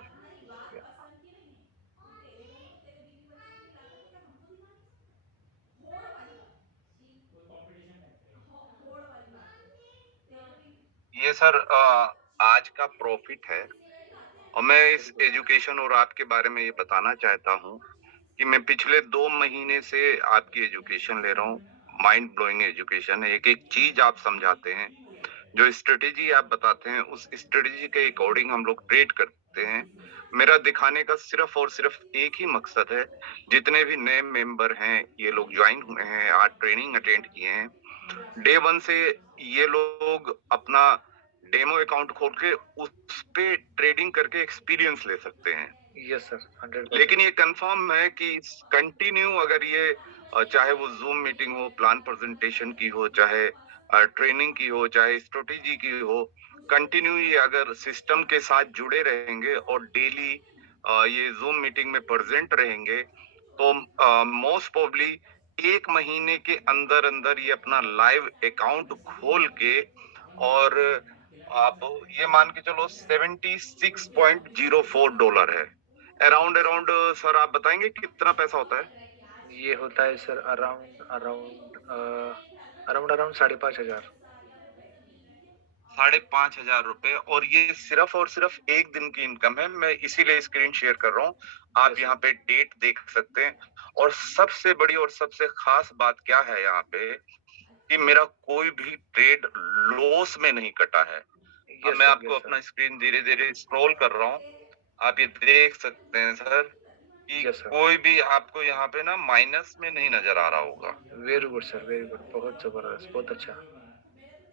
ये सर आज का प्रॉफिट है, और मैं इस एजुकेशन और आपके बारे में ये बताना चाहता हूँ कि मैं पिछले 2 महीने से आपकी एजुकेशन ले रहा हूँ। माइंड ब्लोइंग एजुकेशन है, एक-एक चीज आप समझाते हैं, जो स्ट्रेटेजी आप बताते हैं, उस स्ट्रेटेजी के अकॉर्डिंग हम लोग ट्रेड करते हैं। मेरा दिखाने का सिर्फ और सिर्फ एक ही मकसद है, जितने भी नए मेंबर हैं, ये लोग ज्वाइन हुए हैं, आज ट्रेनिंग अटेंड किए हैं, डे 1 से ये लोग अपना डेमो अकाउंट खोल के उस पे ट्रेडिंग करके एक्सपीरियंस ले सकते हैं। Yes sir 100%। लेकिन ये कंफर्म है कि कंटिन्यू अगर ये चाहे वो जूम मीटिंग हो, प्लान प्रेजेंटेशन की हो, चाहे ट्रेनिंग की हो, चाहे स्ट्रेटेजी की हो, कंटिन्यू ये अगर सिस्टम के साथ जुड़े रहेंगे और डेली ये जूम मीटिंग में प्रेजेंट रहेंगे तो मोस्ट प्रोबेबली 1 महीने के अंदर अंदर ये अपना लाइव अकाउंट खोल के और आप ये मान के चलो $76.04 है। अराउंड सर आप बताएंगे कितना पैसा होता है? ये होता है सर अराउंड अराउंड 5,500। 5,500 रुपए और ये सिर्फ और सिर्फ एक दिन की इनकम है। मैं इसीलिए स्क्रीन शेयर कर रहा हूँ। आप यहाँ पे डेट देख सकते हैं और सबसे बड़ी और सबसे खास बात क्या है यहाँ पे कि मेरा कोई भी ट्रेड लॉस में नहीं कटा है। अब मैं आपको अपना स्क्रीन धीरे धीरे स्क्रॉल कर रहा हूँ। आप ये देख सकते हैं सर कि कोई भी आपको यहाँ पे ना माइनस में नहीं नजर आ रहा होगा। Very good sir, very good, बहुत जबरदस्त, बहुत अच्छा।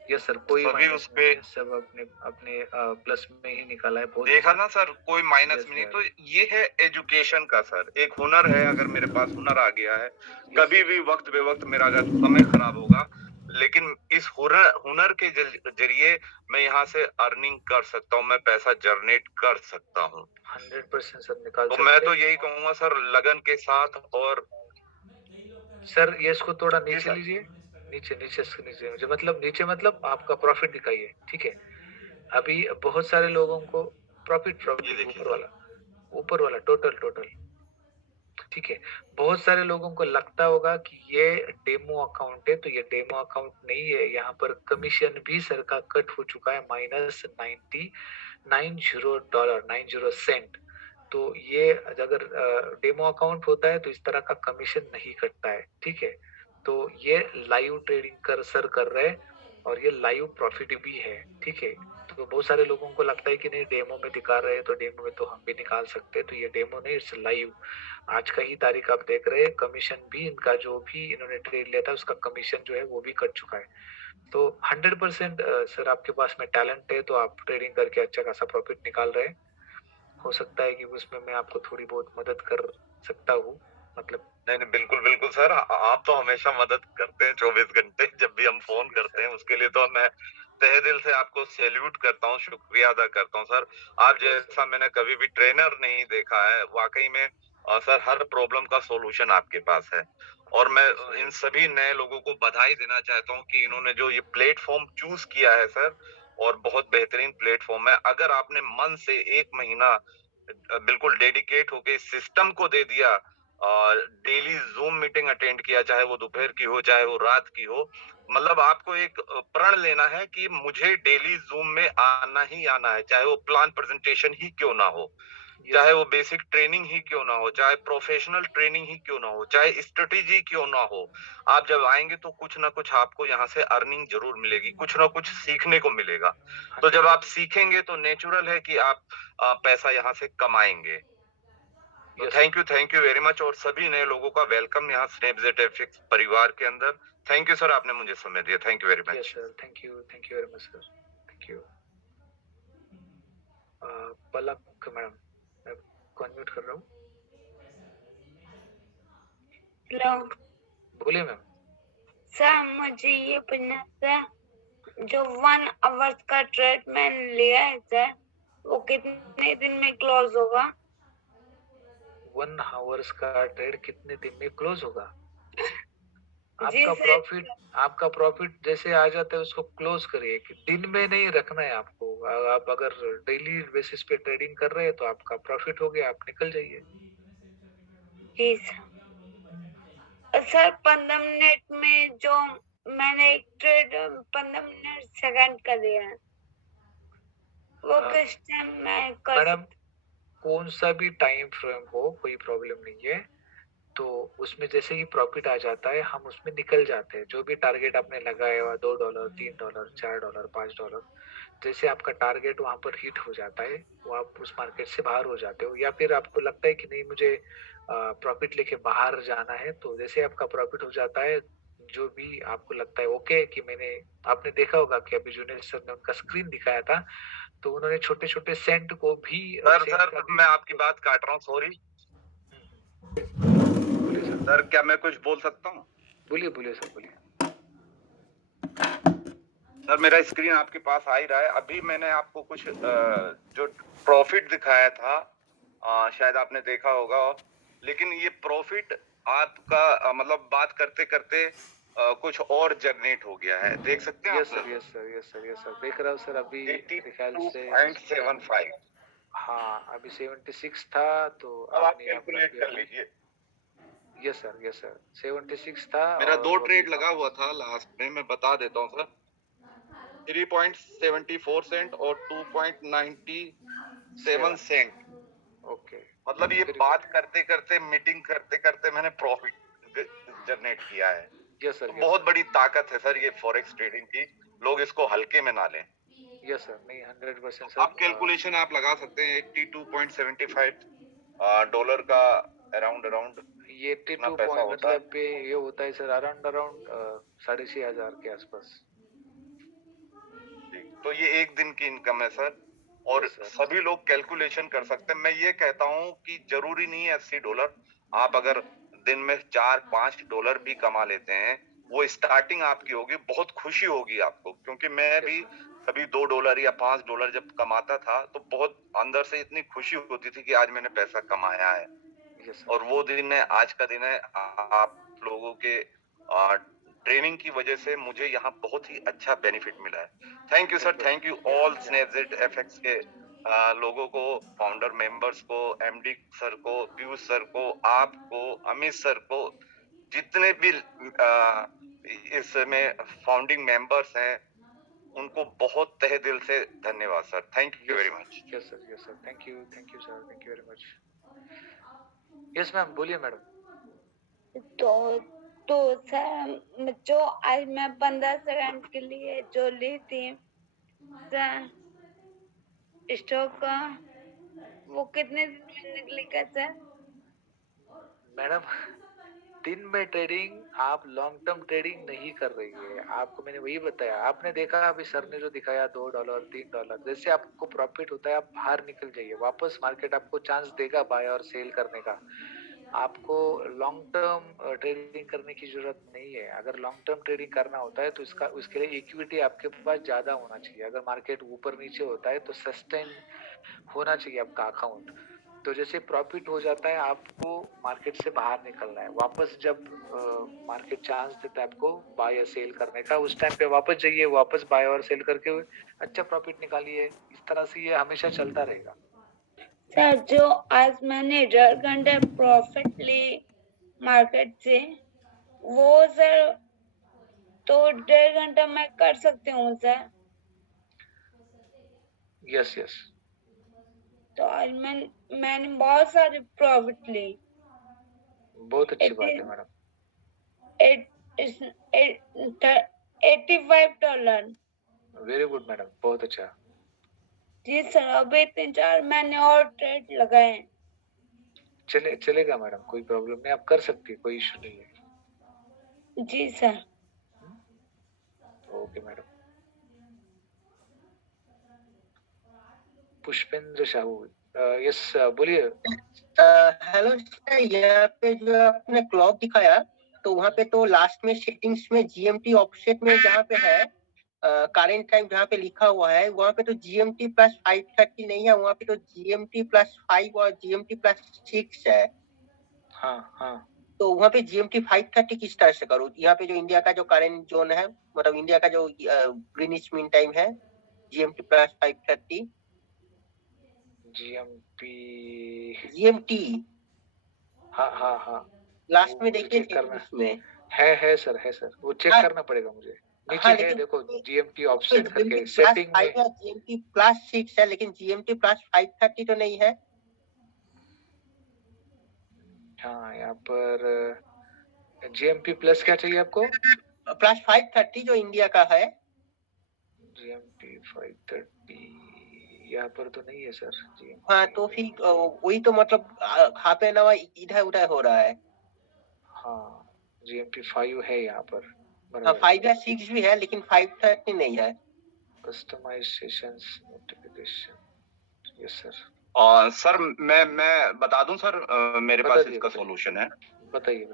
यस सर, कोई सभी माइनस उस पे नहीं है, सब अपने अपने प्लस में ही निकाला है। बहुत देखा अच्छा। ना सर, कोई माइनस में नहीं। तो ये है एजुकेशन का सर, एक हुनर है। अगर मेरे पास हुनर आ गया है, कभी भी वक्त बेवक्त मेरा अगर समय खराब होगा, लेकिन इस हुनर के जरिए मैं यहाँ से अर्निंग कर सकता हूँ, मैं पैसा जनरेट कर सकता हूँ। 100% सर निकाल तो सकते मैं तो हैं। यही कहूंगा सर, लगन के साथ। और सर ये इसको थोड़ा जी नीचे सर। लीजिए, नीचे नीचे नीचे मुझे मतलब नीचे मतलब आपका प्रॉफिट दिखाइए, ठीक है। अभी बहुत सारे लोगों को प्रॉफिट ये देखिए ऊपर वाला टोटल टोटल, ठीक है। बहुत सारे लोगों को लगता होगा कि ये डेमो अकाउंट है, तो ये डेमो अकाउंट नहीं है। यहाँ पर कमीशन भी सर का कट हो चुका है $90 तो ये अगर डेमो अकाउंट होता है तो इस तरह का कमीशन नहीं कटता है, ठीक है। तो ये लाइव ट्रेडिंग कर रहे हैं और ये लाइव प्रॉफिट भी है, ठीक है। तो बहुत सारे लोगों को लगता है कि नहीं डेमो में दिखा रहे हैं तो डेमो में तो हम भी निकाल सकते हैं, तो ये डेमो नहीं, इट्स लाइव। आज का ही तारीख आप देख रहे हैं, कमीशन भी इनका जो भी इन्होंने ट्रेड लिया था उसका कमीशन जो है वो भी कट चुका है। तो 100% सर आपके पास में टैलेंट है तो आप ट्रेडिंग करके अच्छा खासा प्रॉफिट निकाल रहे हैं। हो सकता है कि उसमें मैं आपको थोड़ी बहुत मदद कर सकता हूँ, मतलब नहीं बिल्कुल बिल्कुल सर, आप तो हमेशा मदद करते हैं 24 घंटे जब भी हम फोन करते हैं, उसके लिए तो मैं तहे दिल से आपको सैल्यूट करता हूँ, शुक्रिया अदा करता हूँ सर। आप जैसा मैंने कभी भी ट्रेनर नहीं देखा है वाकई में। सर हर प्रॉब्लम का सॉल्यूशन आपके पास है और मैं इन सभी नए लोगों को बधाई देना चाहता हूँ कि इन्होंने जो ये प्लेटफॉर्म चूज किया है सर, और बहुत बेहतरीन प्लेटफॉर्म है। अगर आपने मन से 1 महीना बिल्कुल डेडिकेट होके इस सिस्टम को दे दिया और डेली जूम मीटिंग अटेंड किया, चाहे वो दोपहर की हो चाहे वो रात की हो, मतलब आपको एक प्रण लेना है कि मुझे डेली जूम में आना ही आना है, चाहे वो प्लान प्रेजेंटेशन ही क्यों ना हो, चाहे वो बेसिक ट्रेनिंग ही क्यों ना हो, चाहे प्रोफेशनल ट्रेनिंग ही क्यों ना हो, चाहे स्ट्रेटेजी क्यों ना हो। आप जब आएंगे तो कुछ ना कुछ आपको यहाँ से अर्निंग जरूर मिलेगी, कुछ ना कुछ सीखने को मिलेगा। तो जब आप सीखेंगे तो नेचुरल है कि आप पैसा यहाँ से कमाएंगे। तो थैंक यू वेरी मच और सभी नए लोगों का वेलकम यहाँ स्नैपजेट एफएक्स परिवार के अंदर। थैंक यू सर, आपने मुझे समय दिया। Thank you very much. Yes sir, thank you very much sir, thank you. Palak madam, मैं को अनम्यूट कर रहा हूँ। हेलो बोलिए मैम। सर, मुझे ये पूछना था, जो 1 आवर्स का ट्रेड मैंने लिया है सर, वो कितने दिन में क्लोज होगा? 1 आवर्स का ट्रेड कितने दिन में क्लोज होगा? जी सर। आपका प्रॉफिट जैसे आ जाता है उसको क्लोज करिए, कि दिन में नहीं रखना है आपको। आप अगर डेली बेसिस पे ट्रेडिंग कर रहे हैं तो आपका प्रॉफिट हो गया, आप निकल जाइए। जी सर, 15 मिनट में जो मैंने एक ट्रेड 15 मिनट सेकंड का दिया है, वो किस टाइम मैं कर मैडम कौन सा भी टाइम फ्रेम हो, कोई प्रॉब्लम नहीं है। तो उसमें जैसे ही प्रॉफिट आ जाता है हम उसमें निकल जाते हैं। जो भी टारगेट आपने लगाया हुआ $2, $3, $4, $5, जैसे आपका टारगेट वहां पर हिट हो जाता है वो आप उस मार्केट से बाहर हो जाते हो, या फिर आपको लगता है कि नहीं मुझे प्रॉफिट लेके बाहर जाना है, तो जैसे आपका प्रॉफिट हो जाता है, जो भी आपको लगता है ओके कि मैंने, आपने देखा होगा कि अभी जुनेद सर ने उनका स्क्रीन दिखाया था, तो उन्होंने छोटे-छोटे सेंट को भी सर सेंट सर का भी मैं आपकी बात काट रहा हूँ, सॉरी बोलिए सर। सर, क्या मैं कुछ बोल सकता हूँ? बोलिए, बोलिए सर, बोलिए। सर मेरा स्क्रीन आपके पास आ ही रहा है। अभी मैंने आपको कुछ जो प्रॉफिट दिखाया था, शायद आपने देखा होगा, लेकिन ये प्रॉफिट आपका मतलब बात करते करते कुछ और जनरेट हो गया है, देख सकते हैं आप yes sir, yes sir, yes sir, yes sir, देख रहा हूँ सर अभी मेरे ख्याल से 82.75। हाँ, अभी 76 था तो अब आप आपने यहाँ पर कैलकुलेट अभी कर लीजिए। यस सर, यस सर, 76 था मेरा और 2 वो अभी ट्रेड लगा हुआ था लास्ट में, मैं बता देता हूँ सर। 3.74 सेंट और 2.97 सेंट। ओके, मतलब ये Very बात करते करते, मीटिंग करते करते मैंने प्रॉफिट जनरेट किया है। यस तो सर, बहुत बड़ी ताकत है सर ये फॉरेक्स ट्रेडिंग की, लोग इसको हल्के में ना लें। यस सर, नहीं 100% आप सर। कैलकुलेशन आप लगा सकते हैं 82.75 डॉलर का अराउंड ये कितना 82 पैसा पॉइंट होता है। मतलब पे ये होता है सर अराउंड 6,500 के आसपास। जी, तो ये एक दिन की इनकम है सर, और Yes, sir. सभी लोग कैलकुलेशन कर सकते हैं। मैं ये कहता हूँ कि जरूरी नहीं है $80, आप अगर दिन में $4-5 भी कमा लेते हैं, वो स्टार्टिंग आपकी होगी, बहुत खुशी होगी आपको, क्योंकि मैं भी कभी $2 या $5 जब कमाता था तो बहुत अंदर से इतनी खुशी होती थी कि आज मैंने पैसा कमाया है। Yes, sir. और वो दिन है, आज का दिन है। आप लोगों के ट्रेनिंग की वजह से मुझे यहाँ बहुत ही अच्छा बेनिफिट मिला है। Thank you sir, thank you all Snapjet FX के लोगों को, फाउंडर मेंबर्स को, एमडी सर को, पीयूष सर को, आपको, अमित सर को, जितने भी इसमें फाउंडिंग मेंबर्स हैं, उनको बहुत तहे दिल से धन्यवाद sir. Thank you very much. Yes, sir. Yes, sir. Thank you, sir. Thank you very much. Yes, ma'am. बोलिए मैडम। तो सर जो आज मैं 15 सेकंड के लिए जो ली थी सर स्टॉक का, वो कितने दिन में निकलेगा सर? मैडम, दिन में ट्रेडिंग आप लॉन्ग टर्म ट्रेडिंग नहीं कर रही है, आपको मैंने वही बताया। आपने देखा अभी सर ने जो दिखाया $2 $3, जैसे आपको प्रॉफिट होता है आप बाहर निकल जाइए, वापस मार्केट आपको चांस देगा बाय और सेल करने का। आपको लॉन्ग टर्म ट्रेडिंग करने की जरूरत नहीं है। अगर लॉन्ग टर्म ट्रेडिंग करना होता है तो उसके लिए इक्विटी आपके पास ज्यादा होना चाहिए। अगर मार्केट ऊपर नीचे होता है तो सस्टेन होना चाहिए आपका अकाउंट। तो जैसे प्रॉफिट हो जाता है आपको मार्केट से बाहर निकलना है, वापस जब मार्केट चांस देता है आपको बाय या सेल करने का, उस टाइम पे वापस जाइए, वापस बाय और सेल करके अच्छा प्रॉफिट निकालिए। इस तरह से ये हमेशा चलता रहेगा। सर जो आज मैंने 1.5 घंटे प्रॉफिट ली मार्केट से, वो सर तो 1.5 घंटा मैं कर सकती हूँ सर? Yes yes. तो आज मैंने बहुत सारी प्रॉफिट ली। बहुत अच्छी बात है मैडम। $85। वेरी गुड मैडम, बहुत अच्छा। जी सर, अभी 3-4 मैंने और ट्रेड लगाए हैं। चलेगा मैडम, कोई प्रॉब्लम नहीं, आप कर सकती है, कोई इशू नहीं है। जी sir. Okay madam. Pushpendra Sahu, yes बोलिए। हेलो सर, यहाँ पे जो आपने क्लॉक दिखाया तो वहाँ पे तो लास्ट में सेटिंग्स में जीएमटी ऑफसेट में जहाँ पे है करेंट टाइम जहाँ पे लिखा हुआ है, वहाँ पे तो जीएमटी प्लस 5:30 नहीं है, वहाँ पे तो जीएमटी प्लस 5 और जीएमटी प्लस 6 है। हाँ हाँ। तो वहाँ पे जीएमटी 5:30 किस तरह से करूँ? यहाँ पे जो इंडिया का जो करेंट जोन है, मतलब इंडिया का जो ग्रीनिच मीन टाइम है, जीएमटी प्लस 5:30 जीएमटी। हाँ हाँ हाँ, लास्ट में देखिए चेक करना इसमें है सर, है सर, वो चेक करना पड़ेगा मुझे। नीचे है देखो जीएमटी ऑफसेट करके सेटिंग में। जीएमटी प्लस 6 है, लेकिन जीएमटी प्लस 5:30 तो नहीं है। हाँ, यहाँ पर जीएमटी प्लस क्या चाहिए आपको? प्लस 5:30 जो इंडिया का है। जीएमटी 5:30 यहाँ पर तो नहीं है सर। हाँ, तो फिर वही तो मतलब हाफ एन आवर इधर उधर हो रहा है। हाँ, जीएमटी 5 है यहाँ पर। हाँ, 5 या 6 भी है, लेकिन 5:30 नहीं है। Customise sessions notification. Yes sir. Sir मैं बता दूं सर, मेरे बता पास दिए, इसका बताइए। सॉल्यूशन है। बताइए।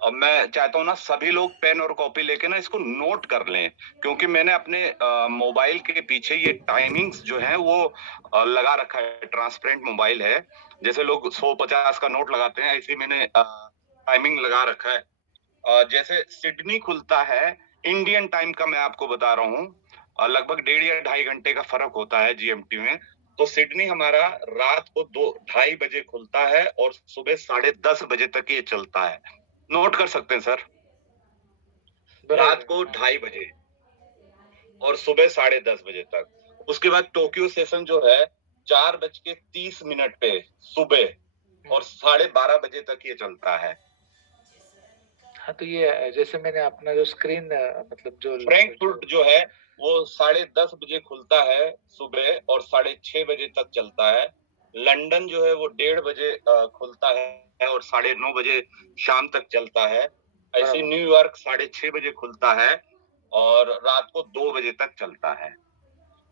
अब मैं चाहता हूँ ना सभी लोग पेन और कॉपी लेके ना इसको नोट कर लें, क्योंकि मैंने अपने मोबाइल के पीछे ये टाइमिंग्स जो है वो लगा रखा है। ट्रांसपेरेंट मोबाइल है, जैसे लोग 150 का नोट लगाते हैं, ऐसे मैंने टाइमिंग लगा रखा है। जैसे सिडनी खुलता है इंडियन टाइम का, मैं आपको बता रहा हूँ, लगभग 1.5 या 2.5 घंटे का फर्क होता है जीएमटी में। तो सिडनी हमारा रात को 2-2:30 बजे खुलता है और सुबह 10:30 बजे तक ये चलता है। नोट कर सकते हैं सर, रात को 2:30 बजे और सुबह 10:30 बजे तक। उसके बाद टोक्यो सेशन जो है 4:30 पे सुबह और 12:30 बजे तक ये चलता है। हाँ, तो ये जैसे मैंने अपना जो स्क्रीन मतलब जो फ्रैंकफर्ट जो है वो 10:30 बजे खुलता है सुबह और 6:30 बजे तक चलता है। लंदन जो है वो 1:30 बजे खुलता है और 9:30 बजे शाम तक चलता है। ऐसे बराबर। न्यूयॉर्क 6:30 बजे खुलता है और रात को 2 बजे तक चलता है।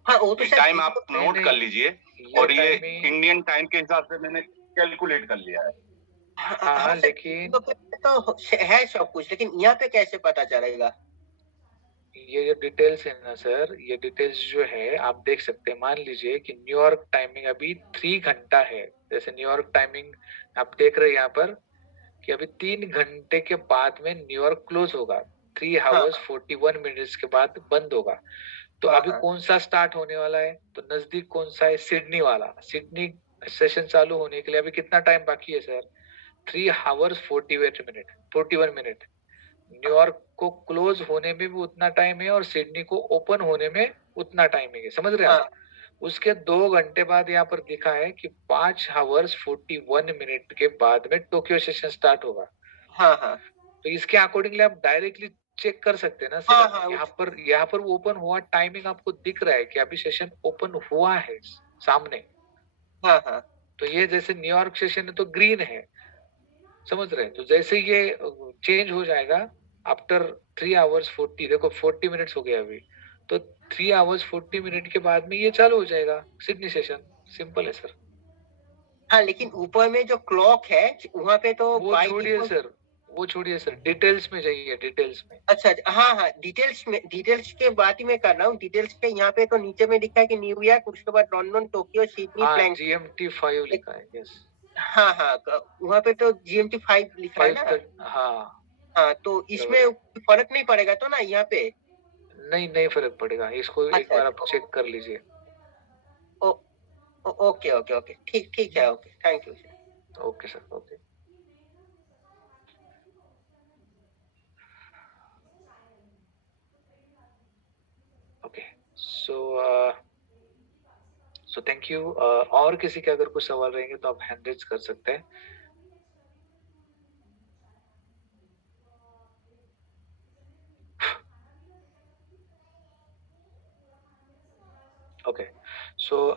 हाँ, वो तो ये सर टाइम आप नहीं, नोट नहीं, कर लीजिए, ये और ये टाइमिंग इंडियन टाइम के हिसाब से मैंने कैलकुलेट कर लिया है। हाँ, सर, लेकिन तो है सब कुछ, लेकिन यहाँ पे कैसे पता चलेगा? ये जो डिटेल्स है ना सर, ये डिटेल्स जो है आप देख सकते हैं। मान लीजिए कि न्यूयॉर्क टाइमिंग अभी 3 घंटा है। जैसे न्यूयॉर्क टाइमिंग आप देख रहे हैं यहाँ पर कि अभी 3 घंटे के बाद में न्यूयॉर्क क्लोज होगा। 3 आवर्स 41 मिनट्स के बाद बंद होगा। तो अभी कौन सा स्टार्ट होने वाला है? तो नजदीक कौन सा है? सिडनी वाला। सिडनी सेशन चालू होने के लिए अभी कितना टाइम बाकी है सर? 3 hours 41 minute. न्यूयॉर्क को क्लोज होने में भी उतना टाइम है और सिडनी को ओपन होने में उतना टाइमिंग है। समझ रहे हैं आप? उसके 2 घंटे बाद यहाँ पर लिखा है कि 5 आवर्स 41 मिनट के बाद में टोक्यो सेशन स्टार्ट होगा। हाँ। तो इसके अकॉर्डिंगली आप डायरेक्टली चेक कर सकते हैं ना सर। यहाँ पर ओपन हुआ टाइमिंग आपको दिख रहा है कि अभी सेशन ओपन हुआ है सामने। हाँ। तो ये जैसे न्यूयॉर्क सेशन है तो ग्रीन है, समझ रहे हैं? तो जैसे ये चेंज हो जाएगा आफ्टर 3 आवर्स 40, देखो 40 मिनट्स हो गया अभी, तो 3 आवर्स 40 मिनट के बाद में ये चालू हो जाएगा सिडनी सेशन। सिंपल है सर। हाँ, लेकिन ऊपर में जो क्लॉक है वहाँ पे तो वो छोड़िए सर, डिटेल्स में जाइए, डिटेल्स में। अच्छा, हाँ, डिटेल्स के बात ही मैं कर रहा हूँ। डिटेल्स के यहाँ पे तो नीचे में लिखा है कि न्यूयॉर्क, उसके बाद लंदन, टोक्यो, सिडनी, हाँ, फ्रैंक। GMT 5 लिखा है। यस। हाँ, वहाँ पे तो GMT 5 लिखा है ना? 5:30। हाँ, तो इसमें फर्क नहीं पड़ेगा तो ना यहाँ पे? नहीं फर्क पड़ेगा। इसको एक अच्छा, बार आप चेक कर लीजिए। ओके, ठीक है, okay, thank you sir. Okay sir, okay. Okay, so thank you. और किसी के अगर कुछ सवाल रहेंगे तो आप हैंड रेज कर सकते हैं। ओके, सो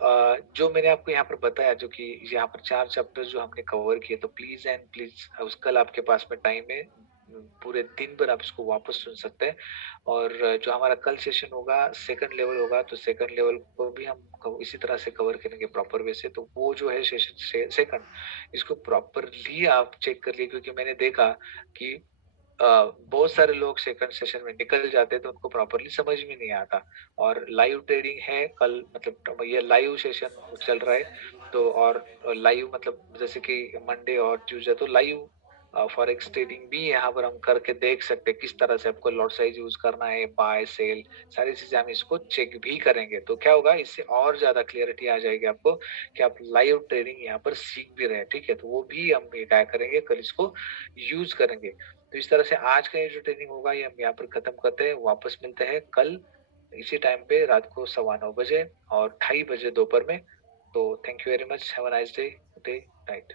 जो मैंने आपको यहाँ पर बताया, जो कि यहाँ पर 4 चैप्टर जो हमने कवर किए, तो प्लीज एंड प्लीज कल आपके पास में टाइम है, पूरे दिन भर आप इसको वापस सुन सकते हैं। और जो हमारा कल सेशन होगा सेकंड लेवल होगा, तो सेकंड लेवल को भी हम इसी तरह से कवर करेंगे प्रॉपर वे से। तो वो जो है सेशन सेकंड, इसको प्रॉपरली आप चेक कर लिए, क्योंकि मैंने देखा कि बहुत सारे लोग सेकंड सेशन में निकल जाते हैं तो उनको प्रॉपरली समझ में नहीं आता। और लाइव ट्रेडिंग है कल, मतलब ये लाइव सेशन चल रहा है। तो और लाइव मतलब जैसे कि मंडे और ट्यूसडे तो लाइव फॉरेक्स ट्रेडिंग भी यहाँ पर हम करके देख सकते हैं, किस तरह से आपको लॉट साइज यूज करना है, बाय सेल, सारी चीजें हम इसको चेक भी करेंगे। तो क्या होगा, इससे और ज्यादा क्लियरिटी आ जाएगी आपको कि आप लाइव ट्रेडिंग यहाँ पर सीख भी रहे हैं। ठीक है, तो वो भी हम क्या करेंगे, कल इसको यूज करेंगे। तो इस तरह से आज का ये जो ट्रेनिंग होगा ये हम यहाँ पर खत्म करते हैं। वापस मिलते हैं कल इसी टाइम पे, रात को 9:15 बजे और 2:30 बजे दोपहर में। तो thank you very much, have a nice day night.